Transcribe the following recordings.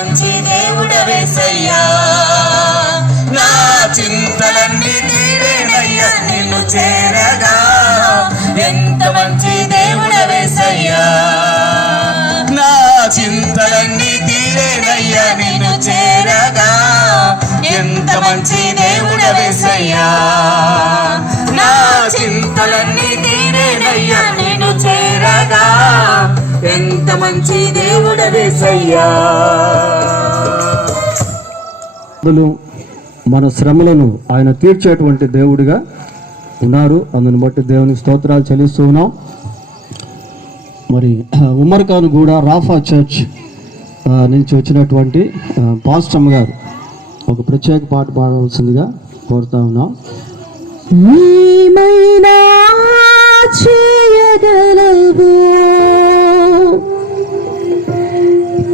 మంచి దేవుడవేసయ్యా, నా చింతలన్నీ తీరేనయ్యా నిన్ను చేరగా. ఎంత మంచి దేవుడవేసయ్యా, నా చింతలన్నీ తీరేనయ్యా నిన్ను చేరగా. ఎంత మంచి దేవుడవేసయ్యా, నా చింతలన్నీ తీరేనయ్యా నిన్ను చేరగా. ఎంత మంచి దేవుడవేసయ్యా. మన శ్రమలను ఆయన తీర్చేటువంటి దేవుడిగా ఉన్నారు. అందుని బట్టి దేవునికి స్తోత్రాలు చెల్లిస్తూ ఉన్నాం. మరి ఉమర్ ఖాన్ కూడా రాఫా చర్చ్ నుంచి వచ్చినటువంటి పాస్టమ్ గారు ఒక ప్రత్యేక పాట పాడవలసిందిగా కోరుతా ఉన్నాం. ఏమైనా చేయగలవు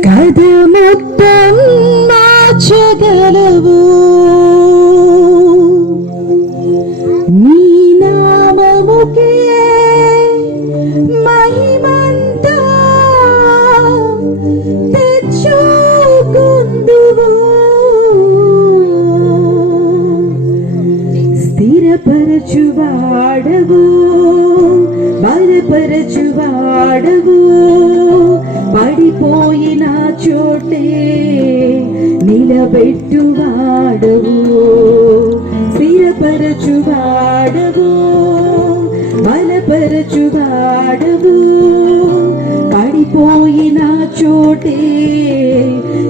కథ మొత్తం మార్చగలవు, నీ నామముకే మహిమంతా తెచ్చుకుందువు. స్థిరపరచువాడవు బలపరచువాడవు, పడిపోయిన చోటే నిలబెట్టువాడవు. స్థిరపరచువాడవు బలపరచువాడవు, పడిపోయిన చోటే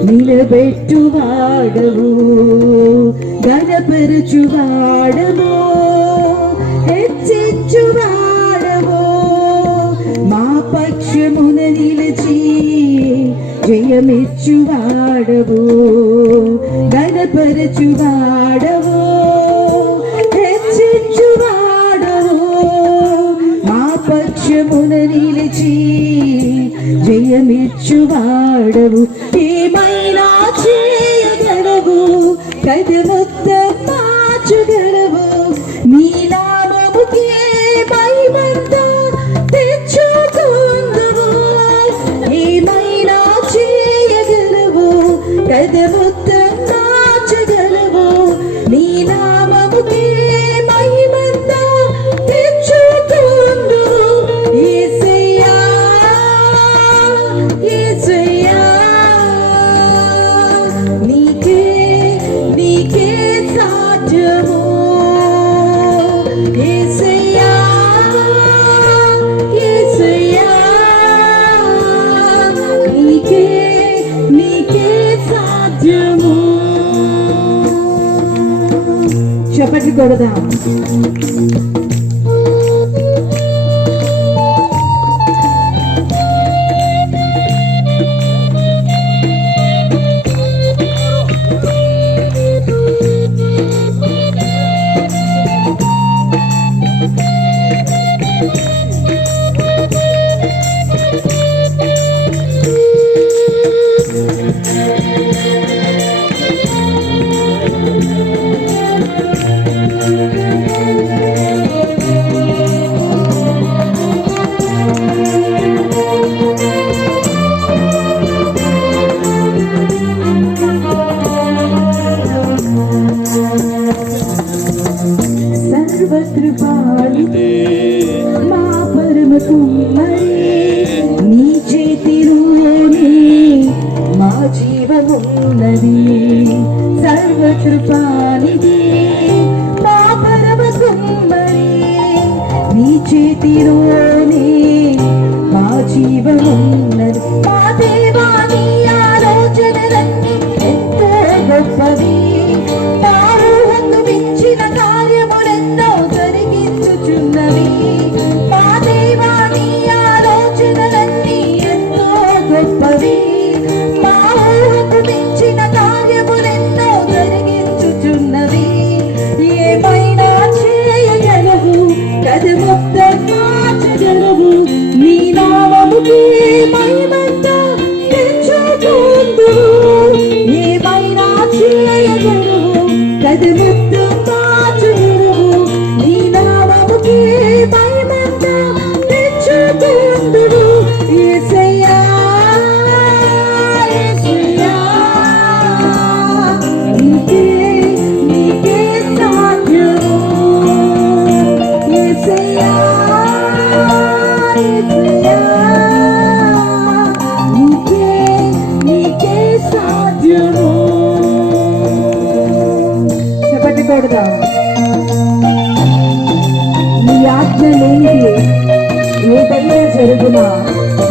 నిలబెట్టువాడవు. గణపరచువాడవు హెచ్చించువాడవు, మా పక్షమున నిలిచి జయమిచ్చువాడవు. గణపరచువాడవు హెచ్చించువాడవు, మా పక్షమున నిలిచి జయమిచ్చువాడవు. ఏమైనా చేయగలవు కథ మొత్తం మార్చగలవు, నీ నామముకే మహిమంతా తెచ్చుకుందువు. ఏమైనా చేయగలవు కథ మొత్తం మార్చగలవు, నీ నామముకే మహిమంతా తెచ్చుకుందువు. యేసయ్యా యేసయ్యా, నీకే నీకే సాధ్యము. యేసయ్యా యేసయ్యా, నీకే నీకే సాధ్యము. చప్పట్లు కొడదాం. సర్వకృపాళుడే మా పరమ కుమ్మరి, నీ చేతిలోనే మా జీవమున్నది. సర్వకృపాళుడే మా పరమ కుమ్మరి, నీ చేతిలోనే మా జీవమున్నది. మా దేవా నీ ఆలోచనలన్నీ ఎంతో గొప్పవి, తారుహకు మించిన కార్యములెన్నో జరిగించుచున్నవి. మా దేవా నీ ఆలోచనలన్నీ ఎంతో గొప్పవి, మా ఊహకు మించిన కార్యములెన్నో జరిగించుచున్నవి. ఏమైనా చేయగలవు కథ మొత్తం మార్చగలవు, నీ నామముకే మహిమంతా మొత్తమా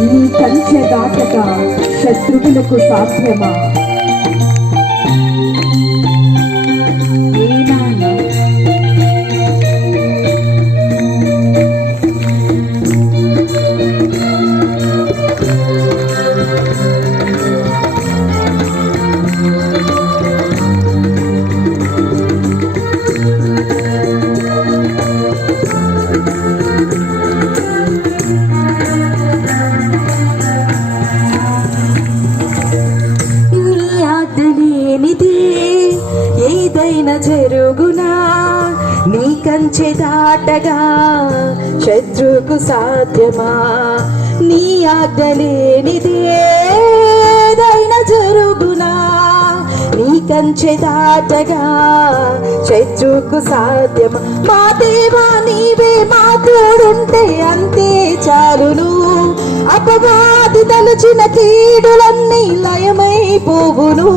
నీ కంచె దాటక శత్రువులకు సాధ్యమా? ఏనాడు ఏదైనా జరుగునా నీ కంచె దాటగా శత్రువుకు సాధ్యమా? నీ ఆజ్ఞ లేనిది ఏదైనా జరుగునా నీ కంచె దాటగా శత్రువుకు సాధ్యమా? మా దేవా నీవే మా తోడుంటే అంతే చాలును, అపవాది తలచిన కీడులన్నీ లయమైపోవును.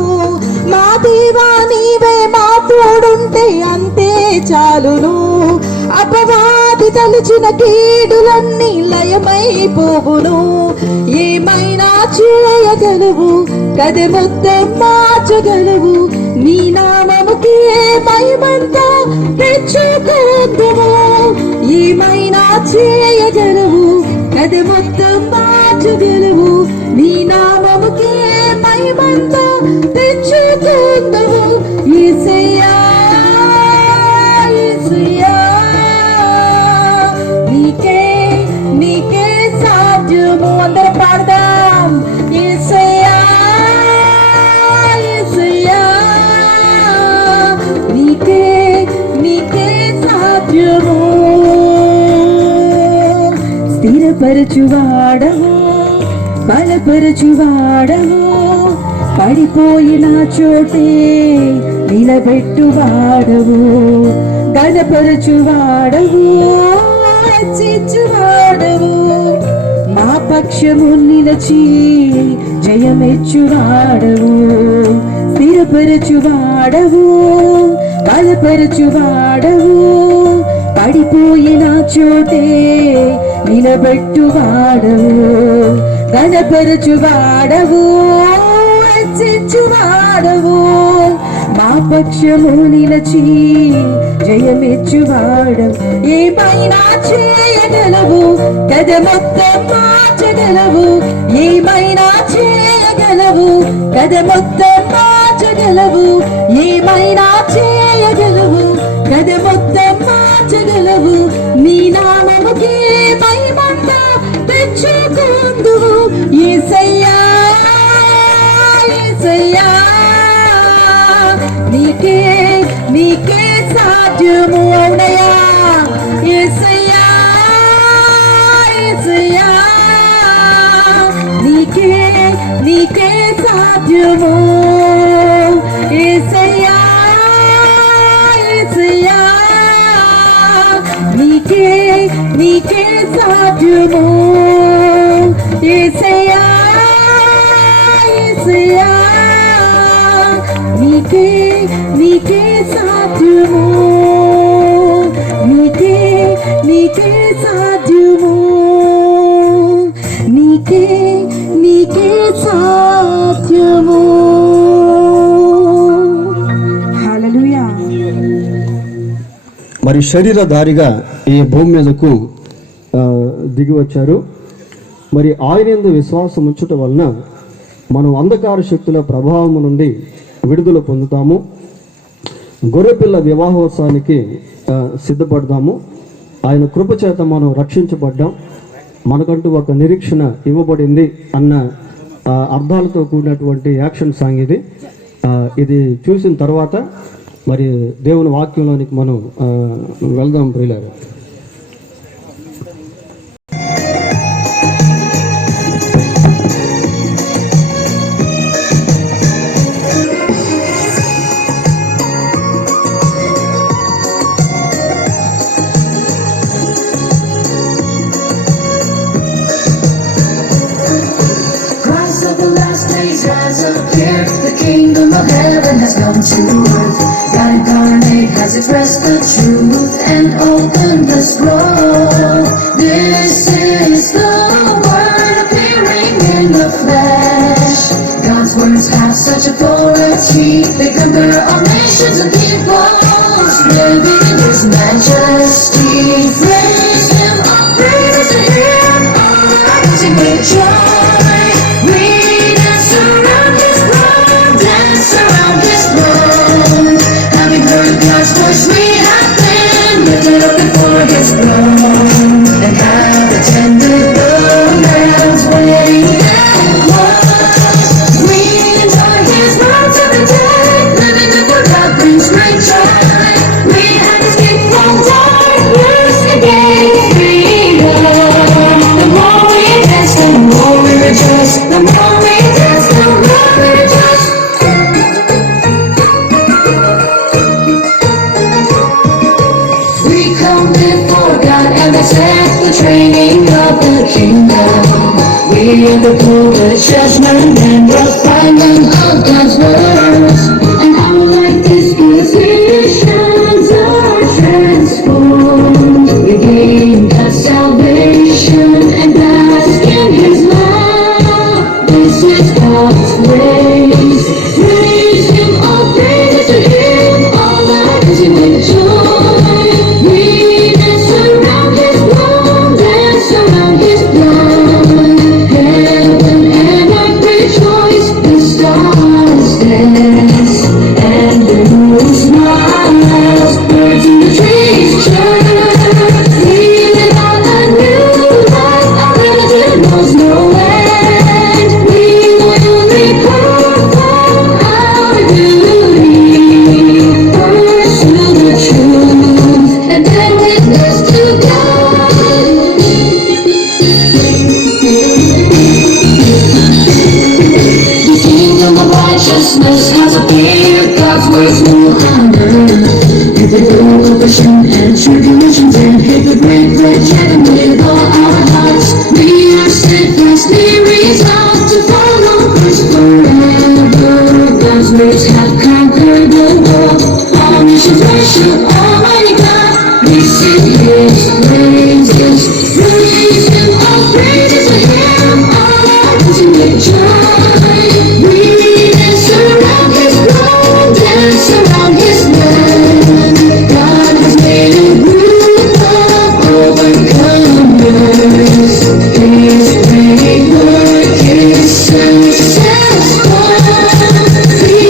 మా దేవా నీవే మా తోడుంటే అంతే చాలును, అపవాది తలచిన కీడులన్నీ లయమైపోవును. ఏమైనా చేయగలవు, కథ మొత్తం మార్చగలవు, నీ నామముకే మహిమంతా తెచ్చుకుందుము. ఏమైనా చేయగలవు, కథ మొత్తం మార్చగలవు, నీ నామముకే మహిమంతా తెచ్చుకుందుము. యేసయ్యా యేసయ్యా నీకే నీకే సాధ్యము. అందరం పాడదాం. యేసయ్యా యేసయ్యా నీకే నీకే సాధ్యము. స్థిరపరచువాడవు, బలపరచువాడవు, పడిపోయిన చోటే నిలబెట్టువాడవు, గణపరచువాడవు, హెచ్చించువాడవు, మా పక్షము నిలచి జయమెచ్చువాడవు. స్థిరపరచువాడవు, బలపరచువాడవు, పడిపోయిన చోటే నిలబెట్టువాడవు, గణపరచువాడవు, హెచ్చించువాడవు, మా పక్షము నిలచి జయమెచ్చువాడవు. ఏమైనా చేయగలవు, కథ మొత్తం మార్చగలవు, ఏమైనా చేయగలవు, కథ మొత్తం మార్చగలవు, ఏమైనా చేయగలవు, కథ మొత్తం మార్చగలవు, నీ నామముకే మహిమంతా తెచ్చుకుందువు. యేసయ్యా యేసయ్యా నీకే నీకే సాధ్యము. అవునయ్యా యేసయ్యా యేసయ్యా నీకే నీకే సాధ్యము. యేసయ్యా యేసయ్యా నీకే నీకే సాధ్యము. యేసయ్యా యేసయ్యా నీకే నీకే సాధ్యము. నీకే నీకే సాధ్యము. నీకే నీకే సాధ్యము. హల్లెలూయా. మరి శరీరధారిగా ఈ భూమి మీదకు దిగి వచ్చారు. మరి ఆయనందు విశ్వాసం ఉంచుట వలన మనం అంధకార శక్తుల ప్రభావం నుండి విడుదల పొందుతాము. గొర్రెపిల్ల వివాహోత్సవానికి సిద్ధపడదాము. ఆయన కృపచేత మనం రక్షించబడ్డాం, మనకంటూ ఒక నిరీక్షణ ఇవ్వబడింది అన్న అర్థాలతో కూడినటువంటి యాక్షన్ సాంగ్ ఇది. ఇది చూసిన తర్వాత మరి దేవుని వాక్యంలోనికి మనం వెళ్దాం ప్రియులారా. Has appeared, the kingdom of heaven has come to earth. God incarnate has expressed the truth and opened the scroll. This is the word. such authority. They conquer all nations and peoples, living in His majesty. Praise Him, all praise to Him, all rising with joy. We dance around His throne, dance around His throne. Having heard God's voice, we have been lifted up before His throne, and have attended the Lamb's wedding banquet. We enjoy His words every day, living before God brings great joy. We have escaped from darkness and gained freedom. The more we dance, the more we rejoice. The more we dance, the more we rejoice. We come before God and accept the training of the kingdom. We undergo the judgment and refinement of God's words. And our life dispositions are transformed. We gain God's salvation and bask in His love. This is God's ways. Praise Him, all praises to Him, all rising with joy. We dance around His throne, dance around His throne. Heaven and earth rejoice, the stars dance, and the moon smiles, birds in the trees chirp. We live out a new life, our religion knows no end. We loyally perform our duty, pursue the truth, and then witness to God. The kingdom of righteousness has appeared, God's words new on earth. Hit the goal of vision and tribulations, and hit the great bridge and with all our hearts. We are steadfastly resolved to follow Christ forever. God's ways have conquered the world. All nations worship Almighty God. We sing His praises. Praise Him, all praises to Him, all rising with joy. We dance around His throne, dance around His land. God has made a group of overcomers. His great work is successful. He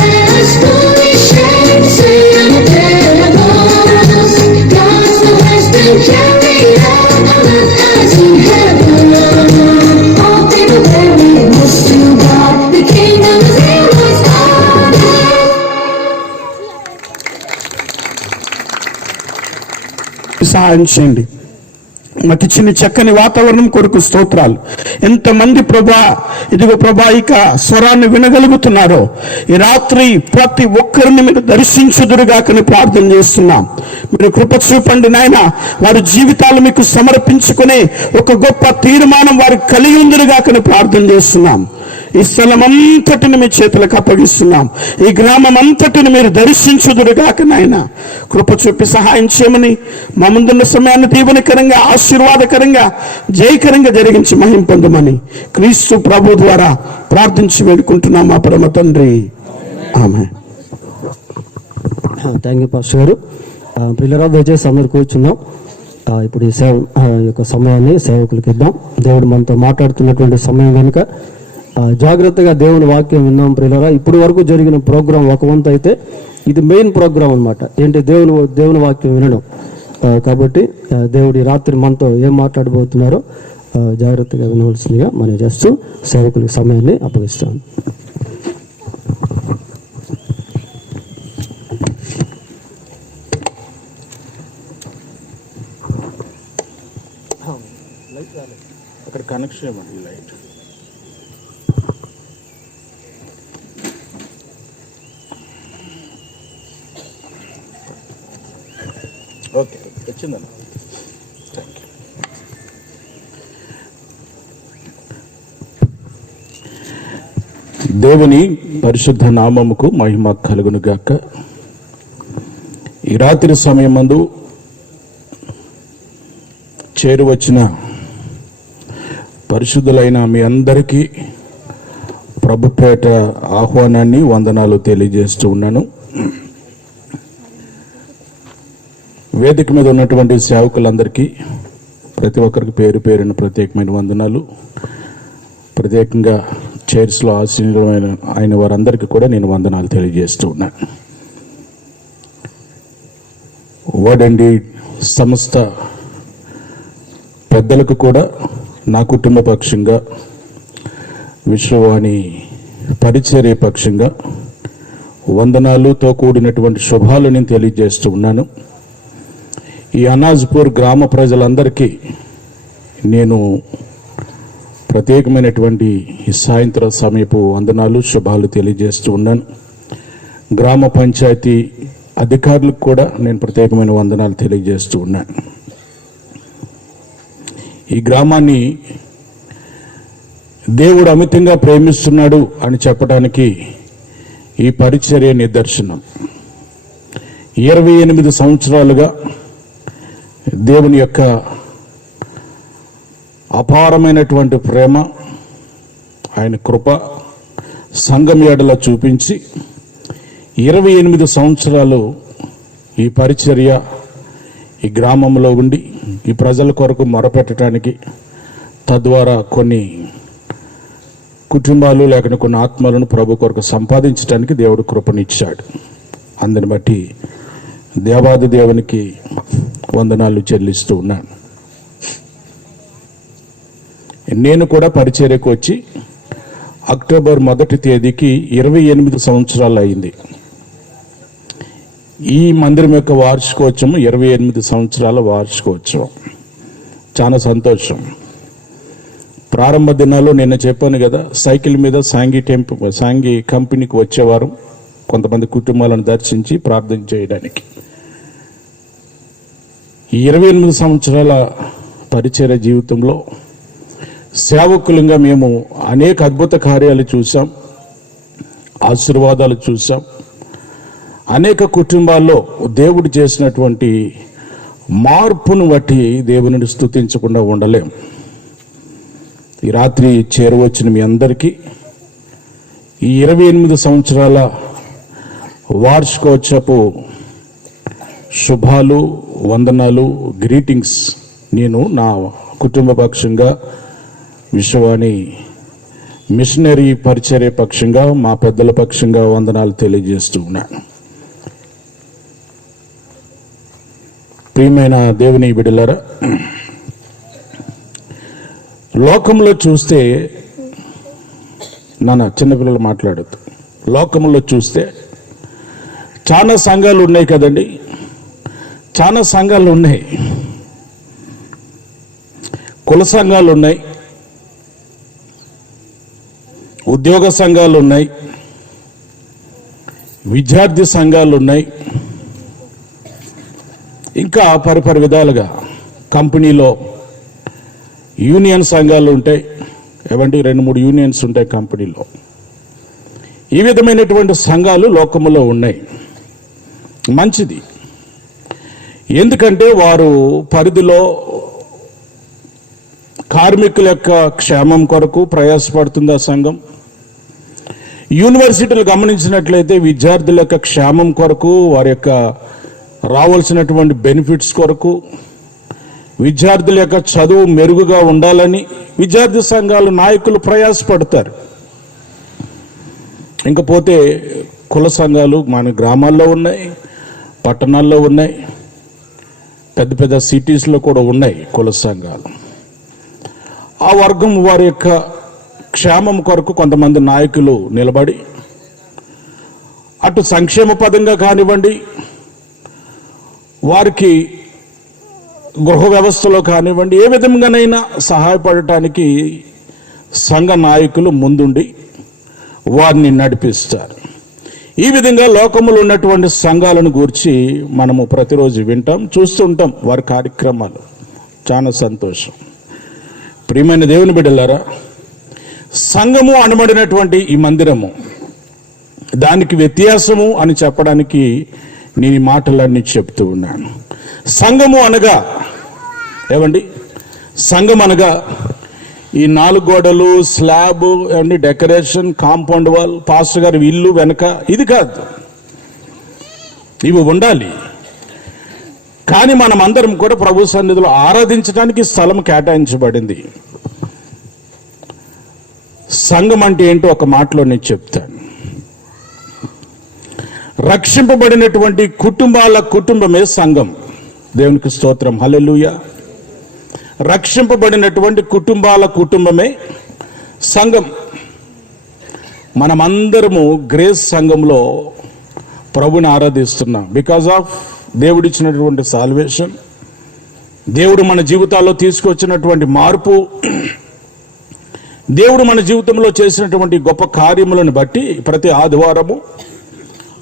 has fully shamed Satan and devils. God's will has been carried out on earth as in heaven. All people bear witness to God. The kingdom is here, Lord's on earth. సహాయం చేయండి. మాకు ఇచ్చిన చక్కని వాతావరణం కొరకు స్తోత్రాలు. ఎంతమంది ప్రభా ఇదిగో ప్రభా ఇక స్వరాన్ని వినగలుగుతున్నారో ఈ రాత్రి ప్రతి ఒక్కరిని మీరు దర్శించుదురుగాకని ప్రార్థన చేస్తున్నాం. మీరు కృప చూపండి నాయన. వారి జీవితాలు మీకు సమర్పించుకునే ఒక గొప్ప తీర్మానం వారు కలిగి ఉందిరుగాకని ప్రార్థన చేస్తున్నాం. ఈ స్థలం అంతటిని మీ చేతులకు అప్పగిస్తున్నాం. ఈ గ్రామం అంతటిని మీరు దర్శించుదురుగాక నాయన. కృప చూపి సహాయం చేయమని మా ముందున్న సమయాన్ని దీవెనకరంగా ఆశీర్వాదకరంగా జయకరంగా జరిగించి మహిమ పొందమని క్రీస్తు ప్రభు ద్వారా ప్రార్థించి వేడుకుంటున్నాం మా పరమ తండ్రి. ఆమేన్. థ్యాంక్ యూ పాస్టర్ గారు. పిల్లరా దయచేసి అందరు కూర్చున్నాం. ఇప్పుడు ఈ యొక్క సమయాన్ని సేవకులకి ఇద్దాం. దేవుడు మనతో మాట్లాడుతున్నటువంటి సమయం కనుక జాగ్రత్తగా దేవుని వాక్యం విన్నాం ప్రియులారా. ఇప్పుడు వరకు జరిగిన ప్రోగ్రాం ఒక వంతు అయితే ఇది మెయిన్ ప్రోగ్రాం అన్నమాట. ఏంటి దేవుని వాక్యం వినడం. కాబట్టి దేవుడి రాత్రి మనతో ఏం మాట్లాడబోతున్నారో జాగ్రత్తగా వినవలసిందిగా మనం చేస్తూ సేవకులకి సమయాన్ని అప్పగిస్తాం. అక్కడ కనెక్షన్ ఇవ్వండి లైట్. ఓకే వచ్చిందన్న. Thank you. దేవుని పరిశుద్ధ నామముకు మహిమ కలుగును గాక. ఈ రాత్రి సమయమందు చేరువచ్చిన పరిశుద్ధులైన మీ అందరికీ ప్రభుపేట ఆహ్వానాన్ని వందనాలు తెలియజేస్తూ ఉన్నాను. వేదిక మీద ఉన్నటువంటి సేవకులందరికీ ప్రతి ఒక్కరికి పేరు పేరున ప్రత్యేకమైన వందనాలు. ప్రత్యేకంగా చైర్స్లో ఆసీనులైన అయిన వారందరికీ కూడా నేను వందనాలు తెలియజేస్తూ ఉన్నాను. వాడండి సంస్థ పెద్దలకు కూడా నా కుటుంబ పక్షంగా, విశ్వవాణి పరిచర్య పక్షంగా వందనాలతో కూడినటువంటి శుభాలు నేను తెలియజేస్తూ ఉన్నాను. ఈ అనాజ్పూర్ గ్రామ ప్రజలందరికీ నేను ప్రత్యేకమైనటువంటి ఈ సాయంత్రం సమయపు వందనాలు శుభాలు తెలియజేస్తూ ఉన్నాను. గ్రామ పంచాయతీ అధికారులకు కూడా నేను ప్రత్యేకమైన వందనాలు తెలియజేస్తూ ఉన్నాను. ఈ గ్రామాన్ని దేవుడు అమితంగా ప్రేమిస్తున్నాడు అని చెప్పడానికి ఈ పరిచర్య నిదర్శనం. 28 సంవత్సరాలుగా దేవుని యొక్క అపారమైనటువంటి ప్రేమ, ఆయన కృప సంఘం ఎడల చూపించి 28 సంవత్సరాలు ఈ పరిచర్య ఈ గ్రామంలో ఉండి ఈ ప్రజల కొరకు మొరపెట్టడానికి, తద్వారా కొన్ని కుటుంబాలు లేక కొన్ని ఆత్మలను ప్రభు కొరకు సంపాదించడానికి దేవుడు కృపనిచ్చాడు. అందుని బట్టి దేవాది దేవునికి వందనాలు చెల్లిస్తూ ఉన్నాను. నేను కూడా పరిచర్యకు వచ్చి అక్టోబర్ 1వ తేదీకి 28 సంవత్సరాలు అయింది. ఈ మందిరం యొక్క వార్షికోత్సవం 28 సంవత్సరాల వార్షికోత్సవం. చాలా సంతోషం. ప్రారంభ దినాల్లో నిన్న చెప్పాను కదా, సైకిల్ మీద సాంఘీ కంపెనీకి వచ్చేవారు కొంతమంది కుటుంబాలను దర్శించి ప్రార్థన చేయడానికి. ఈ 28 సంవత్సరాల పరిచర్య జీవితంలో సేవకులుగా మేము అనేక అద్భుత కార్యాలు చూసాం, ఆశీర్వాదాలు చూసాం. అనేక కుటుంబాల్లో దేవుడు చేసినటువంటి మార్పును బట్టి దేవుని స్తుతించకుండా ఉండలేం. ఈ రాత్రి చేరవచ్చిన మీ అందరికీ ఈ 28 సంవత్సరాల వార్షికోత్సవపు శుభాలు, వందనాలు, గ్రీటింగ్స్ నేను నా కుటుంబ పక్షంగా, విశ్వవాణి మిషనరీ పరిచర్య పక్షంగా, మా పెద్దల పక్షంగా వందనాలు తెలియజేస్తూ ఉన్నాను. ప్రియమైన దేవుని బిడ్డలారా, లోకంలో చూస్తే, నాన్న చిన్నపిల్లలు మాట్లాడద్దు, లోకంలో చూస్తే చాలా సంఘాలు ఉన్నాయి కదండి, చాలా సంఘాలు ఉన్నాయి. కుల సంఘాలు ఉన్నాయి, ఉద్యోగ సంఘాలు ఉన్నాయి, విద్యార్థి సంఘాలు ఉన్నాయి, ఇంకా పరిపరి విధాలుగా కంపెనీలో యూనియన్ సంఘాలు ఉంటాయి. ఏమంటే 2-3 యూనియన్స్ ఉంటాయి కంపెనీలో. ఈ విధమైనటువంటి సంఘాలు లోకములో ఉన్నాయి. మంచిది, ఎందుకంటే వారు పరిధిలో కార్మికుల యొక్క క్షేమం కొరకు ప్రయాసపడుతుంది ఆ సంఘం. యూనివర్సిటీలు గమనించినట్లయితే విద్యార్థుల యొక్క క్షేమం కొరకు, వారి యొక్క రావాల్సినటువంటి బెనిఫిట్స్ కొరకు, విద్యార్థుల యొక్క చదువు మెరుగుగా ఉండాలని విద్యార్థి సంఘాల నాయకులు ప్రయాసపడతారు. ఇంకపోతే కుల సంఘాలు మన గ్రామాల్లో ఉన్నాయి, పట్టణాల్లో ఉన్నాయి, పెద్ద పెద్ద సిటీస్లో కూడా ఉన్నాయి కుల సంఘాలు. ఆ వర్గం వారి యొక్క క్షేమం కొరకు కొంతమంది నాయకులు నిలబడి అటు సంక్షేమ పదంగా కానివ్వండి, వారికి గృహ వ్యవస్థలో కానివ్వండి, ఏ విధంగానైనా సహాయపడటానికి సంఘ నాయకులు ముందుండి వారిని నడిపిస్తారు. ఈ విధంగా లోకములో ఉన్నటువంటి సంఘాలను గూర్చి మనము ప్రతిరోజు వింటాం, చూస్తుంటాం వారి కార్యక్రమాలు. చాలా సంతోషం. ప్రియమైన దేవుని బిడ్డలారా, సంఘము అనబడినటువంటి ఈ మందిరము, దానికి వ్యత్యాసము అని చెప్పడానికి నేను ఈ మాటలన్నీ చెప్తూ ఉన్నాను. సంఘము అనగా ఏమండి, సంఘం అనగా ఈ 4 గోడలు, స్లాబ్ అండి, డెకరేషన్, కాంపౌండ్ వాల్, పాస్టర్ గారి ఇల్లు వెనక, ఇది కాదు. ఇవి ఉండాలి. కానీ మనం అందరం కూడా ప్రభు సన్నిధిలో ఆరాధించడానికి స్థలం కేటాయించబడింది. సంఘం అంటే ఏంటో ఒక మాటలో నేను చెప్తాను. రక్షింపబడినటువంటి కుటుంబాల కుటుంబమే సంఘం. దేవునికి స్తోత్రం, హల్లెలూయా. రక్షింపబడినటువంటి కుటుంబాల కుటుంబమే సంఘం. మనమందరము గ్రేస్ సంఘంలో ప్రభుని ఆరాధిస్తున్నాం. బికాజ్ ఆఫ్ దేవుడిచ్చినటువంటి సాల్వేషన్, దేవుడు మన జీవితాల్లో తీసుకొచ్చినటువంటి మార్పు, దేవుడు మన జీవితంలో చేసినటువంటి గొప్ప కార్యములను బట్టి ప్రతి ఆదివారము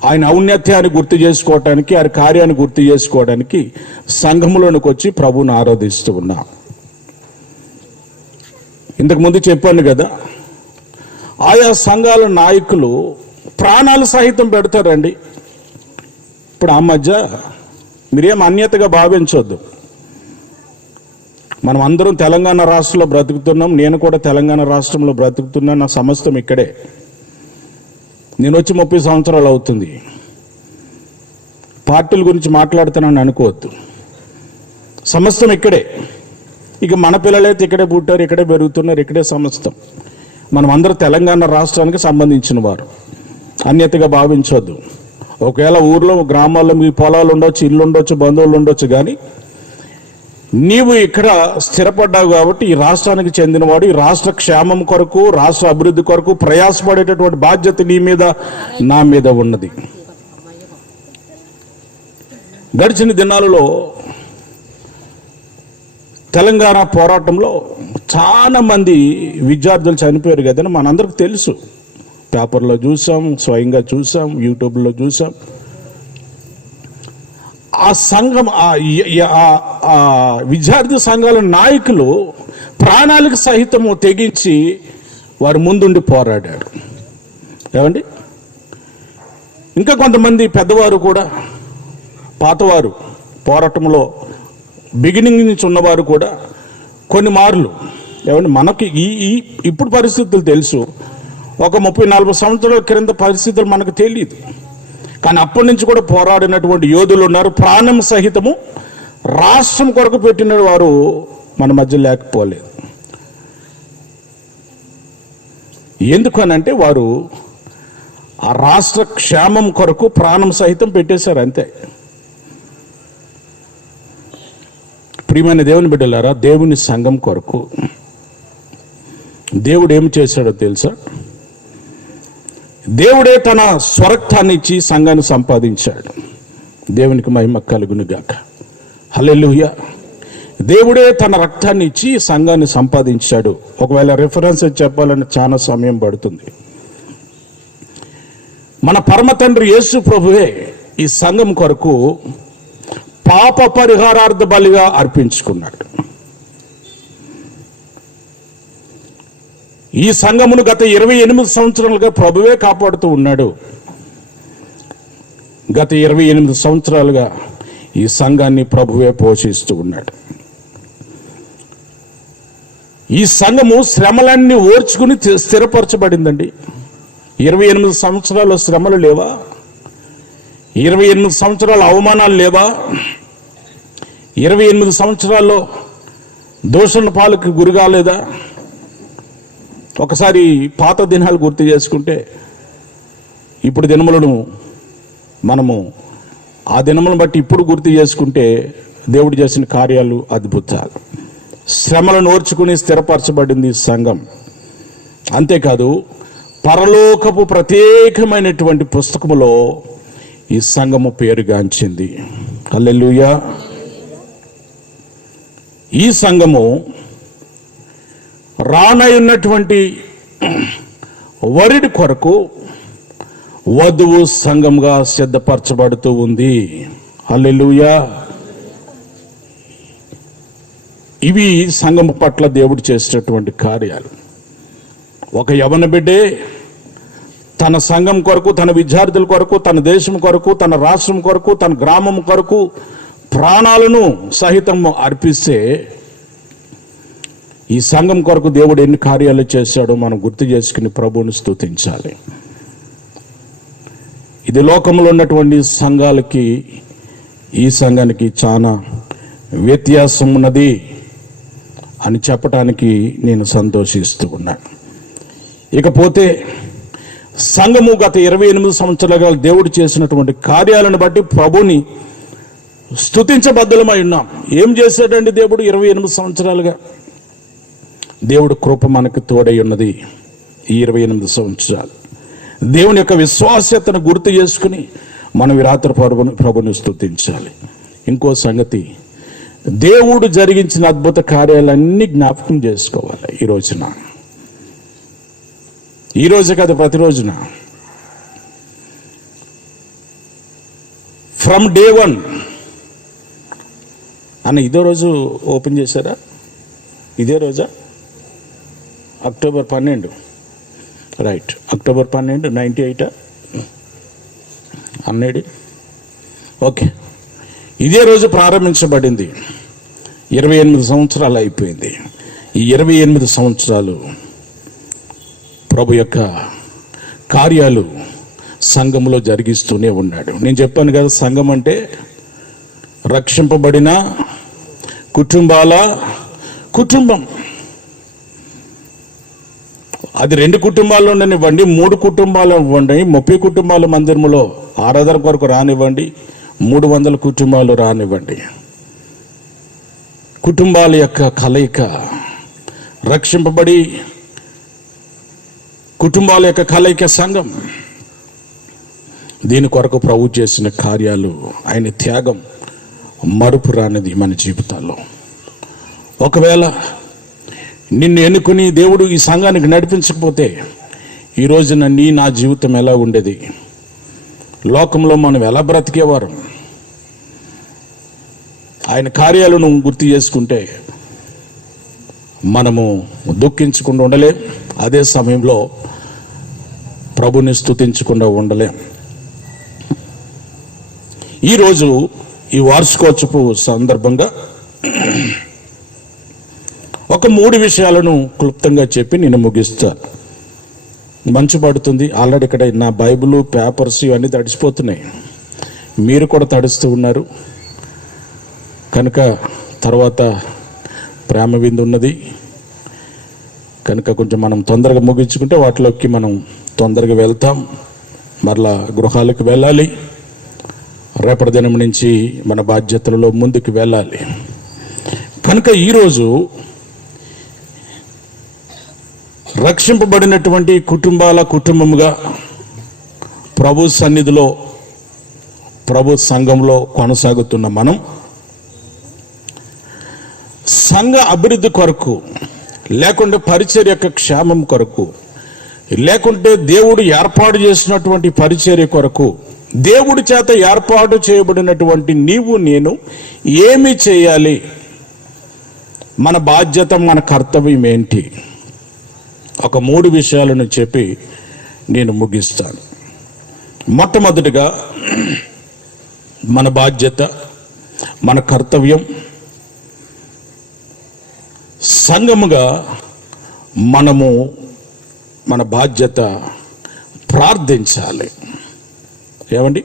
ఆయన ఔన్నత్యాన్ని గుర్తు చేసుకోవటానికి, ఆయన కార్యాన్ని గుర్తు చేసుకోవడానికి సంఘంలోనికి వచ్చి ప్రభువుని ఆరాధిస్తూ ఉన్నాం. ఇంతకుముందు చెప్పాను కదా, ఆయా సంఘాల నాయకులు ప్రాణాలు సహితం పెడతారండి. ఇప్పుడు ఆ మధ్య మీరేం అన్యతగా భావించొద్దు. మనం అందరం తెలంగాణ రాష్ట్రంలో బ్రతుకుతున్నాం. నేను కూడా తెలంగాణ రాష్ట్రంలో బ్రతుకుతున్నా. నా సమస్తం ఇక్కడే. నేను వచ్చి 30 సంవత్సరాలు అవుతుంది. పార్టీల గురించి మాట్లాడుతున్నాను అనుకోవద్దు. సమస్తం ఇక్కడే. ఇక మన పిల్లలైతే ఇక్కడే పుట్టారు, ఇక్కడే పెరుగుతున్నారు, ఇక్కడే సమస్తం. మనం అందరూ తెలంగాణ రాష్ట్రానికి సంబంధించిన వారు. అన్యతగా భావించొద్దు. ఒకవేళ ఊర్లో, గ్రామాల్లో మీ పొలాలు ఉండొచ్చు, ఇల్లు ఉండొచ్చు, బంధువులు ఉండొచ్చు, కానీ నీవు ఇక్కడ స్థిరపడ్డావు కాబట్టి ఈ రాష్ట్రానికి చెందినవాడు. ఈ రాష్ట్ర క్షేమం కొరకు, రాష్ట్ర అభివృద్ధి కొరకు ప్రయాసపడేటటువంటి బాధ్యత నీ మీద, నా మీద ఉన్నది. గడిచిన దినాలలో తెలంగాణ పోరాటంలో చాలా మంది విద్యార్థులు చనిపోయారు కదని మనందరికి తెలుసు. పేపర్లో చూసాం, స్వయంగా చూసాం, యూట్యూబ్లో చూసాం. ఆ సంఘం, ఆ విద్యార్థి సంఘాల నాయకులు ప్రాణాలకు సహితము తెగించి వారు ముందుండి పోరాడారు. ఏమండి, ఇంకా కొంతమంది పెద్దవారు కూడా, పాతవారు, పోరాటంలో బిగినింగ్ నుంచి ఉన్నవారు కూడా కొన్ని మార్లు, ఏమండి, మనకి ఇప్పుడు పరిస్థితులు తెలుసు. ఒక 30-40 సంవత్సరాల క్రింద పరిస్థితులు మనకు తెలియదు. కానీ అప్పటి నుంచి కూడా పోరాడినటువంటి యోధులు ఉన్నారు. ప్రాణం సహితము రాష్ట్రం కొరకు పెట్టిన వారు మన మధ్య లేకపోలేదు. ఎందుకనంటే వారు ఆ రాష్ట్ర క్షేమం కొరకు ప్రాణం సహితం పెట్టేశారు, అంతే. ప్రియమైన దేవుని బిడ్డలారా, దేవుని సంఘం కొరకు దేవుడు ఏమి చేశాడో తెలుసా? దేవుడే తన స్వరక్తాన్ని ఇచ్చి సంఘాన్ని సంపాదించాడు. దేవునికి మహిమ కలుగును గాక, హల్లెలూయా. దేవుడే తన రక్తాన్ని ఇచ్చి సంఘాన్ని సంపాదించాడు. ఒకవేళ రిఫరెన్స్ చెప్పాలని చాలా సమయం పడుతుంది. మన పరమ తండ్రి యేసు ప్రభువే ఈ సంఘం కొరకు పాప పరిహారార్థ బలిగా అర్పించుకున్నాడు. ఈ సంఘమును గత 28 సంవత్సరాలుగా ప్రభువే కాపాడుతూ ఉన్నాడు. గత 28 సంవత్సరాలుగా ఈ సంఘాన్ని ప్రభువే పోషిస్తూ ఉన్నాడు. ఈ సంఘము శ్రమలన్నీ ఓర్చుకుని స్థిరపరచబడిందండి. 28 సంవత్సరాలు శ్రమలు లేవా? 28 సంవత్సరాల అవమానాలు లేవా? 28 సంవత్సరాల్లో దూషణ పాలకు గురి కాలేదా? ఒకసారి పాత దినాలు గుర్తు చేసుకుంటే, ఇప్పుడు దినములను మనము ఆ దినములను బట్టి ఇప్పుడు గుర్తు చేసుకుంటే దేవుడు చేసిన కార్యాలు అద్భుతాలు. శ్రమలను ఓర్చుకుని స్థిరపరచబడింది సంఘం. అంతేకాదు, పరలోకపు ప్రత్యేకమైనటువంటి పుస్తకములో ఈ సంఘము పేరుగాంచింది. హల్లెలూయా. ఈ సంఘము రానయున్నటువంటి వరుడి కొరకు వధువు సంఘంగా సిద్ధపరచబడుతూ ఉంది. హల్లెలూయా. ఇవి సంఘం పట్ల దేవుడు చేసేటటువంటి కార్యాలు. ఒక యవన బిడ్డే తన సంఘం కొరకు, తన విద్యార్థుల కొరకు, తన దేశం కొరకు, తన రాష్ట్రం కొరకు, తన గ్రామం కొరకు ప్రాణాలను సహితం అర్పిస్తే ఈ సంఘం కొరకు దేవుడు ఎన్ని కార్యాలు చేశాడో మనం గుర్తు చేసుకుని ప్రభువుని స్తుతించాలి. ఇది లోకంలో ఉన్నటువంటి సంఘాలకి ఈ సంఘానికి చాలా వ్యత్యాసం ఉన్నది అని చెప్పడానికి నేను సంతోషిస్తూ ఉన్నాను. ఇకపోతే సంఘము గత 28 సంవత్సరాలుగా దేవుడు చేసినటువంటి కార్యాలను బట్టి ప్రభుని స్తుతించబద్ధులమై ఉన్నాం. ఏం చేశాడండి దేవుడు 28 సంవత్సరాలుగా? దేవుడు కృప మనకు తోడై ఉన్నది. ఈ 28 సంవత్సరాలు దేవుని యొక్క విశ్వాస్యతను గుర్తు చేసుకుని మనం ఈ రాత్రి ప్రభుని స్తుతించాలి. ఇంకో సంగతి, దేవుడు జరిగించిన అద్భుత కార్యాలన్నీ జ్ఞాపకం చేసుకోవాలి. ఈ రోజు కాదు, ప్రతిరోజున. ఫ్రమ్ డే 1 అన్న ఇదే రోజు ఓపెన్ చేశారా? ఇదే రోజా? October 12, right. అక్టోబర్ 12, 98 అన్నేడి. ఓకే, ఇదే రోజు ప్రారంభించబడింది. 28 సంవత్సరాలు అయిపోయింది. ఈ 28 సంవత్సరాలు ప్రభు యొక్క కార్యాలు సంఘంలో జరిగిస్తూనే ఉన్నాడు. నేను చెప్పాను కదా, సంఘం అంటే రక్షింపబడిన కుటుంబాల కుటుంబం. అది 2 కుటుంబాలు ఉండనివ్వండి, 3 కుటుంబాలు ఇవ్వండి, 30 కుటుంబాల మందిరములో ఆరాధన కొరకు రానివ్వండి, 300 కుటుంబాలు రానివ్వండి, కుటుంబాల యొక్క కలయిక, రక్షింపబడి కుటుంబాల యొక్క కలయిక సంఘం. దీని కొరకు ప్రభు చేసిన కార్యాలు, ఆయన త్యాగం మరుపు రానిది మన జీవితాల్లో. ఒకవేళ నిన్ను ఎన్నుకుని దేవుడు ఈ సంఘానికి నడిపించకపోతే ఈ రోజున నా జీవితం ఎలా ఉండేది? లోకంలో మనం ఎలా బ్రతికేవారు? ఆయన కార్యాలను గుర్తు చేసుకుంటే మనము దుఃఖించకుండా ఉండలేం, అదే సమయంలో ప్రభుని స్తుతించకుండా ఉండలేం. ఈరోజు ఈ వార్షికోత్సవ సందర్భంగా ఒక 3 విషయాలను క్లుప్తంగా చెప్పి నేను ముగిస్తాను. మంచు పడుతుంది ఆల్రెడీ. ఇక్కడ నా బైబిల్, పేపర్స్ ఇవన్నీ తడిసిపోతున్నాయి. మీరు కూడా తడుస్తూ ఉన్నారు కనుక తర్వాత ప్రేమ విందు ఉన్నది కనుక కొంచెం మనం తొందరగా ముగించుకుంటే వాటిలోకి మనం తొందరగా వెళ్తాం. మరలా గృహాలకు వెళ్ళాలి. రేపటి దినం నుంచి మన బాధ్యతలలో ముందుకు వెళ్ళాలి. కనుక ఈరోజు రక్షింపబడినటువంటి కుటుంబముగా ప్రభు సన్నిధిలో, ప్రభు సంఘంలో కొనసాగుతున్న మనం సంఘ అభివృద్ధి కొరకు, లేకుంటే పరిచర్య యొక్క క్షేమం కొరకు, లేకుంటే దేవుడు ఏర్పాటు చేసినటువంటి పరిచర్య కొరకు, దేవుడి చేత ఏర్పాటు చేయబడినటువంటి నీవు నేను ఏమి చేయాలి? మన బాధ్యత, మన కర్తవ్యం ఏంటి? ఒక 3 విషయాలను చెప్పి నేను ముగిస్తాను. మొట్టమొదటిగా మన బాధ్యత, మన కర్తవ్యం, సంఘముగా మనము మన బాధ్యత ప్రార్థించాలి. ఏమండి,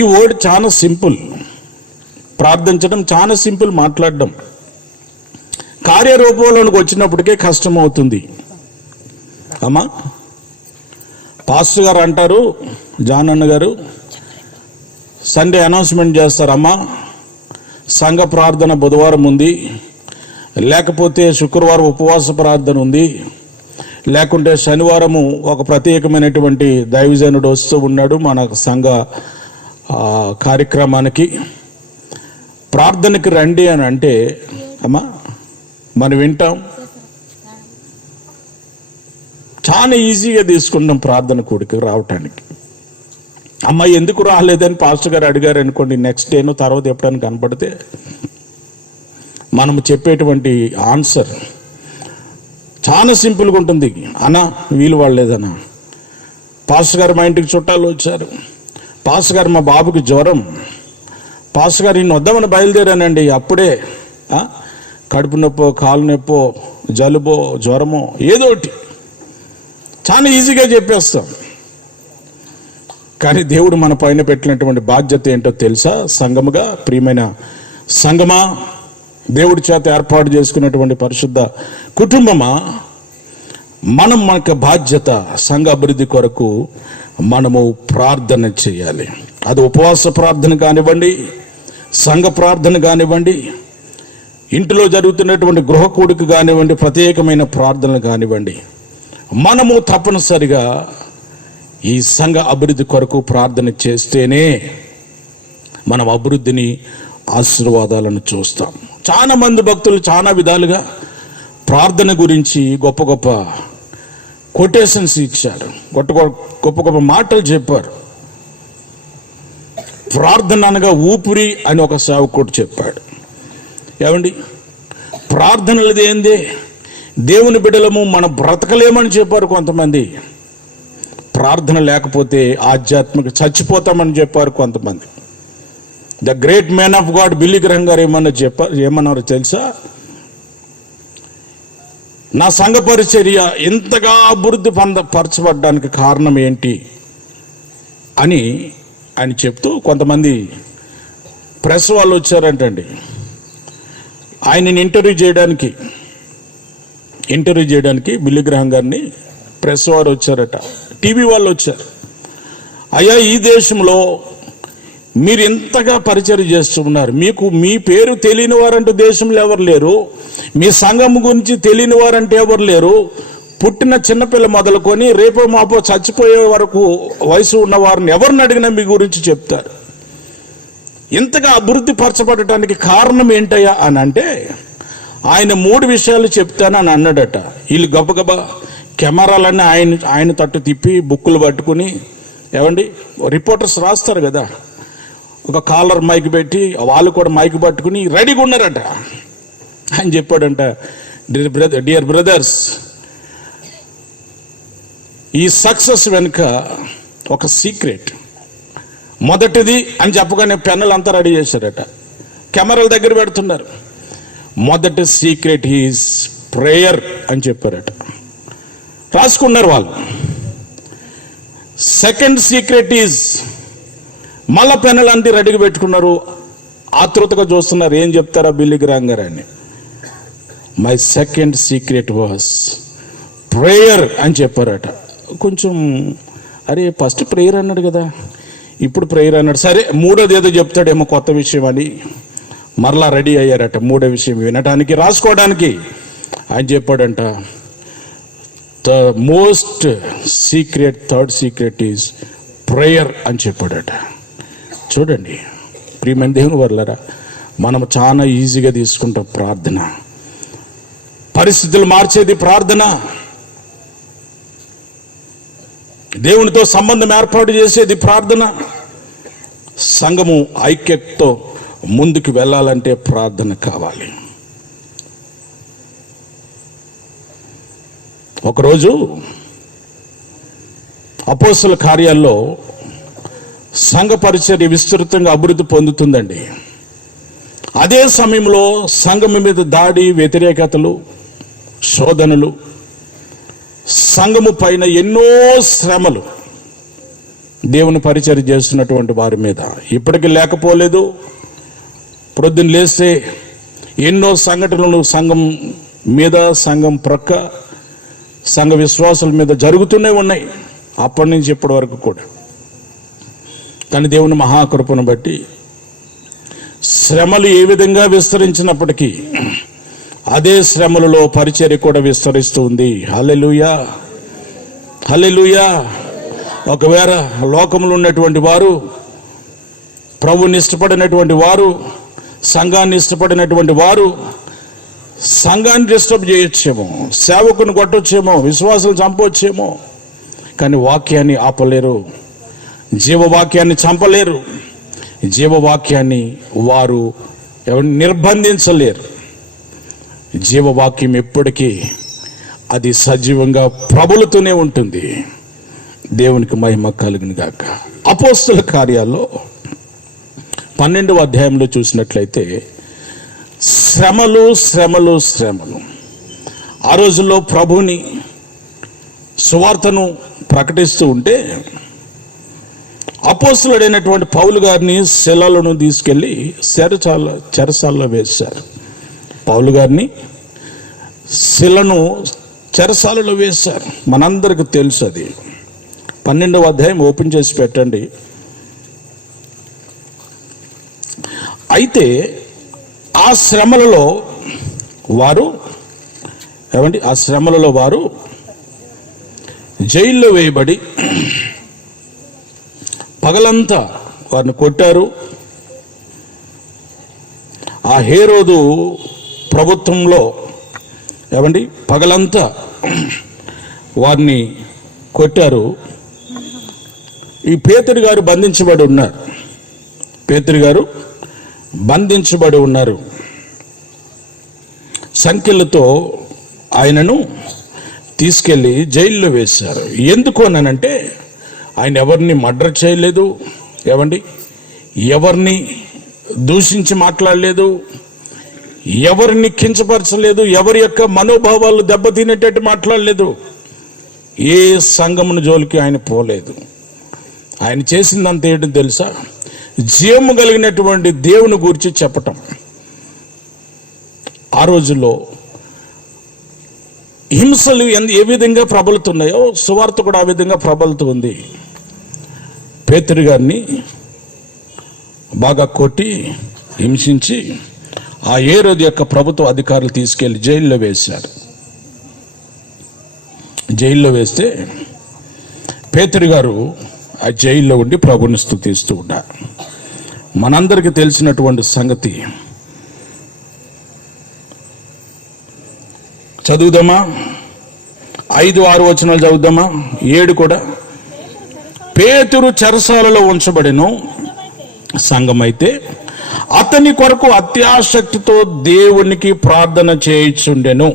ఈ వర్డ్ చాలా సింపుల్. ప్రార్థించడం చాలా సింపుల్, మాట్లాడడం కార్యరూపంలోనికి వచ్చినప్పటికే కష్టం అవుతుంది. అమ్మా, పాస్టర్ గారు అంటారు, జాన్ అన్న గారు సండే అనౌన్స్మెంట్ చేస్తారమ్మా, సంఘ ప్రార్థన బుధవారం ఉంది, లేకపోతే శుక్రవారం ఉపవాస ప్రార్థన ఉంది, లేకుంటే శనివారము ఒక ప్రత్యేకమైనటువంటి దైవజనుడు వస్తూ ఉన్నాడు మన సంఘ కార్యక్రమానికి, ప్రార్థనకి రండి అని అంటే అమ్మా మనం వింటాం. చాలా ఈజీగా తీసుకుంటాం ప్రార్థన కూడికి రావటానికి. అమ్మాయి ఎందుకు రాలేదని పాస్టర్ గారు అడిగారు అనుకోండి, నెక్స్ట్ డేను తర్వాత ఎప్పుడైనా కనపడితే మనం చెప్పేటువంటి ఆన్సర్ చాలా సింపుల్గా ఉంటుంది. అన్నా వీలు వాళ్ళేదన్నా, పాస్టర్ గారు మా ఇంటికి చుట్టాలు వచ్చారు, పాస్టర్ గారు మా బాబుకి జ్వరం, పాస్టర్ గారు ఈయన వద్దామని బయలుదేరానండి, అప్పుడే కడుపు నొప్పో, కాలు నొప్పో, జలుబో, జ్వరమో ఏదోటి చాలా ఈజీగా చెప్పేస్తాం. కానీ దేవుడు మన పైన పెట్టినటువంటి బాధ్యత ఏంటో తెలుసా? సంఘముగా, ప్రియమైన సంఘమా, దేవుడి చేత ఏర్పాటు చేసుకున్నటువంటి పరిశుద్ధ కుటుంబమా, మనం మనకు బాధ్యత సంఘ అభివృద్ధి కొరకు మనము ప్రార్థన చేయాలి. అది ఉపవాస ప్రార్థన కానివ్వండి, సంఘ ప్రార్థన కానివ్వండి, ఇంటిలో జరుగుతున్నటువంటి గృహ కూడిక కానివ్వండి, ప్రత్యేకమైన ప్రార్థనలు కానివ్వండి, మనము తప్పనిసరిగా ఈ సంఘ అభివృద్ధి కొరకు ప్రార్థన చేస్తేనే మనం అభివృద్ధిని, ఆశీర్వాదాలను చూస్తాం. చాలా మంది భక్తులు చాలా విధాలుగా ప్రార్థన గురించి గొప్ప గొప్ప కొటేషన్స్ ఇచ్చారు, గొప్ప గొప్ప మాటలు చెప్పారు. ప్రార్థన అనగా ఊపిరి అని ఒక సేవకుడు చెప్పాడు. ఏమండి, ప్రార్థనలది ఏంది? దేవుని బిడ్డలము మనం బ్రతకలేమని చెప్పారు కొంతమంది. ప్రార్థన లేకపోతే ఆధ్యాత్మిక చచ్చిపోతామని చెప్పారు కొంతమంది. The great man of God Billy Graham గారు ఏమన్నారు తెలుసా? నా సంఘ పరిచర్య ఎంతగా అభివృద్ధి పరచబడ్డానికి కారణం ఏంటి అని ఆయన చెప్తూ, కొంతమంది ప్రెస్ వాళ్ళు వచ్చారంటండి ఆయనని ఇంటర్వ్యూ చేయడానికి బిల్లీ గ్రహం గారిని ప్రెస్ వారు వచ్చారట, టీవీ వాళ్ళు వచ్చారు. అయ్యా, ఈ దేశంలో మీరు ఎంతగా పరిచయం చేస్తున్నారు, మీకు మీ పేరు తెలియని వారంటూ దేశంలో ఎవరు లేరు, మీ సంఘం గురించి తెలియని వారంటే ఎవరు లేరు, పుట్టిన చిన్నపిల్ల మొదలుకొని రేపో మాపో చచ్చిపోయే వరకు వయసు ఉన్న వారిని ఎవరిని అడిగినా మీ గురించి చెప్తారు. ఇంతగా అభివృద్ధి పరచబడటానికి కారణం ఏంటయ్యా అని అంటే, ఆయన 3 విషయాలు చెప్తానని అన్నాడట. వీళ్ళు గబగబా కెమెరాలన్నీ ఆయన తట్టు తిప్పి బుక్కులు పట్టుకుని, ఏమండి రిపోర్టర్స్ రాస్తారు కదా, ఒక కాలర్ మైక్ పెట్టి వాళ్ళు కూడా మైక్ పట్టుకుని రెడీగా ఉన్నారట. ఆయన చెప్పాడంట, డియర్ బ్రదర్స్, ఈ సక్సెస్ వెనుక ఒక సీక్రెట్. మొదటిది అని చెప్పగానే పెన్నులు అంతా రెడీ చేశారట, కెమెరాల దగ్గర పెడుతున్నారు. మొదటి సీక్రెట్ ఈజ్ ప్రేయర్ అని చెప్పారట, రాసుకున్నారు వాళ్ళు. సెకండ్ సీక్రెట్ ఈజ్, మళ్ళా పెన్నులు అంతా రెడీగా పెట్టుకున్నారు, ఆతృతగా చూస్తున్నారు ఏం చెప్తారా బిల్లీ గ్రహం గారు అని. My second secret was prayer అని చెప్పారట. కొంచెం అరే ఫస్ట్ ప్రేయర్ అన్నాడు కదా, ఇప్పుడు ప్రేయర్ అన్నాడు, సరే మూడోది ఏదో చెప్తాడేమో కొత్త విషయం అని మరలా రెడీ అయ్యారట. మూడో విషయం వినటానికి, రాసుకోవడానికి. ఆయన చెప్పాడంట, the most secret, third secret is prayer అని చెప్పాడట. చూడండి ప్రియమైన దేవుని వర్లారా, మనం చాలా ఈజీగా తీసుకుంటాం ప్రార్థన. పరిస్థితులు మార్చేది ప్రార్థన, దేవునితో సంబంధం ఏర్పాటు చేసేది ప్రార్థన. సంఘము ఐక్యతతో ముందుకు వెళ్ళాలంటే ప్రార్థన కావాలి. ఒకరోజు అపోస్తల కార్యాల్లో సంఘ పరిచర్య విస్తృతంగా అభివృద్ధి పొందుతుందండి. అదే సమయంలో సంఘం మీద దాడి, వ్యతిరేకతలు, శోధనలు, సంఘము పైన ఎన్నో శ్రమలు దేవుని పరిచర్య చేస్తున్నటువంటి వారి మీద ఇప్పటికీ లేకపోలేదు. ప్రొద్దున లేస్తే ఎన్నో సంఘటనలు సంఘం మీద, సంఘం ప్రక్క, సంఘ విశ్వాసుల మీద జరుగుతూనే ఉన్నాయి అప్పటి నుంచి ఇప్పటి వరకు కూడా. కానీ దేవుని మహాకృపను బట్టి శ్రమలు ఏ విధంగా విస్తరించినప్పటికీ అదే శ్రమలలో పరిచర్య కూడా విస్తరిస్తూ ఉంది. హల్లెలూయా, హల్లెలూయా. ఒకవేళ లోకంలో ఉన్నటువంటి వారు, ప్రభువుని ఇష్టపడినటువంటి వారు, సంఘాన్ని ఇష్టపడినటువంటి వారు సంఘాన్ని డిస్టర్బ్ చేయొచ్చేమో, సేవకుని కొట్టొచ్చేమో, విశ్వాసాలు చంపొచ్చేమో, కానీ వాక్యాన్ని ఆపలేరు, జీవవాక్యాన్ని చంపలేరు, జీవవాక్యాన్ని వారు ఎవరిని నిర్బంధించలేరు. జీవవాక్యం ఎప్పటికీ అది సజీవంగా ప్రబలుతూనే ఉంటుంది. దేవునికి మహిమ కలుగును గాక. అపోస్తల కార్యాల్లో 12వ అధ్యాయంలో చూసినట్లయితే శ్రమలు శ్రమలు శ్రమలు. ఆ రోజుల్లో ప్రభుని సువార్తను ప్రకటిస్తూ ఉంటే అపోస్తలుడైనటువంటి పౌలు గారిని శిలలను తీసుకెళ్లి చెరసాలలో వేశారు. పౌలు గారిని శిలను చెరసాలలో వేశారు. మనందరికి తెలుసు అది. 12వ అధ్యాయం ఓపెన్ చేసి పెట్టండి. అయితే ఆ శ్రమలలో వారు జైల్లో వేయబడి పగలంతా వారిని కొట్టారు. ఆ హేరోదు ప్రభుత్వంలో పగలంతా వారిని కొట్టారు. ఈ పేతురు గారు బంధించబడి ఉన్నారు. సంఖ్యలతో ఆయనను తీసుకెళ్లి జైల్లో వేశారు. ఎందుకు అనంటే ఆయన ఎవరిని మర్డర్ చేయలేదు, ఎవరిని దూషించి మాట్లాడలేదు, ఎవరిని కించపరచలేదు, ఎవరి యొక్క మనోభావాలు దెబ్బతినేటట్టు మాట్లాడలేదు. ఏ సంఘమును జోలికి ఆయన పోలేదు. ఆయన చేసిందంత ఏంటో తెలుసా? జీవము కలిగినటువంటి దేవుని గురించి చెప్పటం. ఆ రోజుల్లో హింసలు ఏ విధంగా ప్రబలుతున్నాయో సువార్త కూడా ఆ విధంగా ప్రబలుతుంది. పేతురు గారిని బాగా కొట్టి హింసించి ఆ హేరోదు యొక్క ప్రభుత్వ అధికారులు తీసుకెళ్లి జైల్లో వేశారు. జైల్లో వేస్తే పేతురు గారు ఆ జైల్లో ఉండి ప్రభుని స్తుతిస్తూ ఉన్నారు. మనందరికీ తెలిసినటువంటి సంగతి. చదువుదామా? 5-6 వచనాలు చదువుదామా? 7 కూడా. పేతురు చెరసాలలో ఉంచబడెను. సంఘమైతే అతని కొరకు అత్యాసక్తితో దేవునికి ప్రార్థన చేయుచుండెను.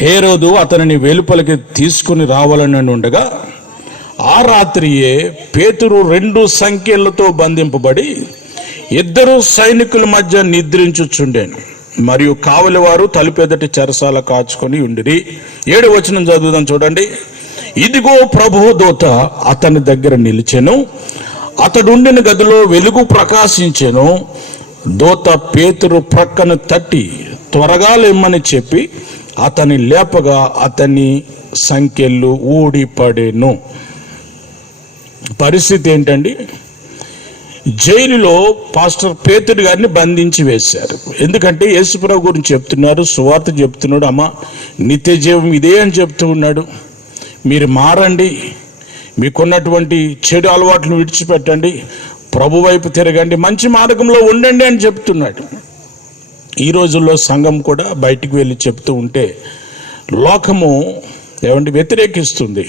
హేరోదు అతనిని వెలుపలికి తీసుకుని రావాలని ఉండగా ఆ రాత్రియే పేతురు 2 సంకెళ్లతో బంధింపబడి 2 సైనికుల మధ్య నిద్రించుచుండెను. మరియు కావలి వారు తలుపెదటి చెరసాల కాచుకొని ఉండిరి. 7వ వచనం చదువుదాం చూడండి. ఇదిగో ప్రభువు దూత అతని దగ్గర నిలిచెను. అతడుండిన గదిలో వెలుగు ప్రకాశించెను. దూత పేతురు ప్రక్కను తట్టి త్వరగా లేమ్మని చెప్పి అతని లేపగా అతని సంకెళ్ళు ఊడిపడెను. పరిస్థితి ఏంటండి? జైలులో పాస్టర్ పేతురు గారిని బంధించి వేశారు. ఎందుకంటే యేసుప్రభు గురించి చెప్తున్నారు, సువార్త చెప్తున్నాడు. అమ్మ నిత్య జీవం ఇదే అని చెప్తూ ఉన్నాడు. మీరు మారండి, మీకున్నటువంటి చెడు అలవాట్లను విడిచిపెట్టండి, ప్రభు వైపు తిరగండి, మంచి మార్గంలో ఉండండి అని చెప్తున్నాడు. ఈ రోజుల్లో సంఘం కూడా బయటికి వెళ్ళి చెప్తూ ఉంటే లోకము వ్యతిరేకిస్తుంది.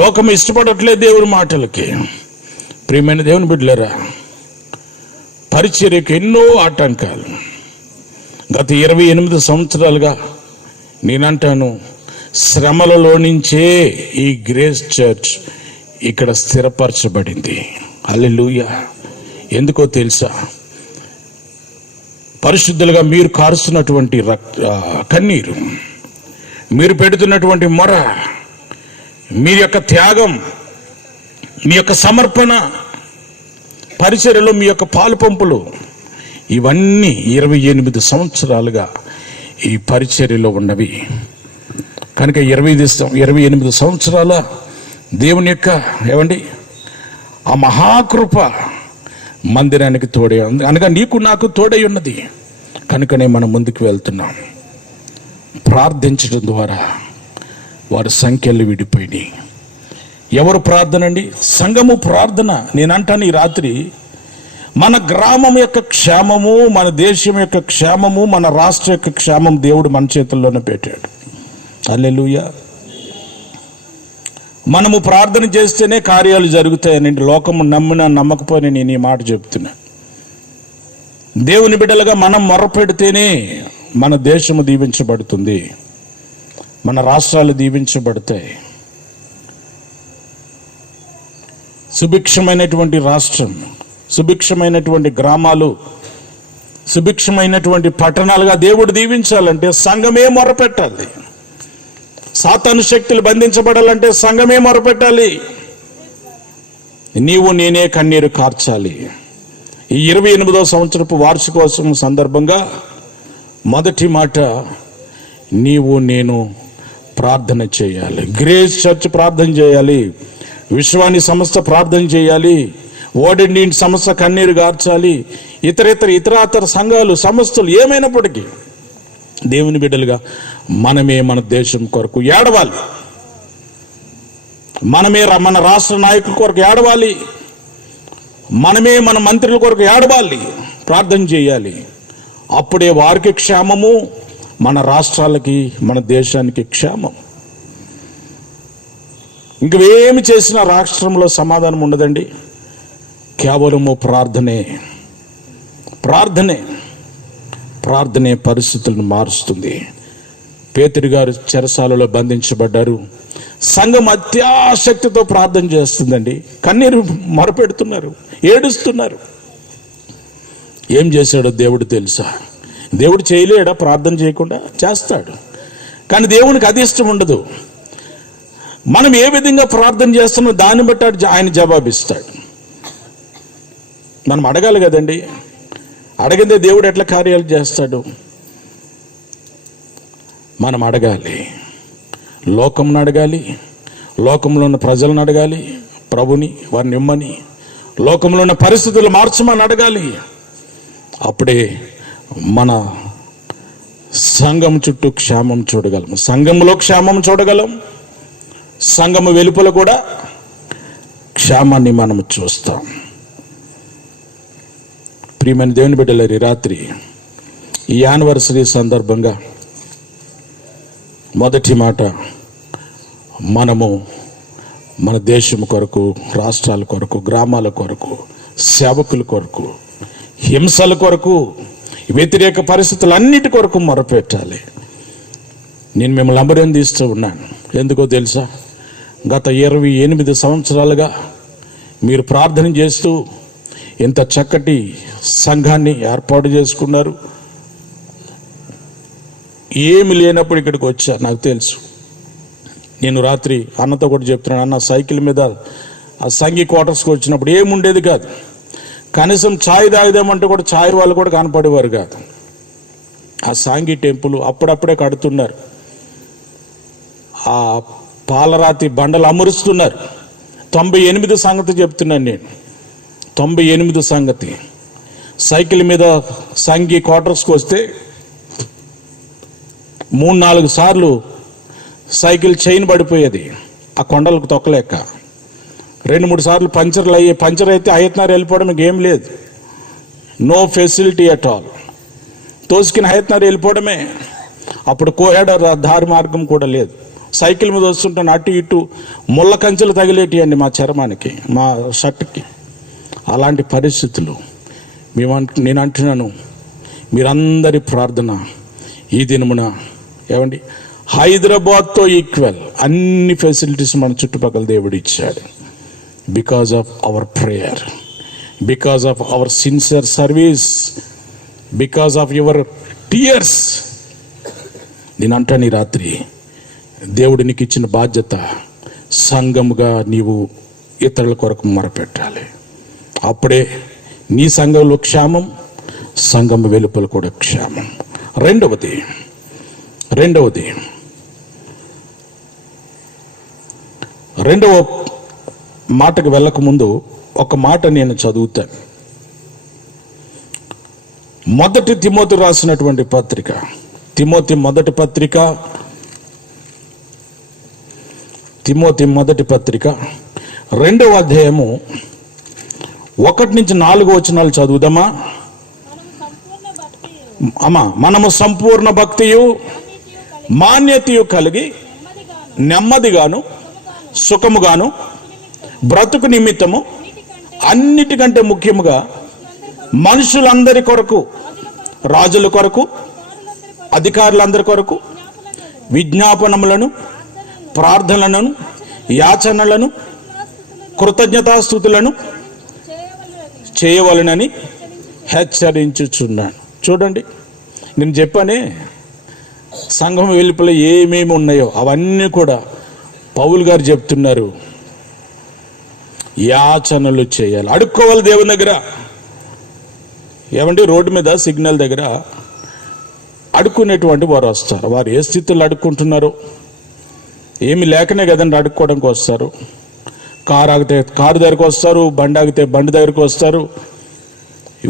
లోకము ఇష్టపడట్లేదు దేవుని మాటలకి. ప్రియమైన దేవుని బిడ్డలారా, పరిచర్యకు ఎన్నో ఆటంకాలు. గత 28 సంవత్సరాలుగా నేనంటాను, శ్రమలలో నుంచే ఈ గ్రేస్ చర్చ్ ఇక్కడ స్థిరపరచబడింది. హల్లెలూయా. ఎందుకో తెలుసా? పరిశుద్ధులుగా మీరు కారుస్తున్నటువంటి కన్నీరు, మీరు పెడుతున్నటువంటి మొర, మీ యొక్క త్యాగం, మీ యొక్క సమర్పణ, పరిచర్యలో మీ యొక్క పాలు పంపులు, ఇవన్నీ 28 సంవత్సరాలుగా ఈ పరిచర్యలో ఉన్నవి. కనుక 28 సంవత్సరాల దేవుని యొక్క ఆ మహాకృప మందిరానికి తోడే ఉంది. అనగా నీకు నాకు తోడై ఉన్నది. కనుకనే మనం ముందుకు వెళ్తున్నాం. ప్రార్థించడం ద్వారా వారి సంఖ్యలు విడిపోయినాయి. ఎవరు ప్రార్థన అండి? సంఘము ప్రార్థన. నేనంటాను ఈ రాత్రి మన గ్రామం యొక్క క్షేమము, మన దేశం యొక్క క్షేమము, మన రాష్ట్ర యొక్క క్షేమం దేవుడు మన చేతుల్లోనే పెట్టాడు. హల్లెలూయా. మనము ప్రార్థన చేస్తేనే కార్యాలు జరుగుతాయని లోకము నమ్మినా నమ్మకపోయినా నేను ఈ మాట చెప్తున్నా. దేవుని బిడ్డలుగా మనం మొరపెడితేనే మన దేశము దీవించబడుతుంది, మన రాష్ట్రాలు దీవించబడతాయి. సుభిక్షమైనటువంటి రాష్ట్రం, సుభిక్షమైనటువంటి గ్రామాలు సుభిక్షమైనటువంటి పట్టణాలుగా దేవుడు దీవించాలంటే సంఘమే మొరపెట్టాలి. సాతాను శక్తులు బంధించబడాలంటే సంఘమే మొరపెట్టాలి. నీవు నేనే కన్నీరు కార్చాలి. ఈ 28వ సంవత్సరపు వార్షికోత్సవం సందర్భంగా మొదటి మాట, నీవు నేను ప్రార్థన చేయాలి. గ్రేస్ చర్చ్ ప్రార్థన చేయాలి. విశ్వాని సంస్థ ప్రార్థన చేయాలి. ఓడిండి సంస్థ కన్నీరు గార్చాలి. ఇతర సంఘాలు సంస్థలు ఏమైనప్పటికీ దేవుని బిడ్డలుగా మనమే మన దేశం కొరకు ఏడవాలి. మనమే మన రాష్ట్ర నాయకుల కొరకు ఏడవాలి. మనమే మన మంత్రుల కొరకు ఏడవాలి, ప్రార్థన చేయాలి. అప్పుడే వారికి క్షేమము, మన రాష్ట్రాలకి మన దేశానికి క్షేమం. ఇంకేమి చేసినా రాష్ట్రంలో సమాధానం ఉండదండి. కేవలము ప్రార్థనే పరిస్థితులను మారుస్తుంది. పేతురు గారు చెరసాలలో బంధించబడ్డారు. సంఘం అత్యాశక్తితో ప్రార్థన చేస్తుందండి. కన్నీరు మొరపెడుతున్నారు, ఏడుస్తున్నారు. ఏం చేశాడో దేవుడు తెలుసా? దేవుడు చేయలేడా ప్రార్థన చేయకుండా? చేస్తాడు. కానీ దేవునికి అది ఇష్టం ఉండదు. మనం ఏ విధంగా ప్రార్థన చేస్తున్నామో దాన్ని బట్టి ఆయన జవాబిస్తాడు. మనం అడగాలి కదండి. అడగందే దేవుడు ఎట్లా కార్యాలు చేస్తాడు? మనం అడగాలి. లోకంను అడగాలి, లోకంలో ఉన్న ప్రజలను అడగాలి, ప్రభుని వారిని ఇమ్మని, లోకంలో ఉన్న పరిస్థితులు మార్చమని అడగాలి. అప్పుడే మన సంఘం చుట్టూ క్షేమం చూడగలం. సంఘంలో క్షేమం చూడగలం. సంఘం వెలుపల కూడా క్షేమాన్ని మనం చూస్తాం. ప్రియమైన దేవుని బిడ్డలారా, రాత్రి ఈ యానివర్సరీ సందర్భంగా మొదటి మాట, మనము మన దేశం కొరకు, రాష్ట్రాల కొరకు, గ్రామాల కొరకు, సేవకుల కొరకు, హింసల కొరకు, వ్యతిరేక పరిస్థితులన్నిటి కొరకు మొరపెట్టాలి. నేను మిమ్మల్ని అభినందిస్తూ ఉన్నాను. ఎందుకో తెలుసా? గత 28 సంవత్సరాలుగా మీరు ప్రార్థన చేస్తూ ఇంత చక్కటి సంఘాన్ని ఏర్పాటు చేసుకున్నారు. ఏమి లేనప్పుడు ఇక్కడికి వచ్చా, నాకు తెలుసు. నేను రాత్రి అన్నతో కూడా చెప్తున్నాను, అన్న సైకిల్ మీద ఆ సంఘీ క్వార్టర్స్కి వచ్చినప్పుడు ఏముండేది కాదు. కనీసం ఛాయ్ తాగుదామంటే కూడా ఛాయ్ వాళ్ళు కూడా కనపడేవారు కాదు. ఆ సాంఘీ టెంపుల్ అప్పుడప్పుడే కడుతున్నారు. ఆ పాలరాతి బండలు అమరుస్తున్నారు. 98 సంగతి చెప్తున్నాను నేను. 98 సంగతి. సైకిల్ మీద సంఘీ క్వార్టర్స్కి వస్తే 3-4 సార్లు సైకిల్ చైన్ పడిపోయేది ఆ కొండలకు తొక్కలేక. 2-3 సార్లు పంచర్ అయితే హయత్నార్ వెళ్ళిపోవడం ఇంకేం లేదు. No facility at all. తోసుకుని హయత్నార్ వెళ్ళిపోవడమే. అప్పుడు కోహెడ దారి మార్గం కూడా లేదు. సైకిల్ మీద వస్తుంటాను, అటు ఇటు ముళ్ళ కంచెలు తగిలేటియండి మా చర్మానికి, మా షర్ట్కి. అలాంటి పరిస్థితులు నేను అంటున్నాను, మీరందరి ప్రార్థన ఈ దినమున ఏమండి, హైదరాబాద్తో ఈక్వల్ అన్ని ఫెసిలిటీస్ మన చుట్టుపక్కల దేవుడు ఇచ్చాడు. Because of our prayer, because of our sincere service, because of your tears. నేను అంటాను, ఈ రాత్రి దేవుడు నీకు ఇచ్చిన బాధ్యత, సంఘముగా నీవు ఇతరుల కొరకు మొరపెట్టాలి. అప్పుడే నీ సంఘంలో క్షేమం, సంఘం వెలుపల కూడా క్షేమం. రెండవది రెండవ మాటకు వెళ్ళక ముందు ఒక మాట నేను చదువుతాను. మొదటి తిమోతి రాసినటువంటి పత్రిక, తిమోతి మొదటి పత్రిక 2వ అధ్యాయము 1-4 వచనాలు చదువుదామా? అమ్మా, మనము సంపూర్ణ భక్తియు మాన్యతయు కలిగి నెమ్మదిగాను సుఖముగాను బ్రతుకు నిమిత్తము అన్నిటికంటే ముఖ్యముగా మనుషులందరి కొరకు, రాజుల కొరకు, అధికారులందరి కొరకు విజ్ఞాపనములను, ప్రార్థనలను, యాచనలను, కృతజ్ఞతాస్తుతులను చేయవలనని హెచ్చరించుచున్నాను. చూడండి, నేను చెప్పానే సంఘం వెలుపల ఏమేమి ఉన్నాయో అవన్నీ కూడా పౌలు గారు చెప్తున్నారు. యాచనలు చేయాలి, అడుక్కోవాలి దేవుని దగ్గర. ఏమండి, రోడ్డు మీద సిగ్నల్ దగ్గర అడుక్కునేటువంటి వారు వస్తారు. వారు ఏ స్థితిలో అడుక్కుంటున్నారో, ఏమి లేకనే కదండి అడుక్కోవడానికి వస్తారు. కారు ఆగితే కారు దగ్గరకు వస్తారు, బండి ఆగితే బండి దగ్గరకు వస్తారు,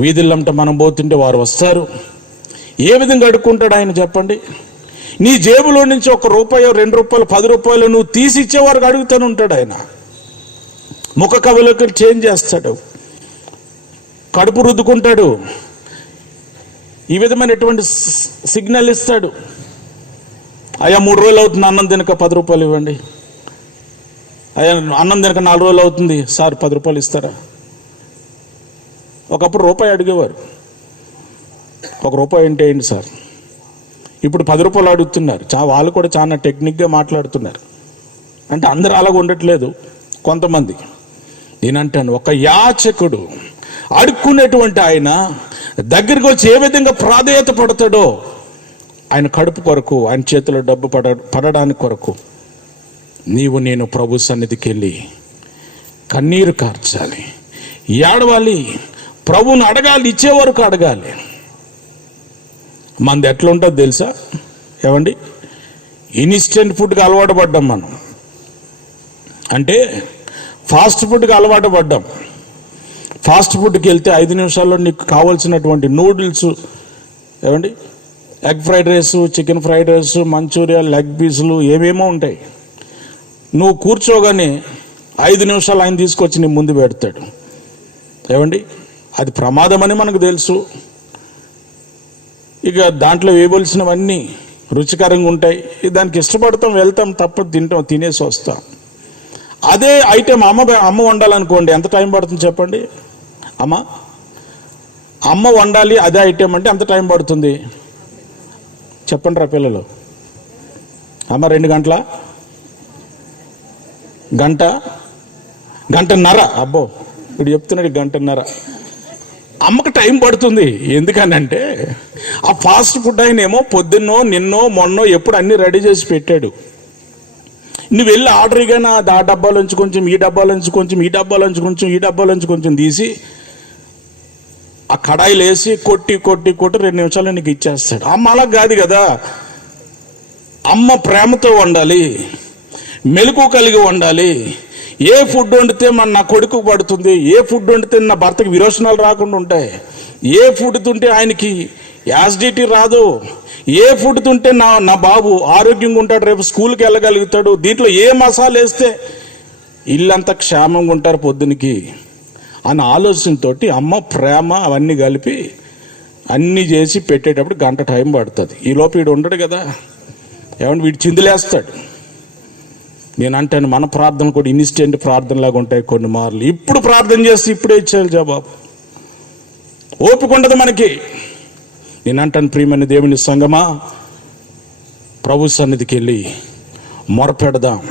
వీధులంట మనం పోతుంటే వారు వస్తారు. ఏ విధంగా అడుక్కుంటాడు ఆయన చెప్పండి? నీ జేబులో నుంచి ₹1, ₹2, ₹10 నువ్వు తీసి ఇచ్చేవారికి అడుగుతూనే ఉంటాడు ఆయన. ముఖ కవలకు చేంజ్ చేస్తాడు, కడుపు రుద్దుకుంటాడు, ఈ విధమైనటువంటి సిగ్నల్ ఇస్తాడు. అయ్యా 3 రోజులు అవుతుంది అన్నం తినక ₹10 ఇవ్వండి. అయ్యా అన్నం తినక 4 రోజులు అవుతుంది సార్ ₹10 ఇస్తారా? ఒకప్పుడు రూపాయి అడిగేవారు, ₹1 అంటే ఏంటి సార్? ఇప్పుడు ₹10 అడుగుతున్నారు. వాళ్ళు కూడా చాలా టెక్నిక్గా మాట్లాడుతున్నారు. అంటే అందరూ అలాగ ఉండట్లేదు, కొంతమంది. నేనంటాను, ఒక యాచకుడు అడుక్కునేటువంటి ఆయన దగ్గరికి వచ్చి ఏ విధంగా ప్రాధేయత పడతాడో, ఆయన కడుపు కొరకు, ఆయన చేతిలో డబ్బు పడడానికి కొరకు నీవు నేను ప్రభు సన్నిధికి వెళ్ళి కన్నీరు కార్చాలి, ఏడవాలి, ప్రభువుని అడగాలి, ఇచ్చే వరకు అడగాలి. మనది ఎట్లా ఉంటుందో తెలుసా ఏమండి? ఇన్స్టెంట్ ఫుడ్కి అలవాటు పడ్డాం మనం. అంటే ఫాస్ట్ ఫుడ్కి అలవాటు పడ్డాం. ఫాస్ట్ ఫుడ్కి వెళ్తే 5 నిమిషాల్లో నీకు కావాల్సినటువంటి నూడిల్స్, ఏమండి, egg fried rice, chicken fried rice, Manchuria, leg పీసులు ఏమేమో ఉంటాయి. నువ్వు కూర్చోగానే 5 నిమిషాలు ఆయన తీసుకొచ్చి నీ ముందు పెడతాడు. ఏమండి, అది ప్రమాదమని మనకు తెలుసు. ఇక దాంట్లో వేయవలసినవన్నీ రుచికరంగా ఉంటాయి. దానికి ఇష్టపడతాం, వెళ్తాం, తప్ప తింటాం, తినేసి వస్తాం. అదే ఐటెం అమ్మ వండాలనుకోండి, ఎంత టైం పడుతుంది చెప్పండి? అమ్మ వండాలి అదే ఐటెం అంటే ఎంత టైం పడుతుంది చెప్పండి రా పిల్లలు? 2 గంటల, గంటన్నర. అబ్బో, ఇప్పుడు చెప్తున్నాడు 1.5 గంటన్నర. అమ్మకు టైం పడుతుంది. ఎందుకనంటే ఆ ఫాస్ట్ ఫుడ్ ఆయన ఏమో పొద్దున్నో నిన్నో మొన్నో ఎప్పుడు అన్ని రెడీ చేసి పెట్టాడు. నువ్వు వెళ్ళి ఆర్డర్గా ఆ డబ్బాలోంచి కొంచెం, ఈ డబ్బాలోంచి కొంచెం, ఈ డబ్బాలోంచి కొంచెం, ఈ డబ్బాలోంచి కొంచెం తీసి ఆ కడాయిలు వేసి కొట్టి 2 నిమిషాలు నీకు ఇచ్చేస్తాడు. అమ్మ అలా కాదు కదా. అమ్మ ప్రేమతో వండాలి, మెలకు కలిగి వండాలి. ఏ ఫుడ్ వండితే నా కొడుకు పడుతుంది, ఏ ఫుడ్ వండితే నా భర్తకి విరోచనాలు రాకుండా ఉంటాయి, ఏ ఫుడ్ తింటే ఆయనకి యాసిడిటీ రాదు, ఏ ఫుడ్ తింటే నా బాబు ఆరోగ్యంగా ఉంటాడు, రేపు స్కూల్కి వెళ్ళగలుగుతాడు, దీంట్లో ఏ మసాలా వేస్తే ఇల్లంతా క్షేమంగా ఉంటారు పొద్దునకి అన్న ఆలోచనతోటి అమ్మ ప్రేమ అవన్నీ కలిపి అన్నీ చేసి పెట్టేటప్పుడు 1 గంట టైం పడుతుంది. ఈ లోపు వీడు ఉండడు కదా, ఏమంటే వీడు చిందులేస్తాడు. నేను అంటాను, మన ప్రార్థన కూడా ఇన్స్టెంట్ ప్రార్థనలాగా ఉంటాయి కొన్ని మార్లు. ఇప్పుడు ప్రార్థన చేస్తే ఇప్పుడే ఇచ్చేయాలి జవాబు. ఓపిక ఉండదు మనకి. నేను అంటాను, ప్రియమైన దేవుని సంగమా, ప్రభు సన్నిధికి వెళ్ళి మొరపెడదాం,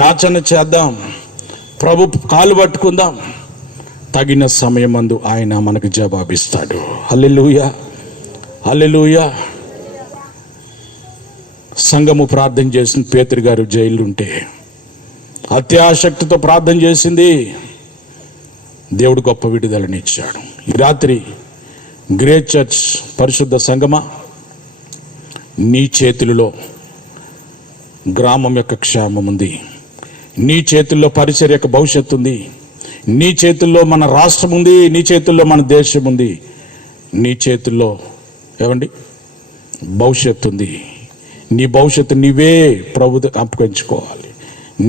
యాచన చేద్దాం, ప్రభు కాలు పట్టుకుందాం. తగిన సమయమందు ఆయన మనకు జవాబిస్తాడు. హల్లెలూయా, హల్లెలూయా. సంఘము ప్రార్థన చేసిన పేతురు గారు జైలు ఉంటే అత్యాసక్తితో ప్రార్థన చేసింది. దేవుడు గొప్ప విడుదలనిచ్చాడు. ఈ రాత్రి గ్రేట్ చర్చ్ పరిశుద్ధ సంఘమా, నీ చేతులలో గ్రామం యొక్క క్షేమం ఉంది, నీ చేతుల్లో పరిచర్య యొక్క భవిష్యత్తు ఉంది, నీ చేతుల్లో మన రాష్ట్రం ఉంది, నీ చేతుల్లో మన దేశం ఉంది, నీ చేతుల్లో ఏమండి భవిష్యత్తు ఉంది. నీ భవిష్యత్తు నీవే ప్రభుత్వం అప్పగించుకోవాలి.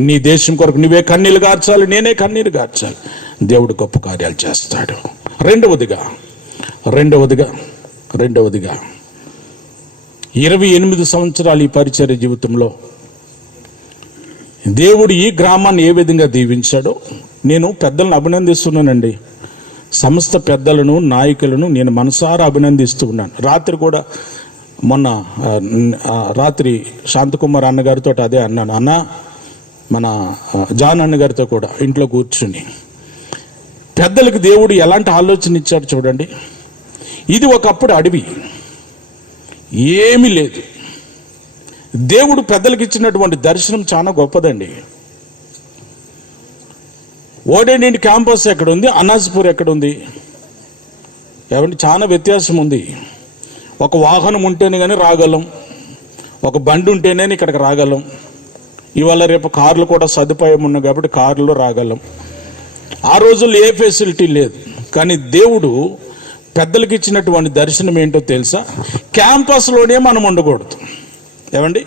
నీ దేశం కొరకు నువ్వే కన్నీళ్ళు గార్చాలి, నేనే కన్నీరు గార్చాలి. దేవుడు గొప్ప కార్యాలు చేస్తాడు. రెండవదిగా 28 సంవత్సరాలు ఈ పరిచర్య జీవితంలో దేవుడు ఈ గ్రామాన్ని ఏ విధంగా దీవించాడో నేను పెద్దలను అభినందిస్తున్నానండి. సంస్థ పెద్దలను, నాయకులను నేను మనసారా అభినందిస్తూ ఉన్నాను. రాత్రి కూడా, మొన్న రాత్రి శాంతకుమార్ అన్నగారితో అదే అన్నాను. అన్న, మన జాన్ అన్నగారితో కూడా ఇంట్లో కూర్చుని, పెద్దలకు దేవుడు ఎలాంటి ఆలోచన ఇచ్చాడు చూడండి. ఇది ఒకప్పుడు అడవి, ఏమీ లేదు. దేవుడు పెద్దలకు ఇచ్చినటువంటి దర్శనం చాలా గొప్పదండి. ఓడెండి క్యాంపస్ ఎక్కడుంది, అనాజ్పూర్ ఎక్కడుంది? ఏమంటే చాలా వ్యత్యాసం ఉంది. ఒక వాహనం ఉంటేనే కానీ రాగలం, ఒక బండి ఉంటేనే ఇక్కడికి రాగలం. ఇవాళ రేపు కార్లు కూడా సదుపాయం ఉన్నాయి కాబట్టి కార్లో రాగలం. ఆ రోజుల్లో ఏ ఫెసిలిటీ లేదు. కానీ దేవుడు పెద్దలకు ఇచ్చినటువంటి దర్శనం ఏంటో తెలుసా? క్యాంపస్లోనే మనం ఉండకూడదు. ఏమండి,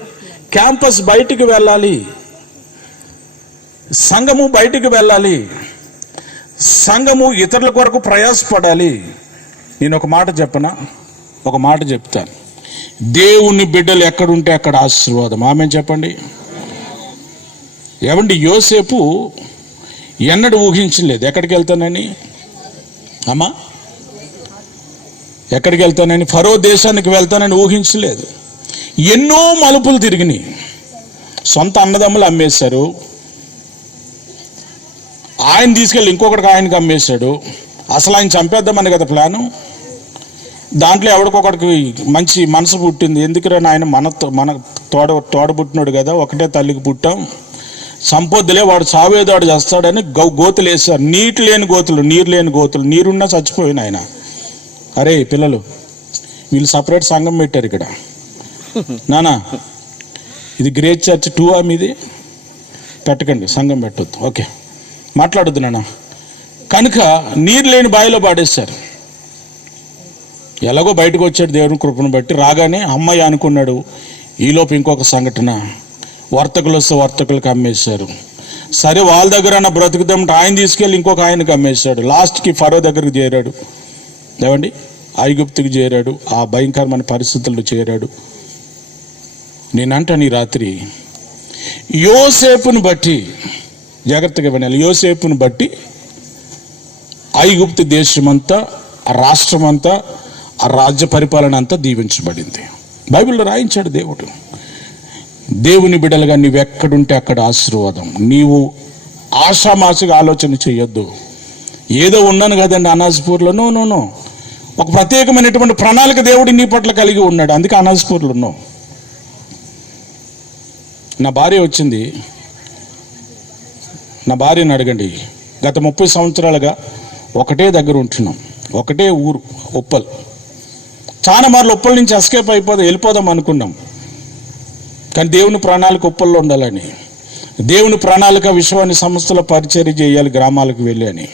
క్యాంపస్ బయటికి వెళ్ళాలి, సంఘము బయటికి వెళ్ళాలి, సంఘము ఇతరుల కొరకు ప్రయాసపడాలి. నేను ఒక మాట చెప్పనా? ఒక మాట చెప్తాను. దేవుని బిడ్డలు ఎక్కడుంటే అక్కడ ఆశీర్వాదం. ఆమె చెప్పండి. ఏమండి, యోసేపు ఎన్నడూ ఊహించలేదు ఎక్కడికి వెళ్తానని. అమ్మా, ఎక్కడికి వెళ్తానని? ఫరో దేశానికి వెళ్తానని ఊహించలేదు. ఎన్నో మలుపులు తిరిగినాయి. సొంత అన్నదమ్ములు అమ్మేశారు, ఆయన తీసుకెళ్ళి ఇంకొకటికి ఆయనకి అమ్మేశాడు. అసలు ఆయన చంపేద్దామని కదా ప్లాను. దాంట్లో ఎవడికొకడికి మంచి మనసు పుట్టింది. ఎందుకురా ఆయన మన తోడబుట్టినాడు కదా, ఒకటే తల్లికి పుట్టాం, సంపొద్దులే వాడు చావేదాడు చేస్తాడని గోతులు వేశారు. నీటి లేని గోతులు, నీరు లేని గోతులు. నీరున్నా చచ్చిపోయిన ఆయన. అరే పిల్లలు, వీళ్ళు సపరేట్ సంఘం పెట్టారు ఇక్కడ. నానా, ఇది గ్రేట్ చర్చ్ 2 మీది పెట్టకండి, సంఘం పెట్టొద్దు. ఓకే, మాట్లాడొద్దు నాన్న. కనుక నీరు లేని బావిలో పాడేశారు. ఎలాగో బయటకు వచ్చాడు దేవుని కృపను బట్టి. రాగానే అమ్మాయి అనుకున్నాడు. ఈలోపు ఇంకొక సంఘటన, వర్తకులు వస్తే వర్తకులకు అమ్మేశారు. సరే వాళ్ళ దగ్గర బ్రతుకుతామంటే ఆయన తీసుకెళ్ళి ఇంకొక ఆయనకు అమ్మేశాడు. లాస్ట్కి ఫరో దగ్గరికి చేరాడు. ఏమండి, ఐగుప్తుకి చేరాడు. ఆ భయంకరమైన పరిస్థితుల్లో చేరాడు. నేనంటాను ఈ రాత్రి, యోసేపును బట్టి జాగ్రత్తగా వినాలి. యోసేపును బట్టి ఐగుప్తు దేశమంతా, ఆ రాష్ట్రమంతా, ఆ రాజ్య పరిపాలన అంతా దీవించబడింది. బైబిల్లో రాయించాడు దేవుడు. దేవుని బిడ్డలుగా నీవెక్కడుంటే అక్కడ ఆశీర్వాదం. నీవు ఆషామాషిగా ఆలోచన చేయొద్దు. ఏదో ఉన్నాను కదండి అనాజ్పూర్లో. నో, ఒక ప్రత్యేకమైనటువంటి ప్రణాళిక దేవుడు నీ పట్ల కలిగి ఉన్నాడు. అందుకే అనాజ్పూర్లో ఉన్నావు. నా భార్య వచ్చింది. నా భార్యని అడగండి. గత 30 సంవత్సరాలుగా ఒకటే దగ్గర ఉంటున్నాం, ఒకటే ఊరు, ఉప్పల్. చాలా మార్లు ఉప్పల్ నుంచి ఎస్కేప్ వెళ్ళిపోదాం అనుకున్నాం. కానీ దేవుని ప్రణాళిక ఉప్పల్లో ఉండాలని, దేవుని ప్రణాళిక విశ్వాన్ని సంస్థలో పరిచర్య చేయాలి, గ్రామాలకు వెళ్ళి అని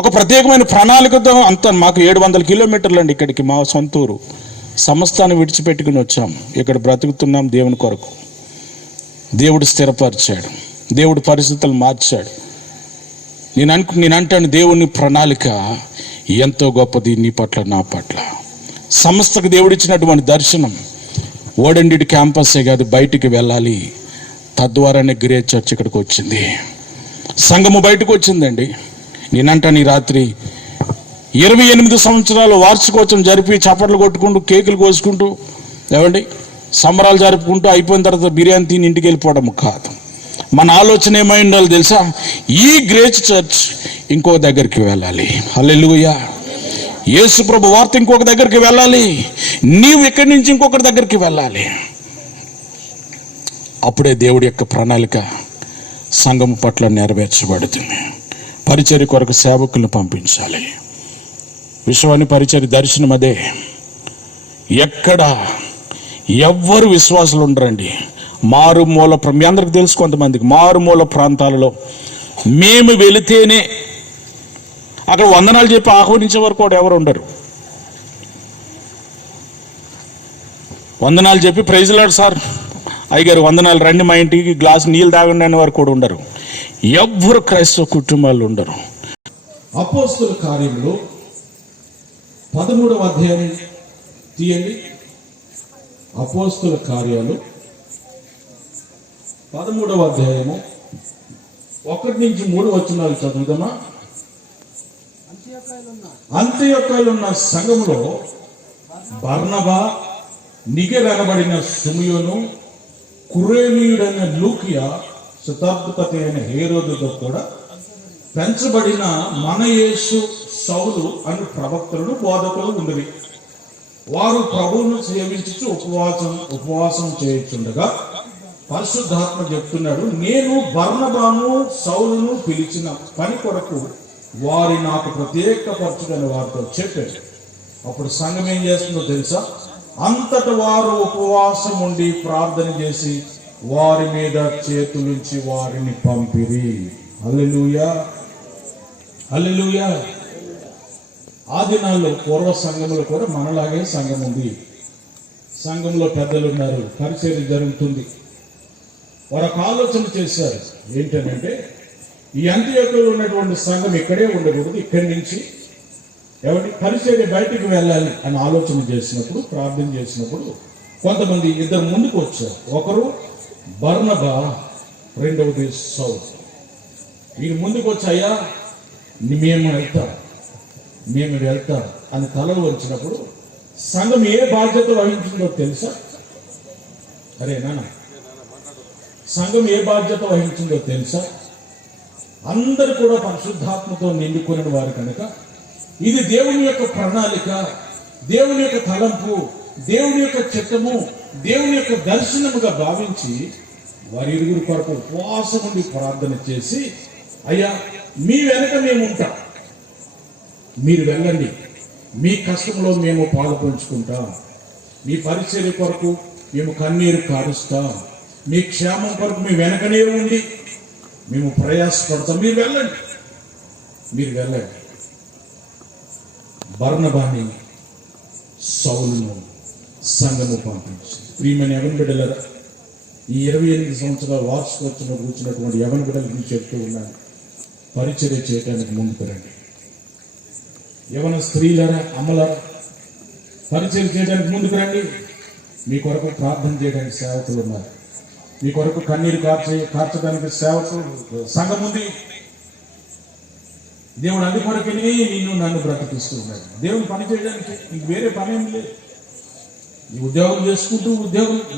ఒక ప్రత్యేకమైన ప్రణాళికతో. అంత మాకు 700 కిలోమీటర్లు అండి ఇక్కడికి, మా సొంతూరు. సమస్తాన్ని విడిచిపెట్టుకుని వచ్చాం. ఇక్కడ బ్రతుకుతున్నాం దేవుని కొరకు. దేవుడు స్థిరపరిచాడు, దేవుడు పరిస్థితులు మార్చాడు. నేను అంటాను, దేవుని ప్రణాళిక ఎంతో గొప్పది నీ పట్ల, నా పట్ల. సంస్థకు దేవుడిచ్చినటువంటి దర్శనం ఓడెండి క్యాంపసే కాదు, బయటికి వెళ్ళాలి. తద్వారానే గ్రేట్ చర్చ్ ఇక్కడికి వచ్చింది, సంఘము బయటకు వచ్చిందండి. నేనంటాను ఈ రాత్రి 28 సంవత్సరాలు వార్షికోత్సవం జరిపి చప్పట్లు కొట్టుకుంటూ, కేకులు కోసుకుంటూ, ఏమండి సంబరాలు జరుపుకుంటూ అయిపోయిన తర్వాత బిర్యానీ తిని ఇంటికి వెళ్ళిపోవడం కాదు. మన ఆలోచన ఏమై ఉండాలి తెలుసా? ఈ గ్రేట్ చర్చ్ ఇంకో దగ్గరికి వెళ్ళాలి. హల్లెలూయా. యేసు ప్రభు వార్త ఇంకొక దగ్గరికి వెళ్ళాలి. నీవు ఇక్కడి నుంచి ఇంకొకటి దగ్గరికి వెళ్ళాలి. అప్పుడే దేవుడి యొక్క ప్రణాళిక సంఘం పట్ల నెరవేర్చబడుతుంది. పరిచర్య కొరకు సేవకులను పంపించాలి. విశ్వాన్ని పరిచర్య దర్శనం అదే. ఎక్కడ ఎవ్వరు విశ్వాసులు ఉండరండి. మారుమూల, మీ అందరికి తెలుసు, కొంతమందికి మారుమూల ప్రాంతాలలో మేము వెళితేనే అక్కడ వందనాలు చెప్పి ఆహ్వానించే వరకు కూడా ఎవరు ఉండరు. వందనాలు చెప్పి ప్రైజ్ లార్డ్ సార్, అయ్యగారు వందనాలు, రండి మా ఇంటికి గ్లాసు నీళ్ళు తాగండి అనే వారు కూడా ఉండరు. ఎవ్వరు క్రైస్తవ కుటుంబాలు ఉండరు. అపోస్తలుల కార్యములు 13వ అధ్యాయం తీయండి. అపోస్తలుల కార్యాలు 13వ అధ్యాయము 1 నుంచి 3 వచనాలు చదువుదామా. అంత్యోక్యలో ఉన్న సంఘములో బర్నబా, నిగెర్ అనబడిన సిమియోను, కురేనీయుడైన లూకియా, శతాబ్దపతి అయిన హేరోదుతో కూడా పెంచబడిన మన యేసు సౌలు అను ప్రవక్తలను బోధకులు ఉండేవి. వారు ప్రభువును సేవించుచు ఉపవాసం చేయుచుండగా పరిశుద్ధాత్మ చెప్తున్నాడు, నేను బర్నబాను సౌలును పిలిచిన పని కొరకు వారి నాకు ప్రత్యేకపరచుడని వారితో చెప్పాడు. అప్పుడు సంఘం ఏం చేస్తుందో తెలుసా? అంతట వారు ఉపవాసం ఉండి ప్రార్థన చేసి వారి మీద చేతులుంచి వారిని పంపిరి. హల్లెలూయా, హల్లెలూయా. ఆ దినాల్లో పూర్వ సంఘంలో కూడా మనలాగే సంఘం ఉంది. సంఘంలో పెద్దలు ఉన్నారు, పరిచర్య జరుగుతుంది. వారు ఒక ఆలోచన చేశారు. ఏంటంటే ఈ అంత్యోక్యలో ఉన్నటువంటి సంఘం ఇక్కడే ఉండకూడదు, ఇక్కడి నుంచి పరిచర్య బయటికి వెళ్ళాలి అని ఆలోచన చేసినప్పుడు, ప్రార్థన చేసినప్పుడు కొంతమంది ఇద్దరు ముందుకు వచ్చారు. ఒకరు బర్నబా, రెండవది సౌలు. వీరు ముందుకు వచ్చాయా, మేము వెళ్తాం అని తలలు వంచినప్పుడు సంఘం ఏ బాధ్యత వహించిందో తెలుసా? అరే నాన్న, సంఘం ఏ బాధ్యత వహించిందో తెలుసా? అందరు కూడా పరిశుద్ధాత్మతో నిండుకున్న వారు కనుక ఇది దేవుని యొక్క ప్రణాళిక, దేవుని యొక్క తలంపు, దేవుని యొక్క చిత్తము, దేవుని యొక్క దర్శనముగా భావించి వారి ఇరుగురు కొరకు ఉపవాసం ఉండి ప్రార్థన చేసి, అయ్యా మీ వెనక మేము ఉంటాం, మీరు వెళ్ళండి, మీ కష్టంలో మేము పాలు పంచుకుంటాం, మీ పరిచర్య కొరకు మేము కన్నీరు కారుస్తాం, మీ క్షేమం కొరకు మీ వెనకనే ఉండి మేము ప్రయాసపడతాం, మీరు వెళ్ళండి. బర్నబాని సౌలును సంఘము పంపించి, ప్రియమైన యవన బిడ్డలారా, ఈ 28 సంవత్సరాల వార్షికోత్సవం కూర్చున్నటువంటి యవన బిడ్డల గురించి చెప్తూ ఉన్నాను. పరిచర్య చేయడానికి ముందుకు రండి. యవన స్త్రీలరా, అమ్మలరా, పరిచర్య చేయడానికి ముందుకు రండి. మీ కొరకు ప్రార్థన చేయడానికి సేవకులు ఉన్నారు. మీ కొరకు కన్నీరు కార్చడానికి సేవకులు సంఘం ఉంది. దేవుడు అది కొరకే నన్ను బ్రతికిస్తూ ఉన్నాడు. దేవుని పని చేయడానికి నీకు వేరే పని ఏమి లేదు. నీ ఉద్యోగం చేసుకుంటూ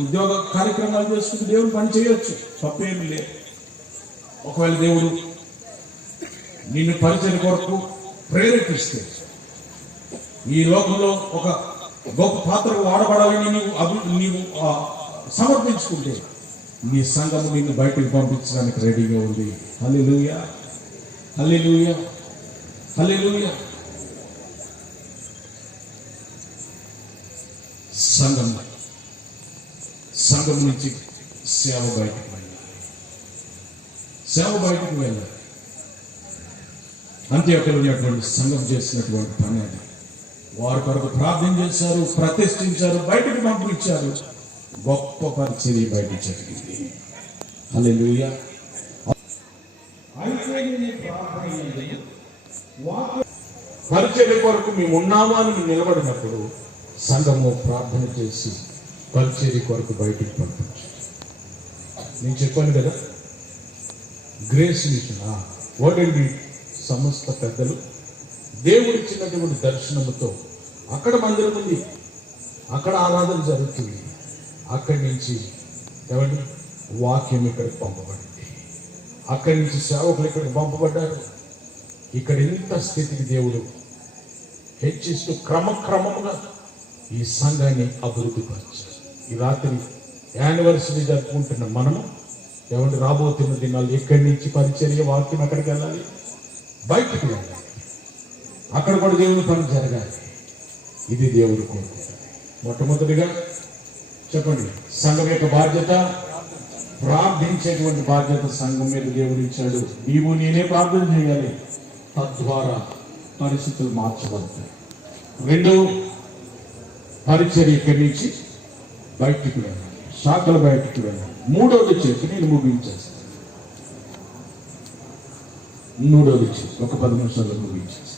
ఉద్యోగ కార్యక్రమాలు చేసుకుంటూ దేవుని పని చేయొచ్చు, తప్పేమి లేదు. ఒకవేళ దేవుడు నిన్ను పరిచయం కొరకు ప్రేరేపిస్తే, ఈ లోకంలో ఒక గొప్ప పాత్రకు వాడబడాలని నీవు సమర్పించుకుంటే నీ సంఘము నిన్ను బయటకు పంపించడానికి రెడీగా ఉంది. హల్లెలూయా, హల్లెలూయా, హల్లెలూయా. సంఘం నుంచి సేవ బయటకు వెళ్ళాలి. అంత్యోక్యలో ఉన్నటువంటి సంఘం చేసినటువంటి పని అది. వారి కొరకు ప్రార్థన చేశారు, ప్రతిష్ఠించారు, బయటకు పంపించారు. గొప్ప పరిచర్య బయట జరిగింది. హల్లెలూయా. పరిచర్య కొరకు మేము ఉన్నామా అని నిలబడినప్పుడు సంఘము ప్రార్థన చేసి పరిచర్య కొరకు బయటికి పంపించారు. నేను చెప్పాను కదా, గ్రేస్ మిషన్ ఓడండి. సమస్త పెద్దలు దేవుడిచ్చినటువంటి దర్శనముతో అక్కడ మందిరం ఉంది, అక్కడ ఆరాధన జరుగుతుంది. అక్కడి నుంచి వాక్యం ఇక్కడికి పంపబడింది. అక్కడి నుంచి సేవకులు ఇక్కడికి పంపబడ్డారు. ఇక్కడ ఇంత స్థితికి దేవుడు హెచ్చిస్తూ క్రమక్రమముగా ఈ సంఘాన్ని అభివృద్ధి పరిచారు. ఈ రాత్రి యానివర్సరీ జరుపుకుంటున్న మనము రాబోతున్న దినాలు ఎక్కడి నుంచి పరిచర్య వాక్యం అక్కడికి వెళ్ళాలి, బయటకు వెళ్ళాలి. అక్కడ కూడా దేవుని పని జరగాలి. ఇది దేవుడు కోరుకుంటాడు. మొట్టమొదటిగా చెప్పండి, సంఘం యొక్క బాధ్యత, ప్రార్థించేటువంటి బాధ్యత సంఘం మీద దేవుడు ఇచ్చాడు. నీవు నేనే ప్రార్థన చేయాలి, తద్వారా పరిస్థితులు మార్చబడతాయి. రెండో, పరిచర్య ఇక్కడి నుంచి బయటికి వెళ్ళాలి, శాఖలు బయటికి వెళ్ళాలి. మూడోది చెప్పి నేను ముగించేస్తాను. మూడోది చెప్పి ఒక 10 నిమిషాల్లో ముగించేస్తాను.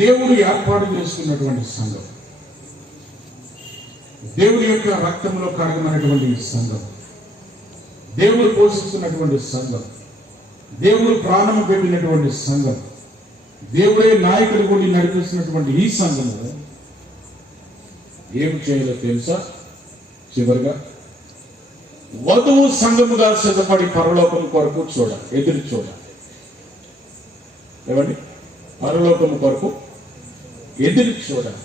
దేవుడు ఏర్పాటు చేసుకున్నటువంటి సంఘం, దేవుడి యొక్క రక్తంలో కడగమైనటువంటి సంఘం, దేవుడు పోషిస్తున్నటువంటి సంఘం, దేవుడు ప్రాణం పెట్టినటువంటి సంఘం, దేవుడే నాయకుడు కూడా నడిపిస్తున్నటువంటి ఈ సంఘము ఏం చేయాలో తెలుసా? చివరిగా వధువు సంఘముగా సిద్ధపడి పరలోకం కొరకు చూడాలి, ఎదురు చూడాలి. ఏమండి? పరలోకం కొరకు ఎదురు చూడాలి.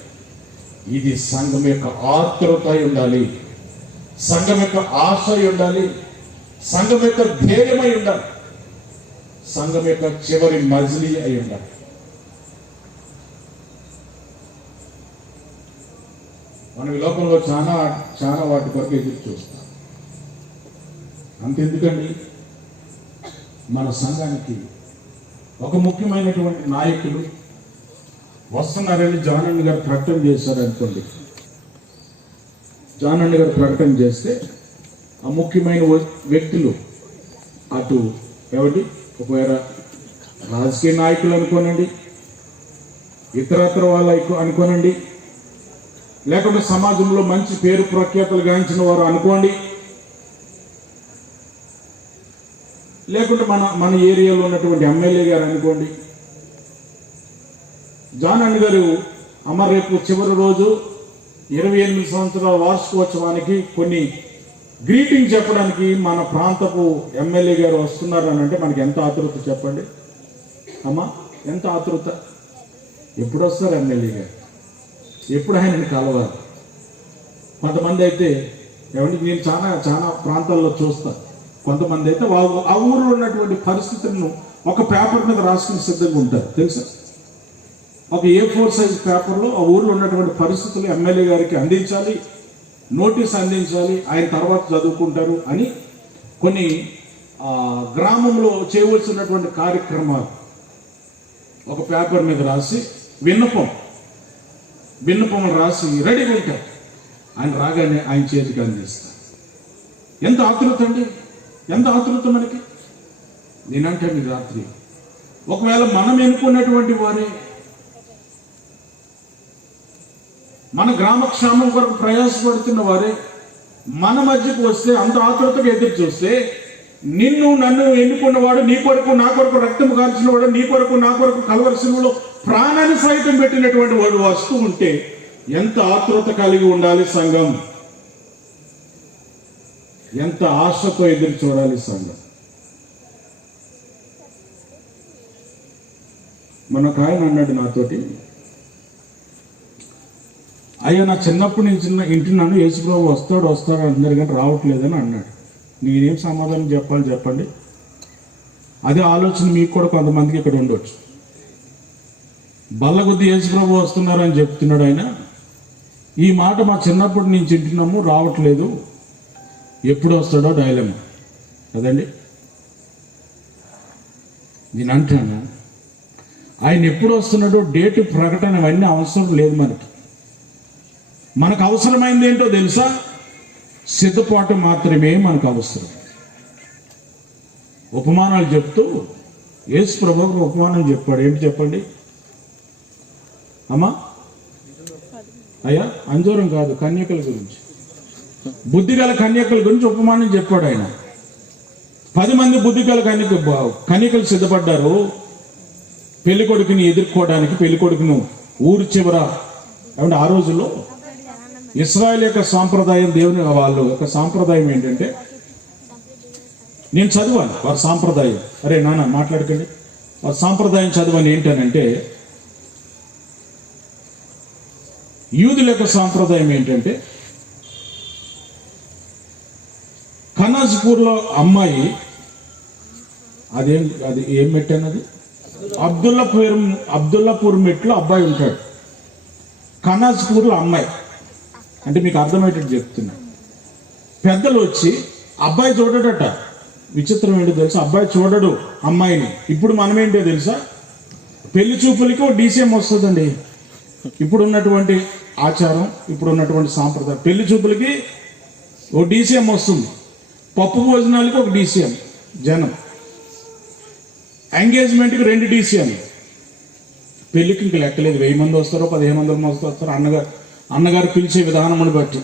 ఇది సంఘం యొక్క ఆతృత అయి ఉండాలి, సంఘం యొక్క ఆశ అయి ఉండాలి, సంఘం యొక్క ధ్యేయమై ఉండాలి, సంఘం యొక్క చివరి మజిలీ అయి ఉండాలి. మనం ఈ లోకంలో చాలా చాలా వాటి కొరకు ఎదురు చూస్తాం. అంతెందుకండి, మన సంఘానికి ఒక ముఖ్యమైనటువంటి నాయకులు వస్తున్నారని జాన్ అన్న గారు ప్రకటన చేశారు అనుకోండి. జాన్ అన్న గారు ప్రకటన చేస్తే ఆ ముఖ్యమైన వ్యక్తులు అటు ఏమిటి ఒకవేళ రాజకీయ నాయకులు అనుకోనండి, ఇతరత్ర వాళ్ళు అనుకోనండి, లేకుంటే సమాజంలో మంచి పేరు ప్రఖ్యాతలు గాంచిన వారు అనుకోండి, లేకుంటే మన ఏరియాలో ఉన్నటువంటి ఎమ్మెల్యే గారు అనుకోండి. జాన్ అన్న గారు రేపు చివరి రోజు 28 సంవత్సరాల వార్షికోత్సవానికి కొన్ని గ్రీటింగ్ చెప్పడానికి మన ప్రాంతపు ఎమ్మెల్యే గారు వస్తున్నారు అని అంటే మనకి ఎంత ఆతృత చెప్పండి అమ్మా, ఎంత ఆతృత. ఎప్పుడు వస్తారు ఎమ్మెల్యే గారు? ఎప్పుడు ఆయనని కలవాలి? కొంతమంది అయితే ఏమంటే నేను చాలా చాలా ప్రాంతాల్లో చూస్తాను, కొంతమంది అయితే ఆ ఊరిలో ఉన్నటువంటి పరిస్థితులను ఒక పేపర్ మీద రాసుకుని సిద్ధంగా ఉంటారు తెలుసా. ఒక A4 సైజ్ పేపర్లో ఆ ఊరిలో ఉన్నటువంటి పరిస్థితులు ఎమ్మెల్యే గారికి అందించాలి, నోటీస్ అందించాలి, ఆయన తర్వాత చదువుకుంటారు అని కొన్ని గ్రామంలో చేయవలసినటువంటి కార్యక్రమాలు ఒక పేపర్ మీద రాసి విన్నపం రాసి రెడీగా ఉంటారు. ఆయన రాగానే ఆయన చేతికి అందిస్తారు. ఎంత ఆతృత అండి, ఎంత ఆతృత మనకి. నేనంటే మీ రాత్రి ఒకవేళ మనం ఎన్నుకున్నటువంటి వారే మన గ్రామక్షేమం కొరకు ప్రయాసపడుతున్న వారే మన మధ్యకు వస్తే, అంత ఆతృతగా ఎదురు చూస్తే, నిన్ను నన్ను ఎన్నుకున్నవాడు, నీ కొరకు నా కొరకు రక్తం కార్చిన వాడు, నీ కొరకు నా కొరకు కల్వరి శిలువలో ప్రాణాన్ని సైతం పెట్టినటువంటి వాడు వస్తూ ఉంటే ఎంత ఆతృత కలిగి ఉండాలి సంఘం, ఎంత ఆశతో ఎదురు చూడాలి సంఘం. మన ఆయన అన్నాడు నాతోటి, అయ్యా నా చిన్నప్పటి నుంచి వింటున్నాను యేసుప్రభు వస్తాడు అంటున్నారు కానీ రావట్లేదని అన్నాడు. నేనేం సమాధానం చెప్పండి. అదే ఆలోచన మీకు కూడా కొంతమందికి ఇక్కడ ఉండొచ్చు. బల్లగుద్ది యేసుప్రభు వస్తున్నారు అని చెప్తున్నాడు ఆయన. ఈ మాట మా చిన్నప్పటి నుంచి వింటున్నాము, రావట్లేదు, ఎప్పుడు వస్తాడో డైలమా కదండి. నేను అంటాను ఆయన ఎప్పుడు వస్తున్నాడో డేటు ప్రకటన అవన్నీ అవసరం లేదు మనకు అవసరమైంది ఏంటో తెలుసా? సిద్ధపాటు మాత్రమే మనకు అవసరం. ఉపమానాలు చెప్తూ యేసు ప్రభువు ఉపమానం చెప్పాడు. ఏంటి చెప్పండి అమ్మా? అయ్యా అంజూరం కాదు, కన్యకల గురించి, బుద్ధిగల కన్యకల గురించి ఉపమానం చెప్పాడు ఆయన. 10 మంది బుద్ధిగల కన్యకలు సిద్ధపడ్డారు పెళ్లి కొడుకుని ఎదుర్కోవడానికి. పెళ్లి కొడుకును ఊరు చివర ఏమంటే ఆ రోజుల్లో ఇశ్రాయేల్ యొక్క సాంప్రదాయం, దేవుని వాళ్ళు యొక్క సాంప్రదాయం ఏంటంటే, నేను చదివాను వారి సాంప్రదాయం. అరే నాన్న మాట్లాడకండి. వారి సాంప్రదాయం చదివాను ఏంటనంటే, యూదుల యొక్క సాంప్రదాయం ఏంటంటే, కనాజ్పూర్లో అమ్మాయి, అది ఏం మెట్టన్నది, అబ్దుల్లాపూర్ మెట్లో అబ్బాయి ఉంటాడు. కనాజ్పూర్లో అమ్మాయి అంటే మీకు అర్థమయ్యేటట్టు చెప్తున్నా. పెద్దలు వచ్చి అబ్బాయి చూడడట. విచిత్రం ఏంటో తెలుసా? అబ్బాయి చూడడు అమ్మాయిని. ఇప్పుడు మనమేంటో తెలుసా? పెళ్లి చూపులకి ఒక DCM వస్తుందండి. ఇప్పుడు ఉన్నటువంటి ఆచారం, ఇప్పుడు ఉన్నటువంటి సాంప్రదాయం, పెళ్లి చూపులకి ఒక DCM వస్తుంది, పప్పు భోజనాలకి ఒక DCM జనం, ఎంగేజ్మెంట్కి 2 DCM. పెళ్లికి ఇంక లెక్కలేదు, 1000 మంది వస్తారో 1500 మంది వస్తారో అన్నగారు పిలిచే విధానమును బట్టి.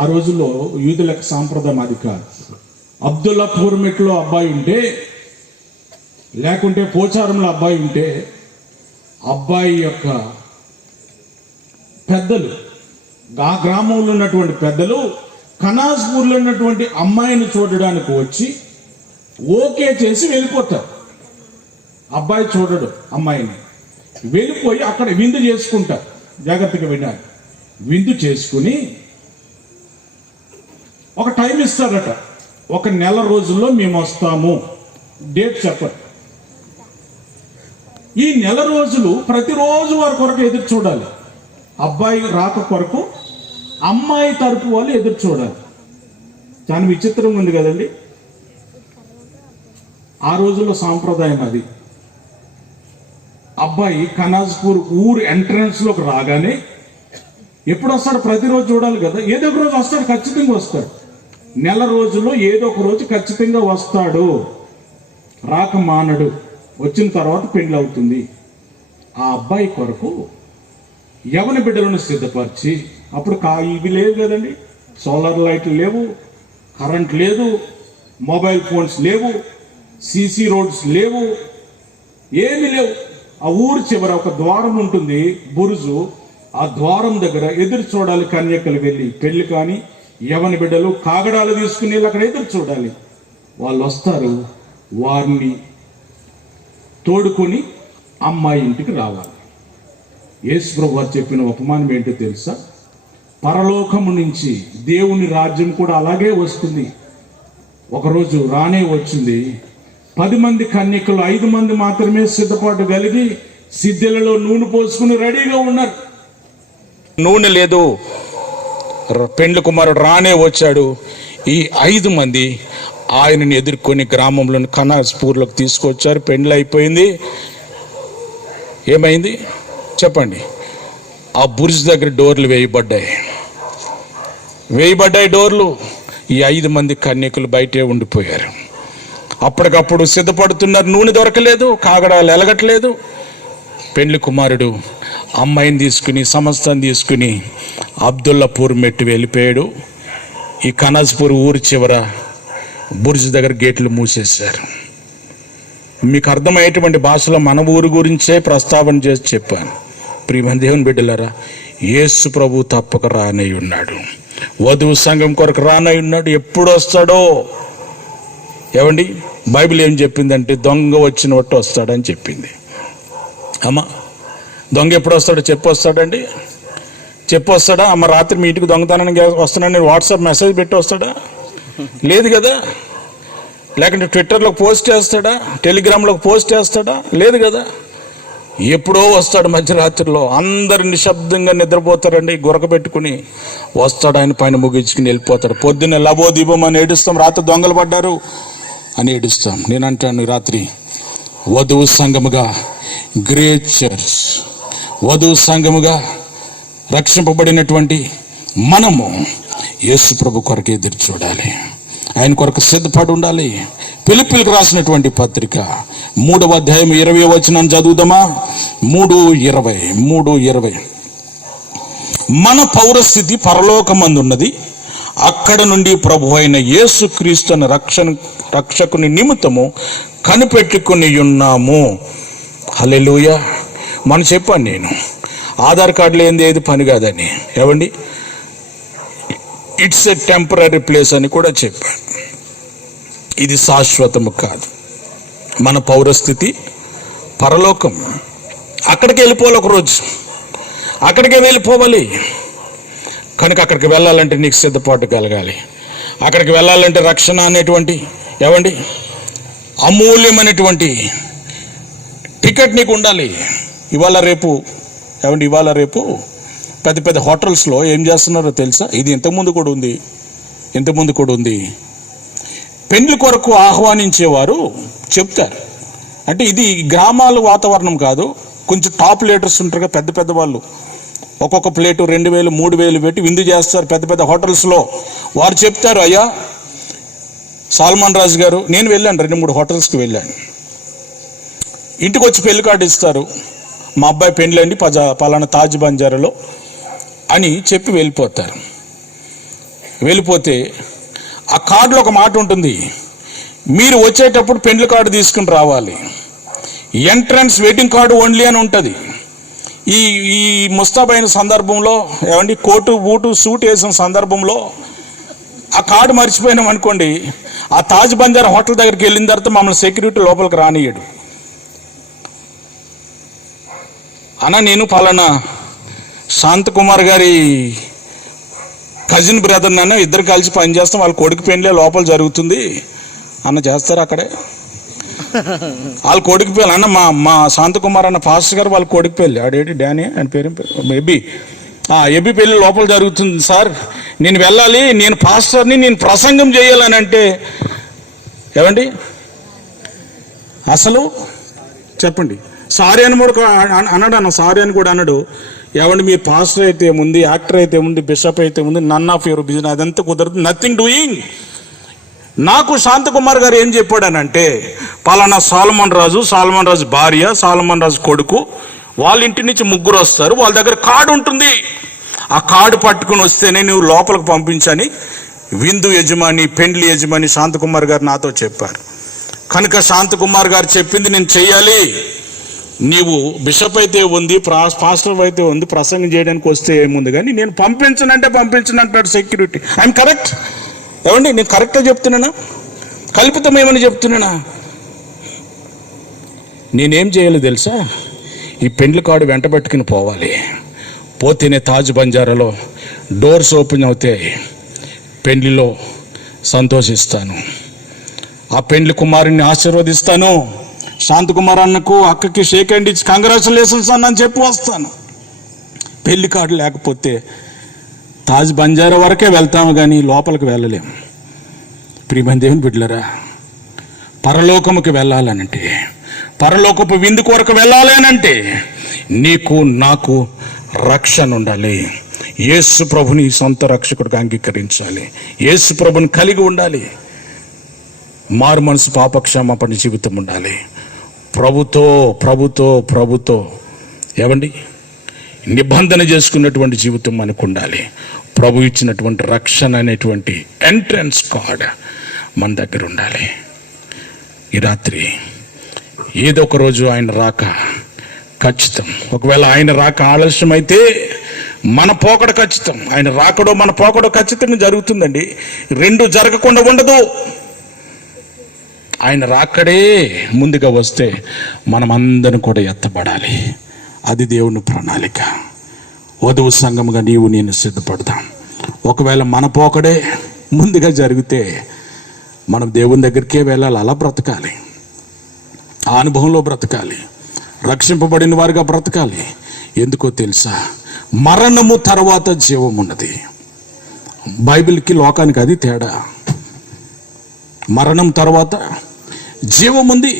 ఆ రోజుల్లో యూదుల యొక్క సాంప్రదాయం అది కాదు. అబ్దుల్లాపూర్ మెట్లో అబ్బాయి ఉంటే, లేకుంటే పోచారంలో అబ్బాయి ఉంటే, అబ్బాయి యొక్క పెద్దలు, ఆ గ్రామంలో ఉన్నటువంటి పెద్దలు కనాజ్పూర్లో ఉన్నటువంటి అమ్మాయిని చూడడానికి వచ్చి ఓకే చేసి వెళ్ళిపోతారు. అబ్బాయి చూడడు అమ్మాయిని, వెళ్ళిపోయి అక్కడ విందు చేసుకుంటారు. జాగ్రత్తగా వినాలి. విందు చేసుకుని ఒక టైం ఇస్తారట, 1 నెల రోజుల్లో మేము వస్తాము, డేట్ చెప్పరు. ఈ నెల రోజులు ప్రతిరోజు వారి కొరకు ఎదురు చూడాలి. అబ్బాయి రాక కొరకు అమ్మాయి తరపు వాళ్ళు ఎదురు చూడాలి. చాలా విచిత్రంగా ఉంది కదండి. ఆ రోజుల్లో సాంప్రదాయం అది. అబ్బాయి కనాజ్పూర్ ఊరు ఎంట్రన్స్ లోకి రాగానే ఎప్పుడు వస్తాడు? ప్రతిరోజు చూడాలి కదా. ఏదో ఒక రోజు వస్తాడు, ఖచ్చితంగా వస్తాడు. నెల రోజుల్లో ఏదో ఒక రోజు ఖచ్చితంగా వస్తాడు, రాక మానడు. వచ్చిన తర్వాత పెళ్లి అవుతుంది. ఆ అబ్బాయి కొరకు యవన బిడ్డలను సిద్ధపరిచి, అప్పుడు ఇవి లేవు కదండి, సోలార్ లైట్లు లేవు, కరెంట్ లేదు, మొబైల్ ఫోన్స్ లేవు, సీసీ రోడ్స్ లేవు, ఏమీ లేవు. ఆ ఊరు చివర ఒక ద్వారం ఉంటుంది, బురుజు. ఆ ద్వారం దగ్గర ఎదురు చూడాలి కన్యకలు వెళ్ళి. పెళ్లి కానీ యవన బిడ్డలు కాగడాలు తీసుకుని అక్కడ ఎదురు చూడాలి. వాళ్ళు వస్తారు, వారిని తోడుకొని అమ్మాయి ఇంటికి రావాలి. యేసు ప్రభువు వారు చెప్పిన ఉపమానం ఏంటో తెలుసా? పరలోకము నుంచి దేవుని రాజ్యం కూడా అలాగే వస్తుంది. ఒకరోజు రానే వచ్చింది. 10 మంది కన్యకలు 5 మంది మాత్రమే సిద్ధపాటు కలిగి సిద్ధెలలో నూనె పోసుకుని రెడీగా ఉన్నారు. నూనె లేదు, పెండ్లి కుమారుడు రానే వచ్చాడు. ఈ 5 మంది ఆయనని ఎదుర్కొని గ్రామంలోని కనాజ్పూర్లోకి తీసుకొచ్చారు. పెండ్లి అయిపోయింది. ఏమైంది చెప్పండి? ఆ బుర్జ్ దగ్గర డోర్లు వేయబడ్డాయి డోర్లు. ఈ 5 మంది కన్యకులు బయటే ఉండిపోయారు. అప్పటికప్పుడు సిద్ధపడుతున్నారు. నూనె దొరకలేదు, కాగడాలు ఎలగట్లేదు. పెండ్లి కుమారుడు అమ్మాయిని తీసుకుని సమస్తాన్ని తీసుకుని అబ్దుల్లాపూర్ మెట్టు వెళ్ళిపోయాడు. ఈ కనాజ్పూర్ ఊరు చివర బుర్జ్ దగ్గర గేట్లు మూసేశారు. మీకు అర్థమయ్యేటువంటి భాషలో మన ఊరు గురించే ప్రస్తావన చేసి చెప్పాను. ప్రియమైన దేవుని బిడ్డలారా, యేసు ప్రభు తప్పక రానై ఉన్నాడు. వధువు సంఘం కొరకు రానై ఉన్నాడు. ఎప్పుడు వస్తాడో ఏమండి? బైబిల్ ఏం చెప్పిందంటే దొంగ వచ్చిన వట్టు వస్తాడని చెప్పింది. అమ్మా, దొంగ ఎప్పుడు వస్తాడో చెప్పొస్తాడండి? చెప్పొస్తాడా? అమ్మ రాత్రి మీ ఇంటికి దొంగతనానికి వస్తున్నాను నేను వాట్సాప్ మెసేజ్ పెట్టి వస్తాడా? లేదు కదా. లేకుంటే ట్విట్టర్లో పోస్ట్ చేస్తాడా? టెలిగ్రామ్లో పోస్ట్ చేస్తాడా? లేదు కదా. ఎప్పుడో వస్తాడు మధ్యరాత్రిలో. అందరు నిశ్శబ్దంగా నిద్రపోతారండి, గురక పెట్టుకుని వస్తాడు. ఆయన పైన ముగించుకుని వెళ్ళిపోతాడు. పొద్దున్న లబో దీపం అని ఏడుస్తాం, రాత్రి దొంగలు పడ్డారు అని ఏడుస్తాం. నేను అంటాను, రాత్రి వధువు సంఘముగా గ్రేట్ చర్చ్, వధువు సంఘముగా రక్షింపబడినటువంటి మనము యేసు ప్రభు కొరకు ఎదురు చూడాలి, ఆయన కొరకు సిద్ధపడి ఉండాలి. ఫిలిప్పీలకు రాసినటువంటి పత్రిక 3వ అధ్యాయం 20వ వచనం చదువుదామా? 3:20 మన పౌరస్థితి పరలోకమందున్నది, అక్కడ నుండి ప్రభు అయిన యేసు క్రీస్తుని రక్షకుని నిమిత్తము కనిపెట్టుకుని ఉన్నాము. హల్లెలూయా. మనం చెప్పాను, నేను ఆధార్ కార్డు లేనిది ఏది పని కాదని. ఏమండి? ఇట్స్ ఎ టెంపరీ ప్లేస్ అని కూడా చెప్పాను. ఇది శాశ్వతము కాదు. మన పౌరస్థితి పరలోకం. అక్కడికి వెళ్ళిపోవాలి, ఒకరోజు అక్కడికే వెళ్ళిపోవాలి. కనుక అక్కడికి వెళ్ళాలంటే నీకు సిద్ధపాటు కలగాలి. అక్కడికి వెళ్ళాలంటే రక్షణ అనేటువంటి ఏమండి అమూల్యమైనటువంటి టికెట్ నీకు ఉండాలి. ఇవాళ రేపు పెద్ద పెద్ద హోటల్స్లో ఏం చేస్తున్నారో తెలుసా? ఇది ఇంతకుముందు కూడా ఉంది. పెండ్లి కొరకు ఆహ్వానించేవారు చెప్తారు. అంటే ఇది గ్రామాల వాతావరణం కాదు. కొంచెం టాప్ లీడర్స్ ఉంటారు కదా, పెద్ద పెద్ద వాళ్ళు, ఒక్కొక్క ప్లేటు 2,000 3,000 పెట్టి విందు చేస్తారు పెద్ద పెద్ద హోటల్స్లో. వారు చెప్తారు, అయ్యా సాల్మాన్ రాజు గారు, నేను వెళ్ళాను 2-3 హోటల్స్కి వెళ్ళాను. ఇంటికి వచ్చి పెళ్లి కార్డు ఇస్తారు. మా అబ్బాయి పెండ్లండి పలానా తాజ్ బంజారాలో అని చెప్పి వెళ్ళిపోతారు. వెళ్ళిపోతే ఆ కార్డులో ఒక మాట ఉంటుంది, మీరు వచ్చేటప్పుడు పెండ్లి కార్డు తీసుకుని రావాలి. ఎంట్రన్స్ వెయిటింగ్ కార్డు ఓన్లీ అని ఉంటుంది. ఈ ముస్తాబైన సందర్భంలో ఏమండి, కోటు బూటు సూట్ వేసిన సందర్భంలో ఆ కార్డు మర్చిపోయినాం అనుకోండి, ఆ తాజ్ బంజారా హోటల్ దగ్గరికి వెళ్ళిన తర్వాత మమ్మల్ని సెక్యూరిటీ లోపలికి రానియడు. అన్న నేను పలానా శాంతకుమార్ గారి కజిన్ బ్రదర్ నన్ను ఇద్దరు కలిసి పనిచేస్తాం, వాళ్ళ కొడుకు పెళ్ళి లోపల జరుగుతుంది అన్న, చేస్తారు అక్కడే వాళ్ళ కొడుకు పెళ్ళి అన్న, మా శాంతకుమార్ అన్న పాస్టర్ గారు వాళ్ళ కొడుకు పెళ్ళి, ఆడేటి డానీ ఆయన పేరు ఎబి పెళ్ళి లోపల జరుగుతుంది సార్, నేను వెళ్ళాలి, నేను పాస్టర్ని, నేను ప్రసంగం చేయాలని అంటే ఏమండి అసలు చెప్పండి. సారీ అని కూడా అన్నాడు అన్న, సారీ అని కూడా అన్నాడు. ఏమండి మీరు పాస్టర్ అయితే ఏముంది, యాక్టర్ అయితే ఏముంది, బిషప్ అయితే ఏముంది, నన్ ఆఫ్ యువర్ బిజినెస్, అదంతా కుదరదు, నథింగ్ డూయింగ్. నాకు శాంతకుమార్ గారు ఏం చెప్పాడనంటే, పలానా సాలమన్ రాజు భార్య, సాలమన్ రాజు కొడుకు, వాళ్ళ ఇంటి నుంచి ముగ్గురు వస్తారు, వాళ్ళ దగ్గర కార్డు ఉంటుంది, ఆ కార్డు పట్టుకుని వస్తేనే నువ్వు లోపలికి పంపించని విందు యజమాని, పెండ్లి యజమాని శాంతకుమార్ గారు నాతో చెప్పారు. కనుక శాంతకుమార్ గారు చెప్పింది నేను చెయ్యాలి. నీవు బిషప్ అయితే ఉంది, పాస్టర్ అయితే ఉంది, ప్రసంగం చేయడానికి వస్తే ఏముంది, కానీ నేను పంపించనంటే పంపించనంటాడు సెక్యూరిటీ. ఐఎమ్ కరెక్ట్ ఏమండి, నేను కరెక్ట్గా చెప్తున్నానా, కల్పితం ఏమని చెప్తున్నానా? నేనేం చేయాలి తెలుసా, ఈ పెండ్లి కార్డు వెంట పెట్టుకుని పోవాలి. పోతేనే తాజ్ బంజారాలో డోర్స్ ఓపెన్ అవుతాయి, పెండ్లిలో సంతోషిస్తాను, ఆ పెండ్లి కుమారుని ఆశీర్వదిస్తాను, శాంతకుమార్ అన్నకు అక్కకి షేక్ హ్యాండ్ ఇచ్చి కంగ్రాచులేషన్స్ అన్న అని చెప్పి వస్తాను. పెళ్లి కార్డు లేకపోతే తాజ్ బంజారా వరకే వెళ్తాము కానీ లోపలికి వెళ్ళలేము. ప్రియమైన దేవుని బిడ్డలారా, పరలోకముకి వెళ్ళాలనంటే, పరలోకపు విందు కొరకు వెళ్ళాలి అనంటే నీకు నాకు రక్షణ ఉండాలి. యేసు ప్రభుని సొంత రక్షకుడిగా అంగీకరించాలి, యేసు ప్రభుని కలిగి ఉండాలి, మారు మనసు పాపక్షమాపణ జీవితం ఉండాలి. ప్రభుతో ఏమండి నిబంధన చేసుకున్నటువంటి జీవితం మనకు ఉండాలి. ప్రభు ఇచ్చినటువంటి రక్షణ అనేటువంటి ఎంట్రన్స్ కార్డ్ మన దగ్గర ఉండాలి. ఈ రాత్రి ఏదో ఒక రోజు ఆయన రాక ఖచ్చితం. ఒకవేళ ఆయన రాక ఆలస్యం అయితే మన పోకడ ఖచ్చితం, ఆయన రాకడో మన పోకడో ఖచ్చితంగా జరుగుతుందండి. రెండు జరగకుండా ఉండదు. ఆయన రాకడే ముందుగా వస్తే మనం అందరం కూడా ఎత్తబడాలి. అది దేవుని ప్రణాళిక. వధువు సంఘముగా నీవు నేను సిద్ధపడతాం. ఒకవేళ మన పోకడే ముందుగా జరిగితే మనం దేవుని దగ్గరికే వెళ్ళాలి, అలా బ్రతకాలి, ఆ అనుభవంలో బ్రతకాలి, రక్షింపబడిన వారిగా బ్రతకాలి. ఎందుకో తెలుసా, మరణము తర్వాత జీవం ఉన్నది. బైబిల్కి లోకానికి అది తేడా. మరణం తర్వాత జీవం ఉంది.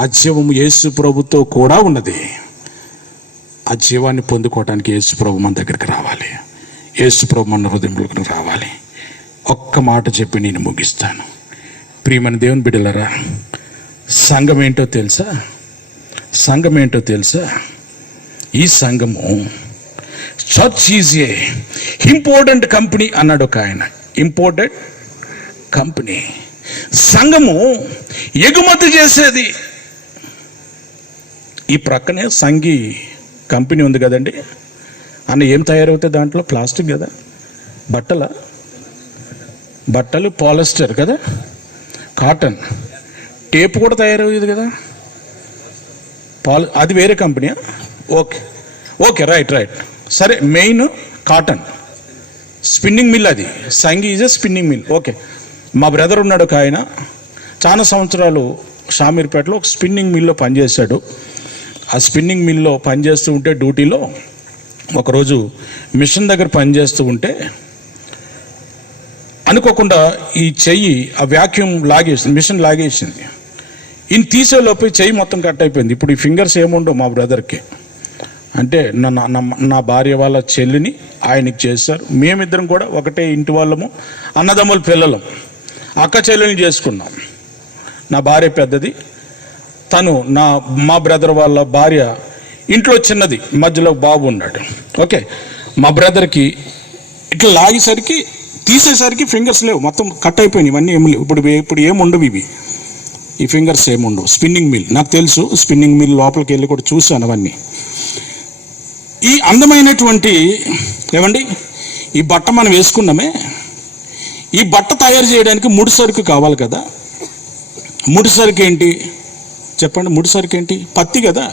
ఆ జీవము యేసు ప్రభుతో కూడా ఉన్నది. ఆ జీవాన్ని పొందుకోవటానికి యేసు ప్రభు మన దగ్గరికి రావాలి, యేసు ప్రభు మన హృదయంలోకి రావాలి. ఒక్క మాట చెప్పి నేను ముగిస్తాను. ప్రియమైన దేవుని బిడ్డలారా, సంఘం ఏంటో తెలుసా? సంఘం ఏంటో తెలుసా? ఈ సంఘము church is A important company అన్నాడు ఒక ఆయన. Important company. సంఘము ఎగుమతి చేసేది. ఈ ప్రక్కనే సంఘి కంపెనీ ఉంది కదండి అన్న. ఏం తయారవుతాయి దాంట్లో? ప్లాస్టిక్ కదా, బట్టలు పాలిస్టర్ కదా, కాటన్, టేప్ కూడా తయారయ్యేది కదా. అది వేరే కంపెనీయా? Okay right. సరే, మెయిన్ కాటన్ స్పిన్నింగ్ మిల్, అది Sanghi is a spinning mill. Okay. మా బ్రదర్ ఉన్నాడు ఒక ఆయన, చాలా సంవత్సరాలు షామీర్పేటలో ఒక స్పిన్నింగ్ మిల్లో పనిచేశాడు. ఆ స్పిన్నింగ్ మిల్లో పనిచేస్తూ ఉంటే డ్యూటీలో ఒకరోజు మిషన్ దగ్గర పనిచేస్తూ ఉంటే అనుకోకుండా ఈ చెయ్యి ఆ వ్యాక్యూమ్ లాగేసింది, మిషన్ లాగేసింది. ఈయన తీసేలోపు చెయ్యి మొత్తం కట్ అయిపోయింది. ఇప్పుడు ఈ ఫింగర్స్ ఏముండవు మా బ్రదర్కి. అంటే నా భార్య వాళ్ళ చెల్లిని ఆయనకి చేశారు. మేమిద్దరం కూడా ఒకటే ఇంటి వాళ్ళము, అన్నదమ్ముల పిల్లలం, అక్క చెల్లెల్ని చేసుకున్నాం. నా భార్య పెద్దది, తను మా బ్రదర్ వాళ్ళ భార్య ఇంట్లో చిన్నది, మధ్యలో బాబు ఉన్నాడు. ఓకే. మా బ్రదర్కి ఇట్లా లాగేసరికి తీసేసరికి ఫింగర్స్ లేవు, మొత్తం కట్ అయిపోయినాయి. ఇవన్నీ ఏమి లేవు. ఇప్పుడు ఏముండవు ఇవి, ఈ ఫింగర్స్ ఏముండవు. స్పిన్నింగ్ మిల్ నాకు తెలుసు, స్పిన్నింగ్ మిల్ లోపలికి వెళ్ళి కూడా చూశాను అవన్నీ. ఈ అందమైనటువంటి ఏమండి ఈ బట్ట మనం వేసుకున్నామే, ఈ బట్ట తయారు చేయడానికి ముడి సరుకు కావాలి కదా. ముడి సరుకు ఏంటి చెప్పండి? ముడి సరుకు ఏంటి? పత్తి కదా,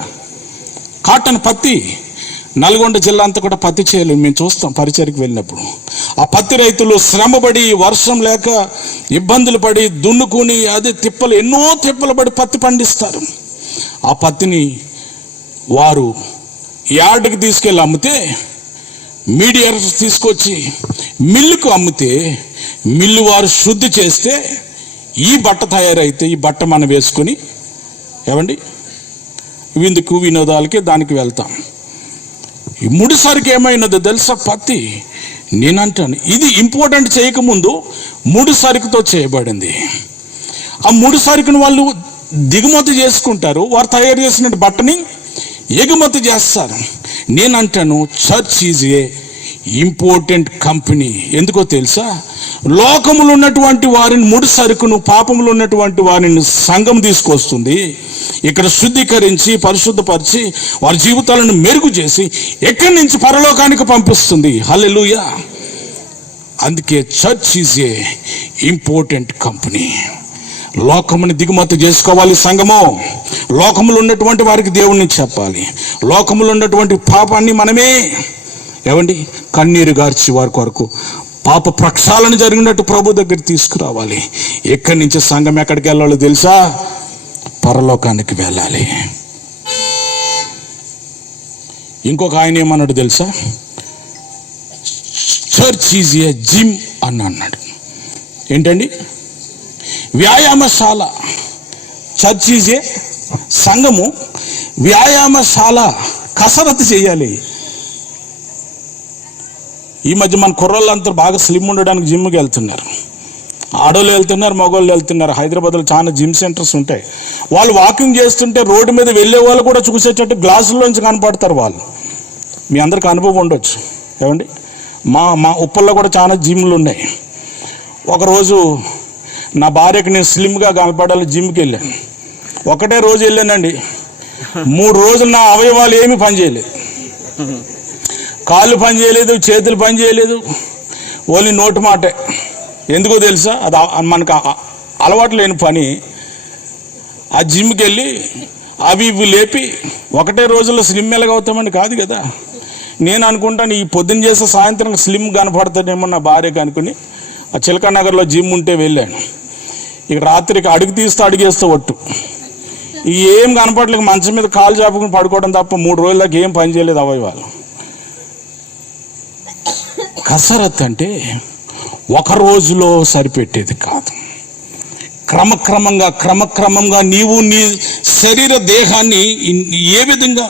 కాటన్ పత్తి. నల్గొండ జిల్లా అంతా కూడా పత్తి చేయాలి. మేము చూస్తాం పరిచయకు వెళ్ళినప్పుడు. ఆ పత్తి రైతులు శ్రమపడి, వర్షం లేక ఇబ్బందులు పడి, దున్నుకుని అదే తిప్పలు, ఎన్నో తిప్పలు పడి పత్తి పండిస్తారు. ఆ పత్తిని వారు యార్డుకి తీసుకెళ్ళి అమ్మితే, మీడియర్స్ తీసుకొచ్చి మిల్లుకు అమ్మితే, మిల్లు వారు శుద్ధి చేస్తే ఈ బట్ట తయారైతే ఈ బట్ట మనం వేసుకొని ఏమండి విందుకు వినోదాలకి దానికి వెళ్తాం. ఈ ముడి సరుకు ఏమైనదో తెలుసా? పత్తి. నేనంటాను ఇది ఇంపార్టెంట్ చేయకముందు ముడి సరుకుతో చేయబడింది. ఆ ముడి సరుకుని వాళ్ళు దిగుమతి చేసుకుంటారు, వారు తయారు చేసిన బట్టని ఎగుమతి చేస్తారు. నేనంటాను church is a important company. ఎందుకో తెలుసా? లోకములు ఉన్నటువంటి వారిని, ముడి సరుకును, పాపములు ఉన్నటువంటి వారిని సంఘం తీసుకొస్తుంది. ఇక్కడ శుద్ధీకరించి, పరిశుద్ధపరిచి, వారి జీవితాలను మెరుగు చేసి ఎక్కడి నుంచి పరలోకానికి పంపిస్తుంది. హల్లెలూయా. అందుకే church is a important company. లోకముని దిగుమతి చేసుకోవాలి సంఘము. లోకములు ఉన్నటువంటి వారికి దేవుణ్ణి చెప్పాలి. లోకములు ఉన్నటువంటి పాపాన్ని మనమే ఏమండి కన్నీరు గార్చి వారి కొరకు పాప ప్రక్షాళన జరిగినట్టు ప్రభు దగ్గర తీసుకురావాలి. ఎక్కడి నుంచి సంఘం ఎక్కడికి వెళ్ళాలో తెలుసా? పరలోకానికి వెళ్ళాలి. ఇంకొక ఆయన ఏమన్నాడు తెలుసా? చర్చ్ ఈజ్ ఏ జిమ్ అని అన్నాడు. ఏంటండి? వ్యాయామశాల. చర్చ్ ఈజ్ ఏ, సంఘము వ్యాయామశాల. కసరత్తు చేయాలి. ఈ మధ్య మన కుర్రోళ్ళంతా బాగా స్లిమ్ ఉండడానికి జిమ్కి వెళ్తున్నారు. ఆడోళ్ళు వెళ్తున్నారు, మగవాళ్ళు వెళ్తున్నారు. హైదరాబాద్లో చాలా జిమ్ సెంటర్స్ ఉంటాయి. వాళ్ళు వాకింగ్ చేస్తుంటే రోడ్డు మీద వెళ్ళే వాళ్ళు కూడా చూసేటట్టు గ్లాసుల్లోంచి కనపడతారు వాళ్ళు. మీ అందరికి అనుభవం ఉండొచ్చు ఏమండి. మా ఉప్పల్లో కూడా చాలా జిమ్లు ఉన్నాయి. ఒకరోజు నా భార్యకి నేను స్లిమ్గా కనపడాలి జిమ్కి వెళ్ళాను. ఒకటే రోజు వెళ్ళానండి, 3 రోజులు నా అవయవాలు ఏమీ పనిచేయలేదు. కాళ్ళు పని చేయలేదు, చేతులు పని చేయలేదు, ఓన్లీ నోటి మాటే. ఎందుకో తెలుసా? అది మనకు అలవాటు లేని పని. ఆ జిమ్కి వెళ్ళి అవి ఇవి లేపి ఒకటే రోజుల్లో స్లిమ్ ఎలాగవుతామని కాదు కదా. నేను అనుకుంటాను ఈ పొద్దున్న చేసే సాయంత్రం స్లిమ్ కనపడతానేమో నా భార్యకి అనుకుని ఆ చిలకా నగర్లో జిమ్ ఉంటే వెళ్ళాను. ఇక రాత్రికి అడుగు తీస్తూ అడిగేస్తూ ఒట్టు ఏం కనపడలేక మంచం మీద కాలు చాపుకుని పడుకోవడం తప్ప 3 రోజుల దాకా ఏం పని చేయలేదు అవయవాలు. కసరత్ అంటే ఒక రోజులో సరిపెట్టేది కాదు. క్రమక్రమంగా నీవు నీ శరీర దేహాన్ని ఏ విధంగా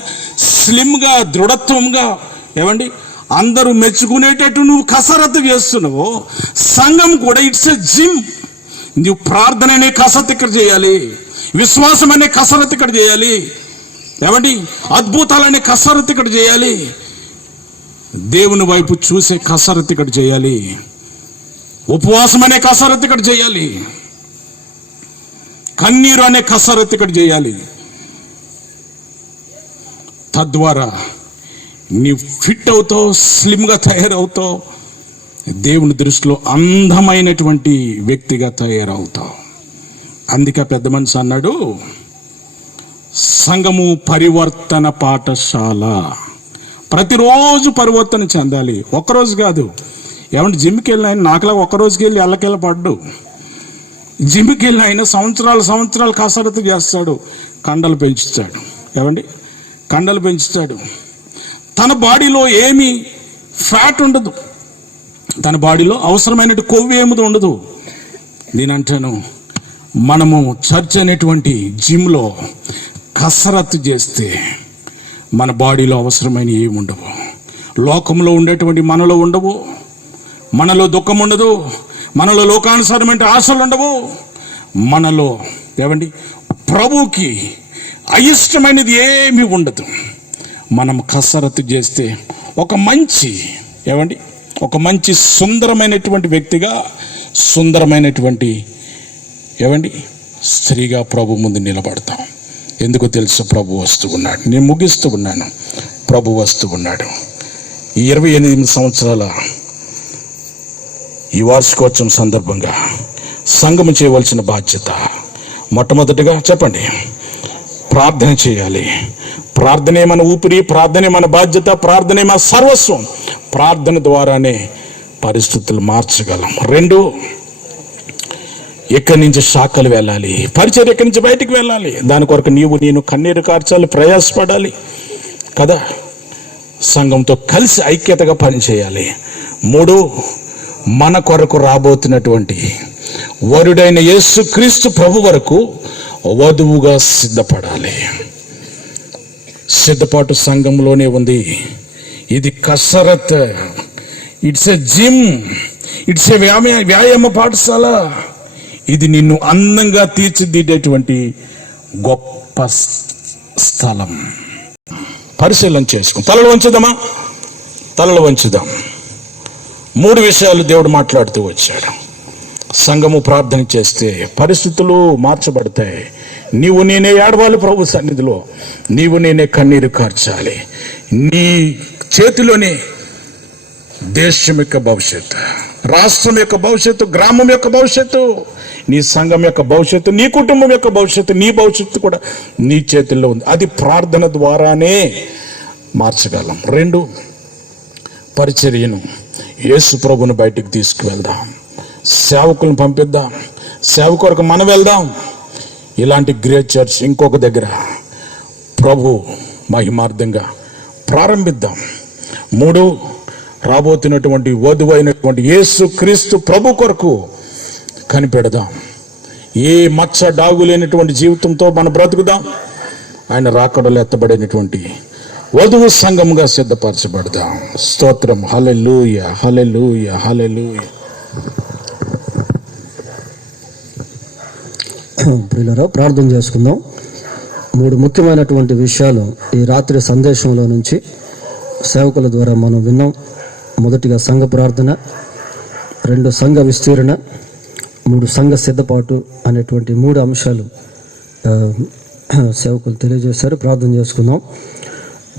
స్లిమ్గా, దృఢత్వంగా ఏమండి అందరూ మెచ్చుకునేటట్టు నువ్వు కసరత్తు చేస్తున్నావు. సంఘం కూడా ఇట్స్ ఎ జిమ్. నువ్వు ప్రార్థన అనే కసరత్తు ఇక్కడ చేయాలి, విశ్వాసం అనే కసరత్తు ఇక్కడ చేయాలి, ఏమండి అద్భుతాలనే కసరత్తు ఇక్కడ చేయాలి, దేవుని వైపు చూసే కసరత్తు ఇక్కడ చేయాలి, ఉపవాసం అనే కసరత్తు ఇక్కడ చేయాలి, కన్నీరు అనే కసరత్తు ఇక్కడ చేయాలి. తద్వారా నీ ఫిట్ అవుతావు, స్లిమ్గా తయారవుతావు, దేవుని దృష్టిలో అందమైనటువంటి వ్యక్తిగా తయారవుతావు. అందుకే పెద్ద మనిషి అన్నాడు, సంఘము పరివర్తన పాఠశాల. ప్రతిరోజు పరివర్తన చెందాలి. ఒక్కరోజు కాదు. ఏమంటే జిమ్కి వెళ్ళిన ఆయన నాకులా ఒక్కరోజుకి వెళ్ళి ఎల్లకెళ్ళ పడ్డు. జిమ్కి వెళ్ళిన ఆయన సంవత్సరాలు కసరత్తు చేస్తాడు, కండలు పెంచుతాడు. ఏమండి కండలు పెంచుతాడు. తన బాడీలో ఏమీ ఫ్యాట్ ఉండదు, తన బాడీలో అవసరమైనట్టు కొవ్వు ఏమిది ఉండదు. నేనంటాను మనము చర్చ్ అనేటువంటి జిమ్లో కసరత్తు చేస్తే మన బాడీలో అవసరమైన ఏమి ఉండవు, లోకంలో ఉండేటువంటి మనలో ఉండవు, మనలో దుఃఖం ఉండదు, మనలో లోకానుసారమైన ఆశలు ఉండవు, మనలో ఏమండి ప్రభువుకి అయిష్టమైనది ఏమీ ఉండదు. మనం కసరత్తు చేస్తే ఒక మంచి సుందరమైనటువంటి వ్యక్తిగా, సుందరమైనటువంటి ఏమండి స్త్రీగా ప్రభు ముందు నిలబడతాం. ఎందుకో తెలుసు, ప్రభు వస్తూ ఉన్నాడు. నేను ముగిస్తూ ఉన్నాను. ప్రభు వస్తూ ఉన్నాడు. ఈ 28 సంవత్సరాల ఈ వార్షికోత్సవం సందర్భంగా సంఘము చేయవలసిన బాధ్యత మొట్టమొదటిగా చెప్పండి, ప్రార్థన చేయాలి. ప్రార్థనే మన ఊపిరి, ప్రార్థనే మన బాధ్యత, ప్రార్థనే మన సర్వస్వం. ప్రార్థన ద్వారానే పరిస్థితులు మార్చగలం. 2, ఎక్కడి నుంచి శాఖలు వెళ్ళాలి, పరిచయం ఎక్కడి నుంచి బయటికి వెళ్ళాలి, దాని కొరకు నేను కన్నీరు కార్చాలి, ప్రయాసపడాలి కదా. సంఘంతో కలిసి ఐక్యతగా పనిచేయాలి. 3, మన కొరకు రాబోతున్నటువంటి వరుడైన యేసుక్రీస్తు ప్రభు వరకు వధువుగా సిద్ధపడాలి. సిద్ధపాటు సంఘంలోనే ఉంది. ఇది కసరత్, it's a gym, it's a వ్యాయామ పాఠశాల. ఇది నిన్ను అందంగా తీర్చిదిద్దేటువంటి గొప్ప స్థలం. పరిశీలన చేసుకుని తలలు వంచుదాం. 3 విషయాలు దేవుడు మాట్లాడుతూ వచ్చాడు. సంఘము ప్రార్థన చేస్తే పరిస్థితులు మార్చబడతాయి. నీవు నేనే ఏడవాలి ప్రభు సన్నిధిలో, నీవు నేనే కన్నీరు కార్చాలి. నీ చేతిలోనే దేశం యొక్క భవిష్యత్తు, రాష్ట్రం యొక్క భవిష్యత్తు, గ్రామం యొక్క భవిష్యత్తు, నీ సంఘం యొక్క భవిష్యత్తు, నీ కుటుంబం యొక్క భవిష్యత్తు, నీ భవిష్యత్తు కూడా నీ చేతుల్లో ఉంది. అది ప్రార్థన ద్వారానే మార్చగలం. 2, పరిచర్యను యేసు ప్రభుని బయటికి తీసుకువెళ్దాం. సేవకులను పంపిద్దాం. సేవ కొరకు మనం వెళ్దాం. ఇలాంటి గ్రేట్ చర్చ్ ఇంకొక దగ్గర ప్రభు మహిమార్థంగా ప్రారంభిద్దాం. 3, రాబోతున్నటువంటి వధువైనటువంటి యేసు క్రీస్తు ప్రభు కొరకు కనిపెడదాం. ఏ మచ్చ డాగు లేనటువంటి జీవితంతో మనం బ్రతుకుదాం. ఆయన రాకడలో ఎత్తబడినటువంటి వధువు సంఘముగా సిద్ధపరచబడదాం. స్తోత్రం. హల్లెలూయా, హల్లెలూయా, హల్లెలూయా. ప్రియులారా, ప్రార్థన చేసుకుందాం. 3 ముఖ్యమైనటువంటి విషయాలు ఈ రాత్రి సందేశంలో నుంచి సేవకుల ద్వారా మనం విన్నాం. మొదటిగా సంఘ ప్రార్థన, 2 సంఘ విస్తీరణ, 3 సంఘ సిద్ధపాటు అనేటువంటి 3 అంశాలు సేవకులు తెలియజేశారు. ప్రార్థన చేసుకుందాం.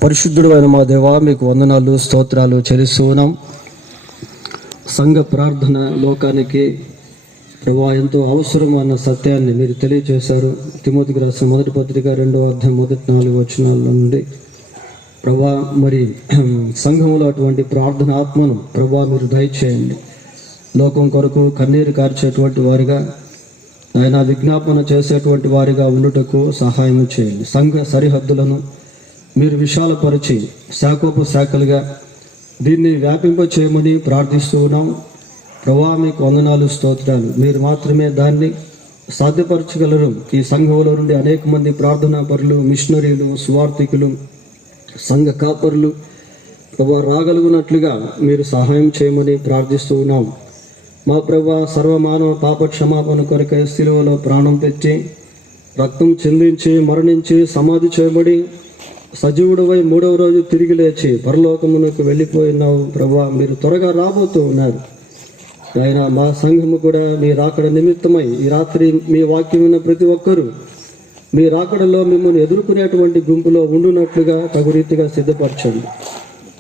పరిశుద్ధుడు అయిన మా దేవా, మీకు వందనాలు, స్తోత్రాలు చెల్లిస్తూ ఉన్నాం. సంఘ ప్రార్థన లోకానికి ప్రభా ఎంతో అవసరం అన్న సత్యాన్ని మీరు తెలియజేశారు. తిమోతికి రాసిన 1 పత్రిక 2వ అధ్యాయం 4 వచనాల నుండి ప్రభా, మరి సంఘంలో అటువంటి ప్రార్థన ఆత్మను ప్రభా మీరు దయచేయండి. లోకం కొరకు కన్నీరు కార్చేటువంటి వారిగా, ఆయన విజ్ఞాపన చేసేటువంటి వారిగా ఉండుటకు సహాయం చేయండి. సంఘ సరిహద్దులను మీరు విశాలపరిచి శాఖోప శాఖలుగా దీన్ని వ్యాపింప చేయమని ప్రార్థిస్తూ ఉన్నాం. ప్రభా, మీకు వందనాలు, స్తోత్రాలు. మీరు మాత్రమే దాన్ని సాధ్యపరచగలరు. ఈ సంఘంలో నుండి అనేక మంది ప్రార్థనా పరులు, మిషనరీలు, సువార్థికులు, సంఘ కాపరులు ప్రభా రాగలుగునట్లుగా మీరు సహాయం చేయమని ప్రార్థిస్తూ ఉన్నాం. మా ప్రభా, సర్వమానవ పాప క్షమాపణ కొరకై శిలువలో ప్రాణం పెట్టి రక్తం చెందించి మరణించి సమాధి చేయబడి సజీవుడవై 3వ రోజు తిరిగి లేచి పరలోకమునకు వెళ్ళిపోయినావు. ప్రభా, మీరు త్వరగా రాబోతూ ఉన్నారు. ఆయన మా సంఘము కూడా మీ రాకడ నిమిత్తమై ఈ రాత్రి మీ వాక్యం విన్న ప్రతి ఒక్కరూ మీ రాకడలో మిమ్మల్ని ఎదుర్కొనేటువంటి గుంపులో ఉండునట్లుగా తగు రీతిగా సిద్ధపరచండి.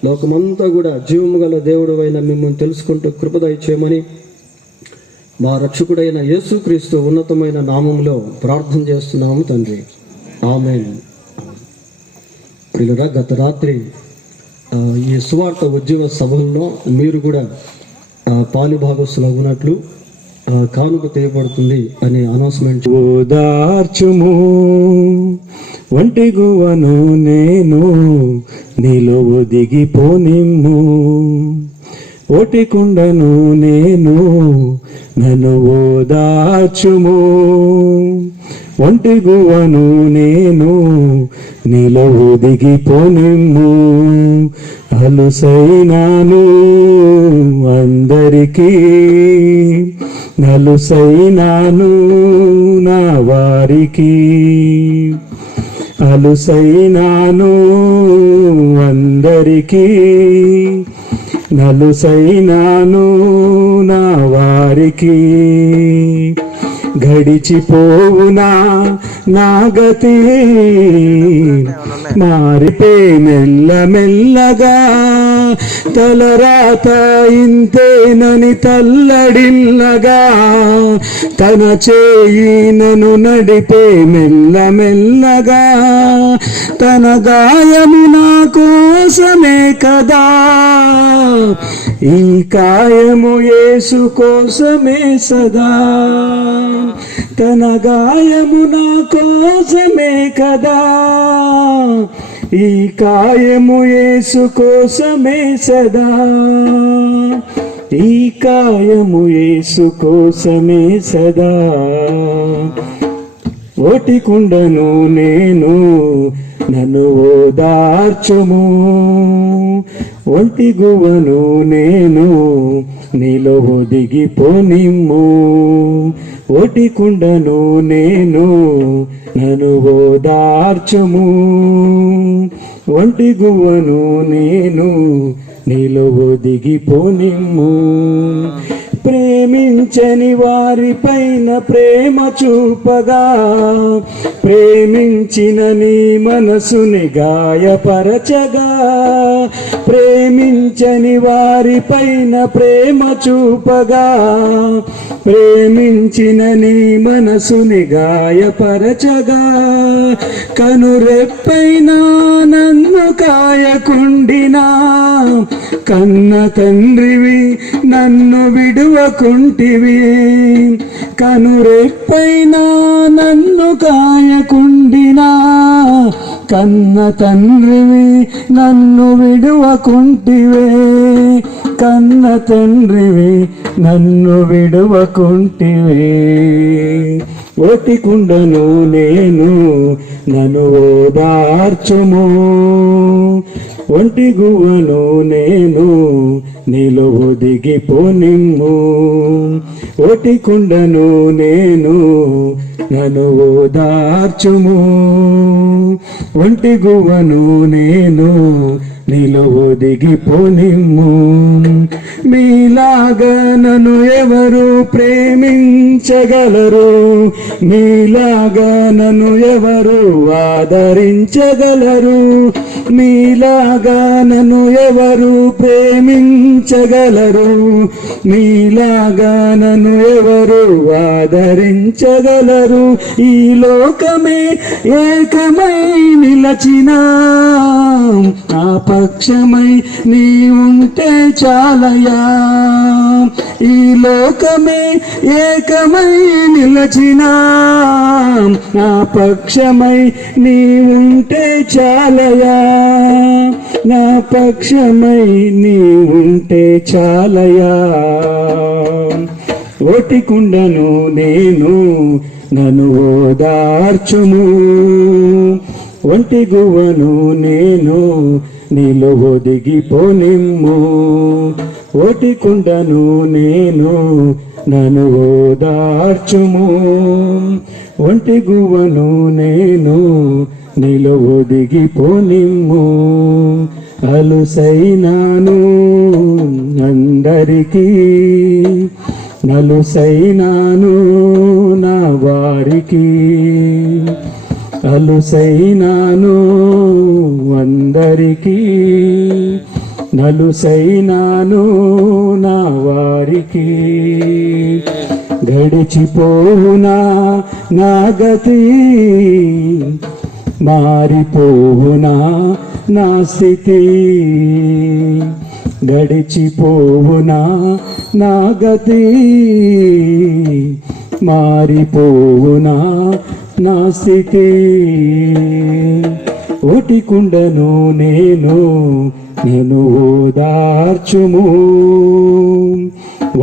లోకమంతా కూడా జీవము గల దేవుడు అయిన మిమ్మల్ని తెలుసుకుంటూ కృపదయ చేయమని మా రక్షకుడైన యేసుక్రీస్తు ఉన్నతమైన నామంలో ప్రార్థన చేస్తున్నాము తండ్రి. ఆమేన్. ప్రియులారా, గత రాత్రి ఈ సువార్త ఉద్యోగ సభల్లో మీరు కూడా పాలుభాగస్తులు అవునట్లు కానుక తీయబడుతుంది అనే అనౌన్స్మెంట్. ఓదార్చుము వంటి గువను నేను నీలో ఒదిగిపోనిమ్ము, ఓటి కుండను నేను నన్ను ఓదార్చుము, ఒంటి గువను నేను నీలో ఒదిగిపోనిమ్ము. అలుసైనాను అందరికీ, అలుసైనాను నా వారికి, అలుసైనాను అందరికీ, నలుసైనాను నా వారికి. గడిచిపోవునా నా గతి మారిపే మెల్లమెల్లగా, తలరాత ఇంతేనని తల్లడిల్లగా తన చేయి నన్ను నడిపే మెల్లమెల్లగా తన గాయము నా కోసమే కదా ఈ కాయము యేసు కోసమే సదా తన గాయము నా కోసమే కదా ఈ కాయము యేసు కోసమే సదా ఈ కాయము యేసు కోసమే సదా ఓటి కుండను నేను నన్ను ఓదార్చుము ఒంటి గువ్వను నేను నీలో దిగిపోనిమ్ము ఓటి కుండను నేను నన్ను ఓదార్చుము ఒంటి గువ్వను నేను నీలో దిగిపోనిమ్ము ప్రేమించని వారిపైన ప్రేమ చూపగా ప్రేమించిన నీ మనసుని గాయపరచగా ప్రేమించని వారిపైన ప్రేమ చూపగా ప్రేమించిన నీ మనసుని గాయపరచగా కనురెప్పైనా నన్ను కాయకుండినా కన్న తండ్రివి నన్ను విడువకుంటివి కనురెప్పైనా నన్ను కాయకుండినా కన్న తండ్రివి నన్ను విడువకుంటివే కన్న తండ్రివి నన్ను విడువకుంటివే ఓటి కుండను నేను నన్ను ఓదార్చుము ఒంటి గువ్వను నేను నీలో దిగిపోనిమ్ము ఓటి కుండను నేను నన్ను ఓదార్చుము ఒంటి గువ్వను నేను నీలో దిగిపోనిమ్ము మీలాగా నన్ను ఎవరు ప్రేమించగలరు మీలాగా నన్ను ఎవరు ఆదరించగలరు మీలాగా నన్ను ఎవరు ప్రేమించగలరు మీలాగా నన్ను ఎవరు ఆదరించగలరు ఈ లోకమే ఏకమై నిలచిన ఆ పక్షమై నీ ఉంటే చాలయా ఈ లోకమే ఏకమై నిలచిన నా పక్షమై నీ ఉంటే చాలయా నా పక్షమై నీ ఉంటే చాలయా ఓటి కుండను నేను నన్ను ఓదార్చుము ఒంటి గువ్వను నేను నీలో దిగిపోనిమ్ము ఓటి కుండను నేను నన్ను ఓదార్చుము ఒంటి గువ్వను నేను నీలో దిగిపోనిమ్ము అలుసైనాను అందరికీ నలుసైనాను నా వారికి అలుసైనాను అందరికీ నలుసైనాను నా వారికి గడిచిపోవునా నా గతి మారిపోవునా నా స్థితి గడిచిపోవునా నా గతి మారిపోవునా నా స్థితి ఓటి కుండను నేను ఓదార్చుము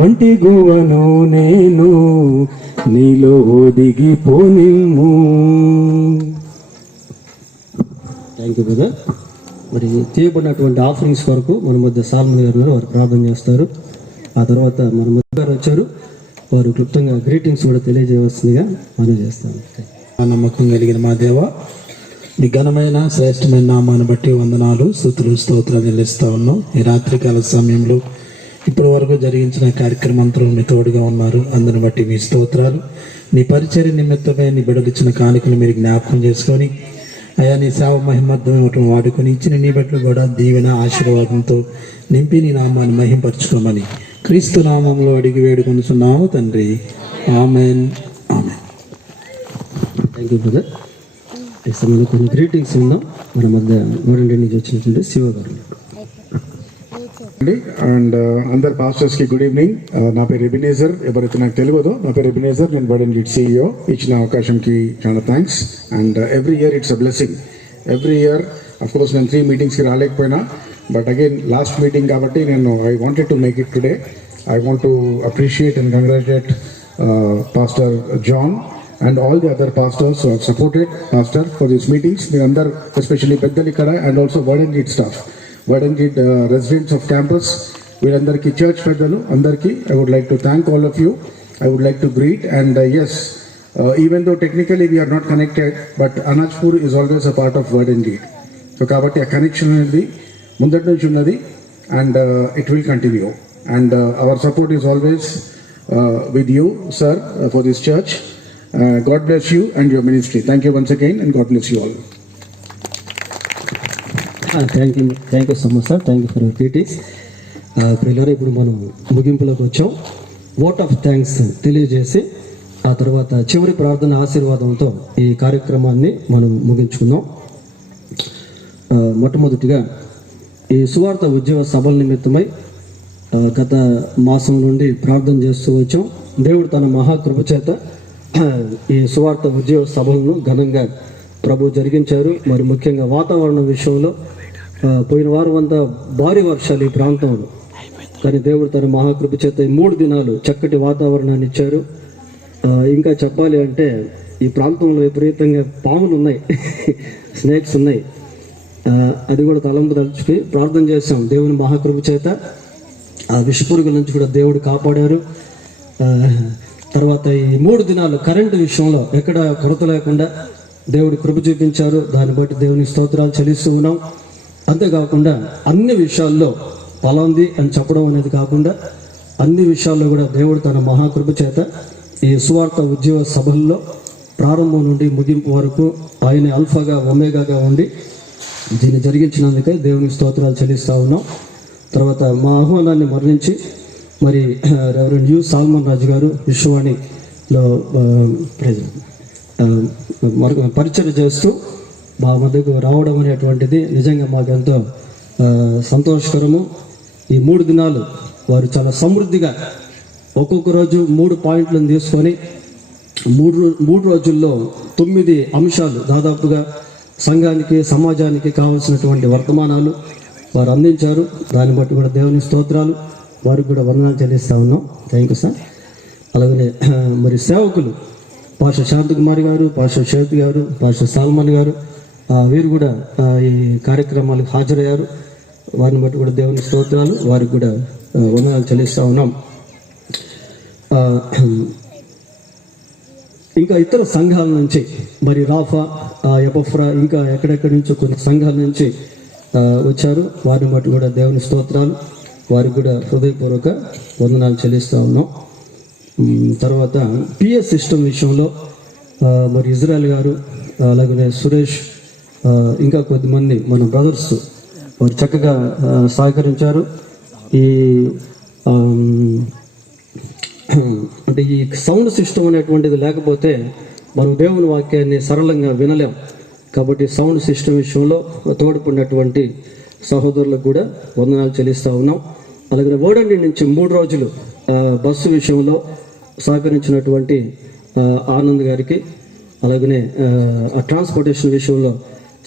ఒంటి గువ్వను నేను నీలో దిగిపోనిమ్ము. Thank you brother. మరి తీయబడినటువంటి ఆఫరింగ్స్ కొరకు మన మధ్య సాల్మన్ గారు వారు ప్రార్థన చేస్తారు. ఆ తర్వాత మన మధ్య గారు వచ్చారు, వారు క్లుప్తంగా గ్రీటింగ్స్ కూడా తెలియజేయవలసిందిగా మనం చేస్తాను. నమ్మకం కలిగిన మా దేవ, మీ ఘనమైన శ్రేష్టమైన నామాన్ని బట్టి వందనాలు, స్తుతులు, స్తోత్రాలు చెల్లిస్తా ఉన్నాం. ఈ రాత్రికాల సమయంలో ఇప్పటి వరకు జరిగించిన కార్యక్రమంతో మీ తోడుగా ఉన్నారు. అందుని బట్టి మీ స్తోత్రాలు. నీ పరిచర్య నిమిత్తమే నీ బిడ్డలు ఇచ్చిన కానుకలు మీరు జ్ఞాపకం చేసుకొని అయా నీ సేవ మహిమర్థం వాడుకొని ఇచ్చిన నీ బట్లు కూడా దీవెన ఆశీర్వాదంతో నింపి నీ నామాన్ని మహింపరచుకోమని క్రీస్తు నామంలో అడిగి వేడుకొనుచున్నాము తండ్రి. Amen amen. Thank you brother. ఈ సమయంలో కొన్ని గ్రీటింగ్స్ ఉందాం. మన మధ్య గోడండి నుంచి వచ్చినటువంటి శివ గారు. అండ్ అందరు పాస్టర్స్కి గుడ్ ఈవినింగ్. నా పేరు ఎబినేజర్. ఎవరైతే నాకు తెలియదో నా పేరు ఎబినేజర్. నేను బర్డెన్ లీడ్ CEO. ఇచ్చిన అవకాశంకి చాలా thanks. And every year it's a blessing. Every year of course నేను 3 మీటింగ్స్కి రాలేకపోయినా, బట్ అగైన్ లాస్ట్ మీటింగ్ కాబట్టి నేను I wanted to make it today. I want to appreciate and congratulate pastor John and all the other pastors who have supported pastor for these meetings. We under especially పెద్దలు ఇక్కడ and also Warden Gate staff, Warden Gate residents of campus, వీళ్ళందరికీ church పెద్దలు అందరికీ I would like to thank all of you. I would like to greet and yes, even though technically we are not connected, but Anajpur is always a part of Warden Gate. So కాబట్టి ఆ connection అనేది ముందటి నుంచి ఉన్నది and it will continue and our support is always with you sir for this church. God bless you and your ministry. Thank you once again and God bless you all. Thank you so much sir. Thank you for your critics. పిల్లలు ఇప్పుడు మనం ముగింపులోకి వచ్చాం. Vote of thanks తెలియజేసి ఆ తర్వాత చివరి ప్రార్థన ఆశీర్వాదంతో ఈ కార్యక్రమాన్ని మనం ముగించుకుందాం. మొట్టమొదటిగా ఈ సువార్త ఉద్యోగ సభల నిమిత్తమై గత మాసం నుండి ప్రార్థన చేస్తూ వచ్చాం. దేవుడు తన మహాకృప చేత ఈ సువార్త ఉద్యోగ సభలను ఘనంగా ప్రభు జరిగించారు. మరి ముఖ్యంగా వాతావరణం విషయంలో పోయిన వారం అంతా భారీ వర్షాలు ఈ ప్రాంతంలో, కానీ దేవుడు తన మహాకృప చేత 3 దినాలు చక్కటి వాతావరణాన్ని ఇచ్చారు. ఇంకా చెప్పాలి అంటే ఈ ప్రాంతంలో విపరీతంగా పాములు ఉన్నాయి, స్నేక్స్ ఉన్నాయి. అది కూడా తలంపు తలుచుకుని ప్రార్థన చేశాం. దేవుని మహాకృప చేత ఆ విషపురుగుల నుంచి కూడా దేవుడు కాపాడారు. తర్వాత ఈ 3 దినాలు కరెంటు విషయంలో ఎక్కడ కొరత లేకుండా దేవుడి కృప చూపించారు. దాన్ని బట్టి దేవుని స్తోత్రాలు చెల్లిస్తూ ఉన్నాం. అంతేకాకుండా అన్ని విషయాల్లో ఫలాంది అని చెప్పడం అనేది కాకుండా అన్ని విషయాల్లో కూడా దేవుడు తన మహాకృప చేత ఈ సువార్త ఉద్యోగ సభల్లో ప్రారంభం నుండి ముగింపు వరకు ఆయన అల్ఫాగా ఒమేగాగా ఉండి దీన్ని జరిగించినందుకే దేవుని స్తోత్రాలు చెల్లిస్తూ ఉన్నాం. తర్వాత మా ఆహ్వానాన్ని మరణించి మరి రెవరెండ్ యు సాల్మన్ రాజు గారు విశ్వవాణిలో పరిచయం చేస్తూ మా మధ్యకు రావడం అనేటువంటిది నిజంగా మాకు ఎంతో సంతోషకరము. ఈ 3 దినాలు వారు చాలా సమృద్ధిగా ఒక్కొక్క రోజు 3 పాయింట్లను తీసుకొని 3 రోజుల్లో 9 అంశాలు దాదాపుగా సంఘానికి సమాజానికి కావాల్సినటువంటి వర్తమానాలు వారు అందించారు. దాన్ని బట్టి కూడా దేవుని స్తోత్రాలు, వారికి కూడా వందనాలు చెల్లిస్తూ ఉన్నాం. Thank you sir. అలాగనే మరి సేవకులు పాస్టర్ శాంతకుమారి గారు, పాస్టర్ షేక్ గారు, పాస్టర్ సాల్మన్ గారు వీరు కూడా ఈ కార్యక్రమాలకు హాజరయ్యారు. వారిని బట్టి కూడా దేవుని స్తోత్రాలు, వారికి కూడా వందనాలు చెల్లిస్తూ ఉన్నాం. ఇంకా ఇతర సంఘాల నుంచి మరి రాఫా, ఎపఫ్రా ఇంకా ఎక్కడెక్కడి నుంచో కొన్ని సంఘాల నుంచి వచ్చారు. వారిని బట్టి కూడా దేవుని స్తోత్రాలు, వారికి కూడా హృదయపూర్వక వందనాలు చెల్లిస్తూ ఉన్నాం. తర్వాత పిఎస్ సిస్టమ్ విషయంలో మరి ఇజ్రాయల్ గారు, అలాగే సురేష్, ఇంకా కొద్దిమంది మన బ్రదర్స్ వారు చక్కగా సహకరించారు. ఈ అంటే ఈ సౌండ్ సిస్టమ్ అనేటువంటిది లేకపోతే మనం దేవుని వాక్యాన్ని సరళంగా వినలేం. కాబట్టి సౌండ్ సిస్టమ్ విషయంలో తోడ్పడినటువంటి సహోదరులకు కూడా వందనాలు చెల్లిస్తూ ఉన్నాం. అలాగే ఓడండి నుంచి 3 రోజులు బస్సు విషయంలో సహకరించినటువంటి ఆనంద్ గారికి, అలాగనే ఆ ట్రాన్స్పోర్టేషన్ విషయంలో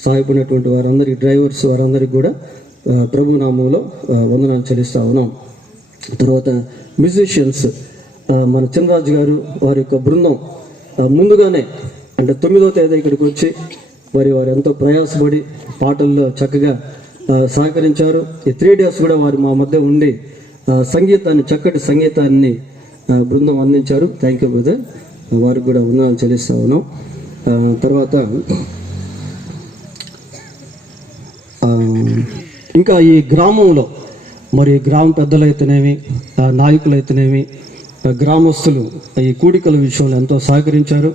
సహాయపడినటువంటి వారందరికీ, డ్రైవర్స్ వారందరికీ కూడా ప్రభు నామంలో వందనాలు చెల్లిస్తూ ఉన్నాం. తర్వాత మ్యూజిషియన్స్ మన చినరాజు గారు వారి యొక్క బృందం ముందుగానే అంటే 9వ తేదీ ఇక్కడికి వచ్చి వారు ఎంతో ప్రయాసపడి పాటల్లో చక్కగా సహకరించారు. ఈ 3 days కూడా వారు మా మధ్య ఉండి సంగీతాన్ని, చక్కటి సంగీతాన్ని బృందం అందించారు. Thank you brother. వారికి కూడా వందనాలు చెల్లిస్తా ఉన్నాం. తర్వాత ఇంకా ఈ గ్రామంలో మరి గ్రామ పెద్దలైతేనేమి, నాయకులైతేనేమి, గ్రామస్తులు ఈ కూడికల విషయంలో ఎంతో సహకరించారు.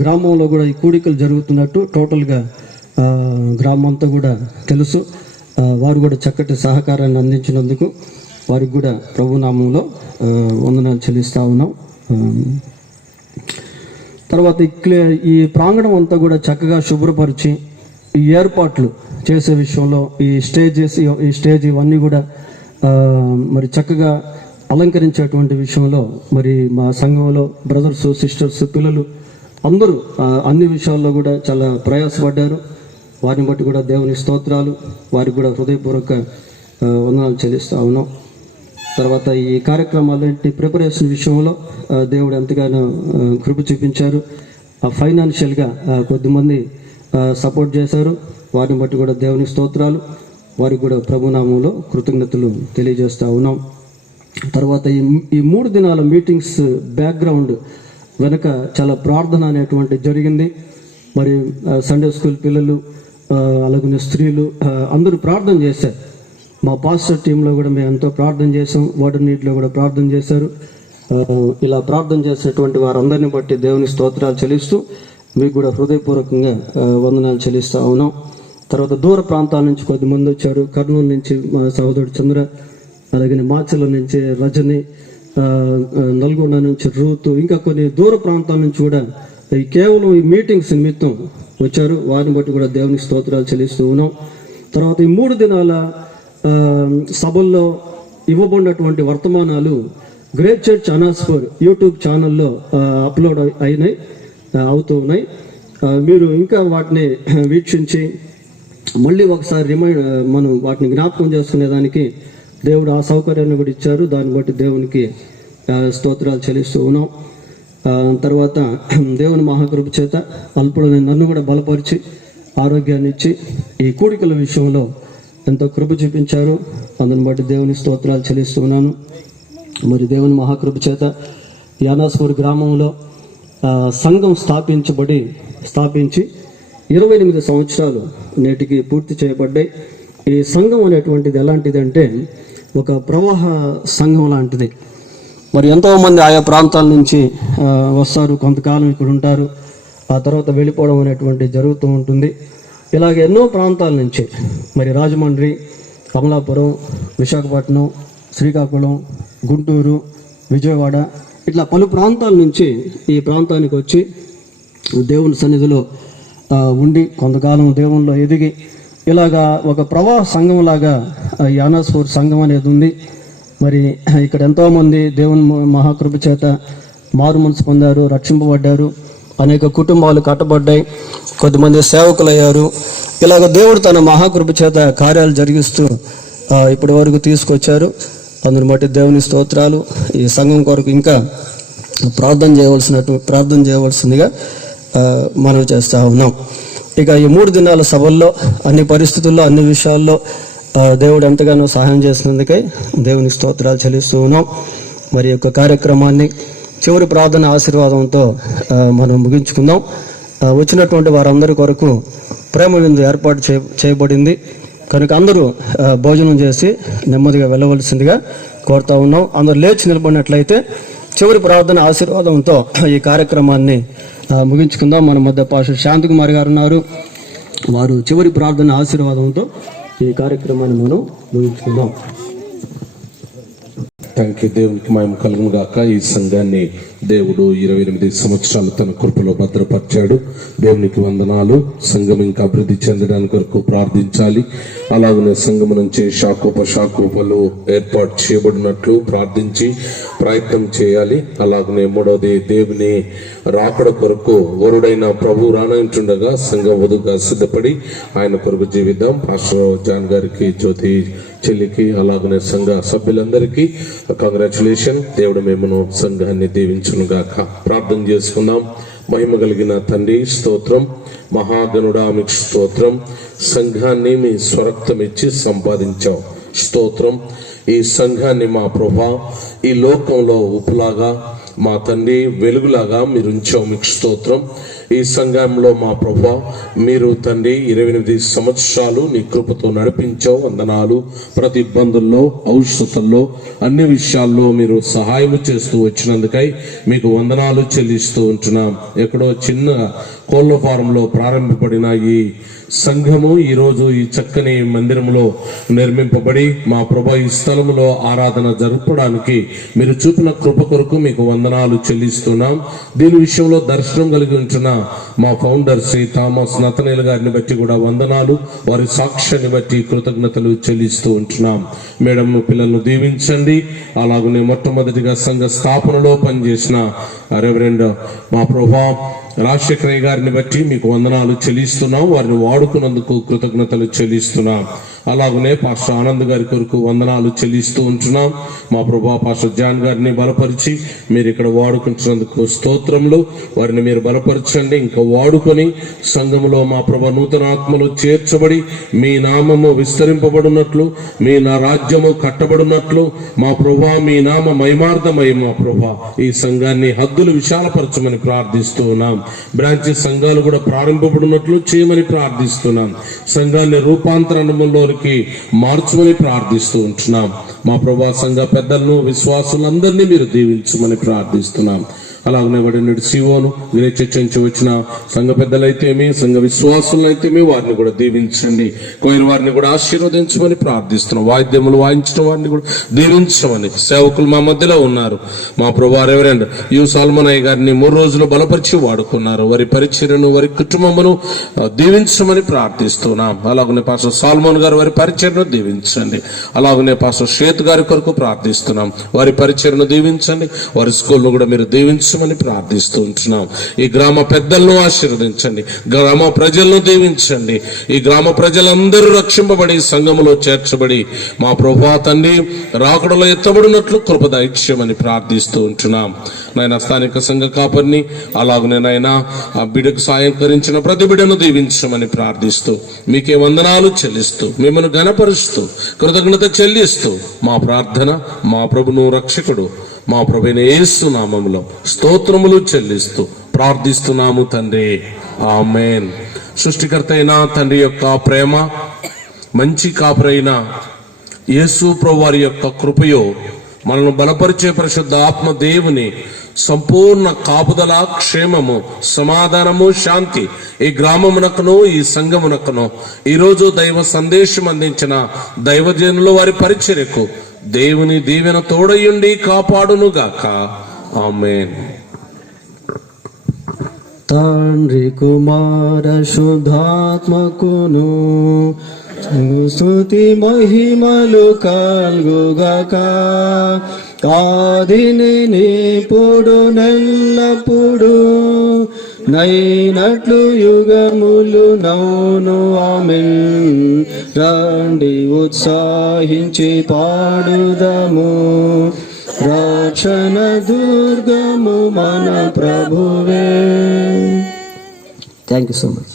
గ్రామంలో కూడా ఈ కూడికలు జరుగుతున్నట్టు టోటల్గా గ్రామం అంతా కూడా తెలుసు. వారు కూడా చక్కటి సహకారాన్ని అందించినందుకు వారికి కూడా ప్రభునామంలో వందనాలు చెల్లిస్తూ ఉన్నాం. తర్వాత ఈ ప్రాంగణం అంతా కూడా చక్కగా శుభ్రపరిచి ఈ ఏర్పాట్లు చేసే విషయంలో ఈ స్టేజ్ ఇవన్నీ కూడా మరి చక్కగా అలంకరించేటువంటి విషయంలో మరి మా సంఘంలో బ్రదర్స్, సిస్టర్స్, పిల్లలు అందరూ అన్ని విషయాల్లో కూడా చాలా ప్రయాసపడ్డారు. వారిని బట్టి కూడా దేవుని స్తోత్రాలు, వారికి కూడా హృదయపూర్వక వందనాలు చెల్లిస్తూ ఉన్నాం. తర్వాత ఈ కార్యక్రమాలన్నింటి ప్రిపరేషన్ విషయంలో దేవుడు ఎంతగానో కృప చూపించారు. ఫైనాన్షియల్గా కొద్దిమంది సపోర్ట్ చేశారు. వారిని బట్టి కూడా దేవుని స్తోత్రాలు, వారికి కూడా ప్రభునామంలో కృతజ్ఞతలు తెలియజేస్తూ ఉన్నాం. తర్వాత ఈ 3 దినాల మీటింగ్స్ బ్యాక్గ్రౌండ్ వెనక చాలా ప్రార్థన అనేటువంటి జరిగింది. మరి సండే స్కూల్ పిల్లలు అలాగే స్త్రీలు అందరూ ప్రార్థన చేశారు. మా పాస్టర్ టీంలో కూడా మేము ఎంతో ప్రార్థన చేసాం. వాటర్ నీటిలో కూడా ప్రార్థన చేశారు. ఇలా ప్రార్థన చేసేటువంటి వారందరిని బట్టి దేవుని స్తోత్రాలు చెల్లిస్తూ మీకు కూడా హృదయపూర్వకంగా వందనాలు చెల్లిస్తూ ఉన్నాం. తర్వాత దూర ప్రాంతాల నుంచి కొద్దిమంది వచ్చారు. కర్నూలు నుంచి మా సహోదరుడు చంద్ర, అలాగే మాచల నుంచి రజని, నల్గొండ నుంచి రూతు, ఇంకా కొన్ని దూర ప్రాంతాల నుంచి కూడా కేవలం ఈ మీటింగ్స్ నిమిత్తం వచ్చారు. వారిని బట్టి కూడా దేవునికి స్తోత్రాలు చెల్లిస్తూ ఉన్నాం. తర్వాత ఈ 3 దినాల సభల్లో ఇవ్వబడినటువంటి వర్తమానాలు గ్రేట్ చర్చ్ అనాస్పూర్ యూట్యూబ్ ఛానల్లో అప్లోడ్ అవుతూ ఉన్నాయి. మీరు ఇంకా వాటిని వీక్షించి మళ్ళీ ఒకసారి మనం వాటిని జ్ఞాపకం చేసుకునేదానికి దేవుడు ఆ సౌకర్యాన్ని కూడా ఇచ్చారు. దాన్ని బట్టి దేవునికి స్తోత్రాలు చెల్లిస్తూ ఉన్నాం. తర్వాత దేవుని మహాకృప చేత అల్పుడైన నన్ను కూడా బలపరిచి ఆరోగ్యాన్ని ఇచ్చి ఈ కూడికల విషయంలో ఎంతో కృప చూపించారు. అందుని బట్టి దేవుని స్తోత్రాలు చెల్లిస్తూ ఉన్నాను. మరి దేవుని మహాకృప చేత యానాస్పూర్ గ్రామంలో సంఘం స్థాపించి 28 సంవత్సరాలు నేటికి పూర్తి చేయబడ్డాయి. ఈ సంఘం అనేటువంటిది ఎలాంటిది అంటే ఒక ప్రవాహ సంఘం లాంటిది. మరి ఎంతోమంది ఆయా ప్రాంతాల నుంచి వస్తారు, కొంతకాలం ఇక్కడ ఉంటారు, ఆ తర్వాత వెళ్ళిపోవడం అనేటువంటిది జరుగుతూ ఉంటుంది. ఇలాగ ఎన్నో ప్రాంతాల నుంచి మరి రాజమండ్రి, కమలాపురం, విశాఖపట్నం, శ్రీకాకుళం, గుంటూరు, విజయవాడ ఇట్లా పలు ప్రాంతాల నుంచి ఈ ప్రాంతానికి వచ్చి దేవుని సన్నిధిలో ఉండి కొంతకాలం దేవునిలో ఎదిగి ఇలాగా ఒక ప్రవాహ సంఘం లాగా యానాస్పూర్ సంఘం అనేది ఉంది. మరి ఇక్కడ ఎంతోమంది దేవుని మహాకృప చేత మారు మనసు పొందారు, రక్షింపబడ్డారు. అనేక కుటుంబాలు కట్టబడ్డాయి, కొద్దిమంది సేవకులు అయ్యారు. ఇలాగ దేవుడు తన మహాకృప చేత కార్యాలు జరిగిస్తూ ఇప్పటి వరకు తీసుకొచ్చారు. అందుని బట్టి దేవుని స్తోత్రాలు. ఈ సంఘం కొరకు ఇంకా ప్రార్థన చేయవలసిందిగా మనవి చేస్తూ ఉన్నాం. ఇక ఈ 3 దినాల సభల్లో అన్ని పరిస్థితుల్లో అన్ని విషయాల్లో దేవుడు ఎంతగానో సహాయం చేసినందుకై దేవుని స్తోత్రాలు చెల్లిస్తూ ఉన్నాం. మరి యొక్క కార్యక్రమాన్ని చివరి ప్రార్థన ఆశీర్వాదంతో మనం ముగించుకుందాం. వచ్చినటువంటి వారందరి కొరకు ప్రేమ విందు ఏర్పాటు చేయబడింది కనుక అందరూ భోజనం చేసి నెమ్మదిగా వెళ్ళవలసిందిగా కోరుతా ఉన్నాం. అందరూ లేచి నిలబడినట్లయితే చివరి ప్రార్థన ఆశీర్వాదంతో ఈ కార్యక్రమాన్ని ముగించుకుందాం. మన మధ్య పాస్టర్ శాంతకుమార్ గారు ఉన్నారు. వారు చివరి ప్రార్థన ఆశీర్వాదంతో ఈ కార్యక్రమాన్ని మనం ముగించుకుందాం. Thank you. దేవునికి మహిమ కలుగును గాక. ఈ సంఘాన్ని దేవుడు 28 సంవత్సరాలు తన కృపలో భద్రపరిచాడు. దేవునికి వందనాలు. సంఘం ఇంకా అభివృద్ధి చెందడానికి వరకు ప్రార్థించాలి. అలాగనే సంఘం నుంచి శాఖోపశాఖోపలు ఏర్పాటు చేయబడినట్లు ప్రార్థించి ప్రయత్నం చేయాలి. అలాగనే 3వది దేవుని రాకడ కొరకు వరుడైన ప్రభు రానంటుండగా సంఘం వధుగా సిద్ధపడి ఆయన కొరకు జీవిద్దాం. పాస్టర్ జాన్ గారికి, జ్యోతి చెల్లికి, అలాగనే సంఘ సభ్యులందరికీ కంగ్రాచులేషన్. దేవుడు మేమును సంఘాన్ని దీవించును గాక. ప్రార్థన చేసుకుందాం. మహిమ కలిగిన తండ్రి స్తోత్రం, మహాగణుడా మీకు స్తోత్రం. సంఘాన్ని మీ స్వరక్తం ఇచ్చి సంపాదించావు, స్తోత్రం. ఈ సంఘాన్ని మా ప్రభా ఈ లోకంలో ఉప్పులాగా, మా తండ్రి వెలుగులాగా మీరు ఉంచావు, మీకు స్తోత్రం. ఈ సంఘంలో మా ప్రభా మీరు తండ్రి 28 సంవత్సరాలు నీ కృపతో నడిపించావు. వందనాలు. ప్రతి ఇబ్బందుల్లో, ఔషధంలో, అన్ని విషయాల్లో మీరు సహాయం చేస్తూ వచ్చినందుకై మీకు వందనాలు చెల్లిస్తూ ఉంటున్నాం. ఎక్కడో చిన్న కోళ్ళ ఫారంలో ప్రారంభపడిన ఈ సంఘము ఈరోజు ఈ చక్కని మందిరంలో నిర్మింపబడి మా ప్రభా ఈ స్థలములో ఆరాధన జరపడానికి మీరు చూపిన కృప కొరకు మీకు వందనాలు చెల్లిస్తున్నాం. దీని విషయంలో దర్శనం కలిగి ఉంటున్న మా ఫౌండర్ శ్రీ థామస్ నతనేల్ గారిని బట్టి కూడా వందనాలు, వారి సాక్ష్యాన్ని బట్టి కృతజ్ఞతలు చెల్లిస్తూ ఉంటున్నాం. మేడం పిల్లలను దీవించండి. అలాగనే మొట్టమొదటిగా సంఘ స్థాపనలో పనిచేసిన రెవరెండ్ మా ప్రభా రాజశేఖరయ్య గారిని బట్టి మీకు వందనాలు చెల్లిస్తున్నాం. వారిని వాడుకున్నందుకు కృతజ్ఞతలు చెల్లిస్తున్నాం. అలాగనే పాస్టర్ ఆనంద్ గారి కొరకు వందనాలు చెల్లిస్తూ ఉంటున్నాం. మా ప్రభా పాస్టర్ జాన్ గారిని బలపరిచి మీరు ఇక్కడ వాడుకుంటున్నందుకు స్తోత్రములు. వారిని మీరు బలపరచండి, ఇంకా వాడుకొని సంఘములో మా ప్రభా నూతనాత్మలు చేర్చబడి మీ నామము విస్తరింపబడినట్లు, మీ నా రాజ్యము కట్టబడినట్లు మా ప్రభా మీ నామ మహిమార్థమై మా ప్రభా ఈ సంఘాన్ని హద్దులు విశాలపరచమని ప్రార్థిస్తూ ఉన్నాం. బ్రాంచ్ సంఘాలు కూడా ప్రారంభపడినట్లు చేయమని ప్రార్థిస్తున్నాం. సంఘాన్ని రూపాంతరంలో మార్చమని ప్రార్థిస్తూ ఉంటున్నాం. మా ప్రభా సంఘ పెద్దలను, విశ్వాసులందరినీ మీరు దీవించమని ప్రార్థిస్తున్నాం. అలాగనే వాడిని సిఓను చర్చించి వచ్చిన సంఘ పెద్దలైతేమి, సంఘ విశ్వాసులైతేమి వారిని కూడా దీవించండి. కోయిల వారిని కూడా ఆశీర్వదించమని ప్రార్థిస్తున్నాం. వాయిద్యములు వాయించిన వారిని కూడా దీవించమని. సేవకులు మా మధ్యలో ఉన్నారు. మా ప్రభా రెవరెండ్ యు సాల్మనయ్య గారిని 3 రోజులు బలపరిచి వాడుకున్నారు. వారి పరిచర్యను, వారి కుటుంబమును దీవించమని ప్రార్థిస్తున్నాం. అలాగనే పాస్టర్ సాల్మోన్ గారు వారి పరిచర్యను దీవించండి. అలాగనే పాస్టర్ శ్వేత్ గారి కొరకు ప్రార్థిస్తున్నాం. వారి పరిచర్యను దీవించండి. వారి స్కూల్ను కూడా మీరు దీవించమని ప్రార్థిస్తూ ఉంటున్నాం. ఈ గ్రామ పెద్దలను ఆశీర్వదించండి. గ్రామ ప్రజలను దీవించండి. ఈ గ్రామ ప్రజలందరూ రక్షింపబడి సంఘములో చేర్చబడి మా ప్రభువా తండ్రి రాకడలో ఎత్తబడినట్లు కృప దయచేయమని ప్రార్థిస్తూ ఉంటున్నాం. నాయన స్థానిక సంఘ కాపరిని, అలాగనే నాయన ఆ బిడ్డకు సాయంకరించిన ప్రతి బిడ్డను దీవించమని ప్రార్థిస్తూ మీకే వందనాలు చెల్లిస్తూ మిమ్మల్ని ఘనపరుస్తూ కృతజ్ఞత చెల్లిస్తూ మా ప్రార్థన మా ప్రభును రక్షకుడు మా ప్రభువైన యేసు నామములో స్తోత్రములు చెల్లిస్తూ ప్రార్థిస్తున్నాము తండ్రి. ఆమేన్. సృష్టికర్త అయిన తండ్రి యొక్క ప్రేమ, మంచి కాపురైన యేసు ప్రభు వారి యొక్క కృపయో, మనల్ని బలపరిచే పరిశుద్ధ ఆత్మ దేవుని సంపూర్ణ కాపుదల, క్షేమము, సమాధానము, శాంతి ఈ గ్రామమునకును ఈ సంఘమునకును ఈరోజు దైవ సందేశం అందించిన దైవజనులు వారి పరిచర్యకు దేవుని దీవెన తోడయుండి కాపాడునుగాక. ఆమేన్. తండ్రి కుమార శుద్ధాత్మకును స్తుతి మహిమలు కల్గుగాక. ఆదిని నిప్పుడు నెల్లప్పుడు నైనట్లు యుగములు నౌను. ఆమేన్. రండి ఉత్సాహించి పాడుదము, రక్షణ దుర్గము మన ప్రభువే. Thank you so much.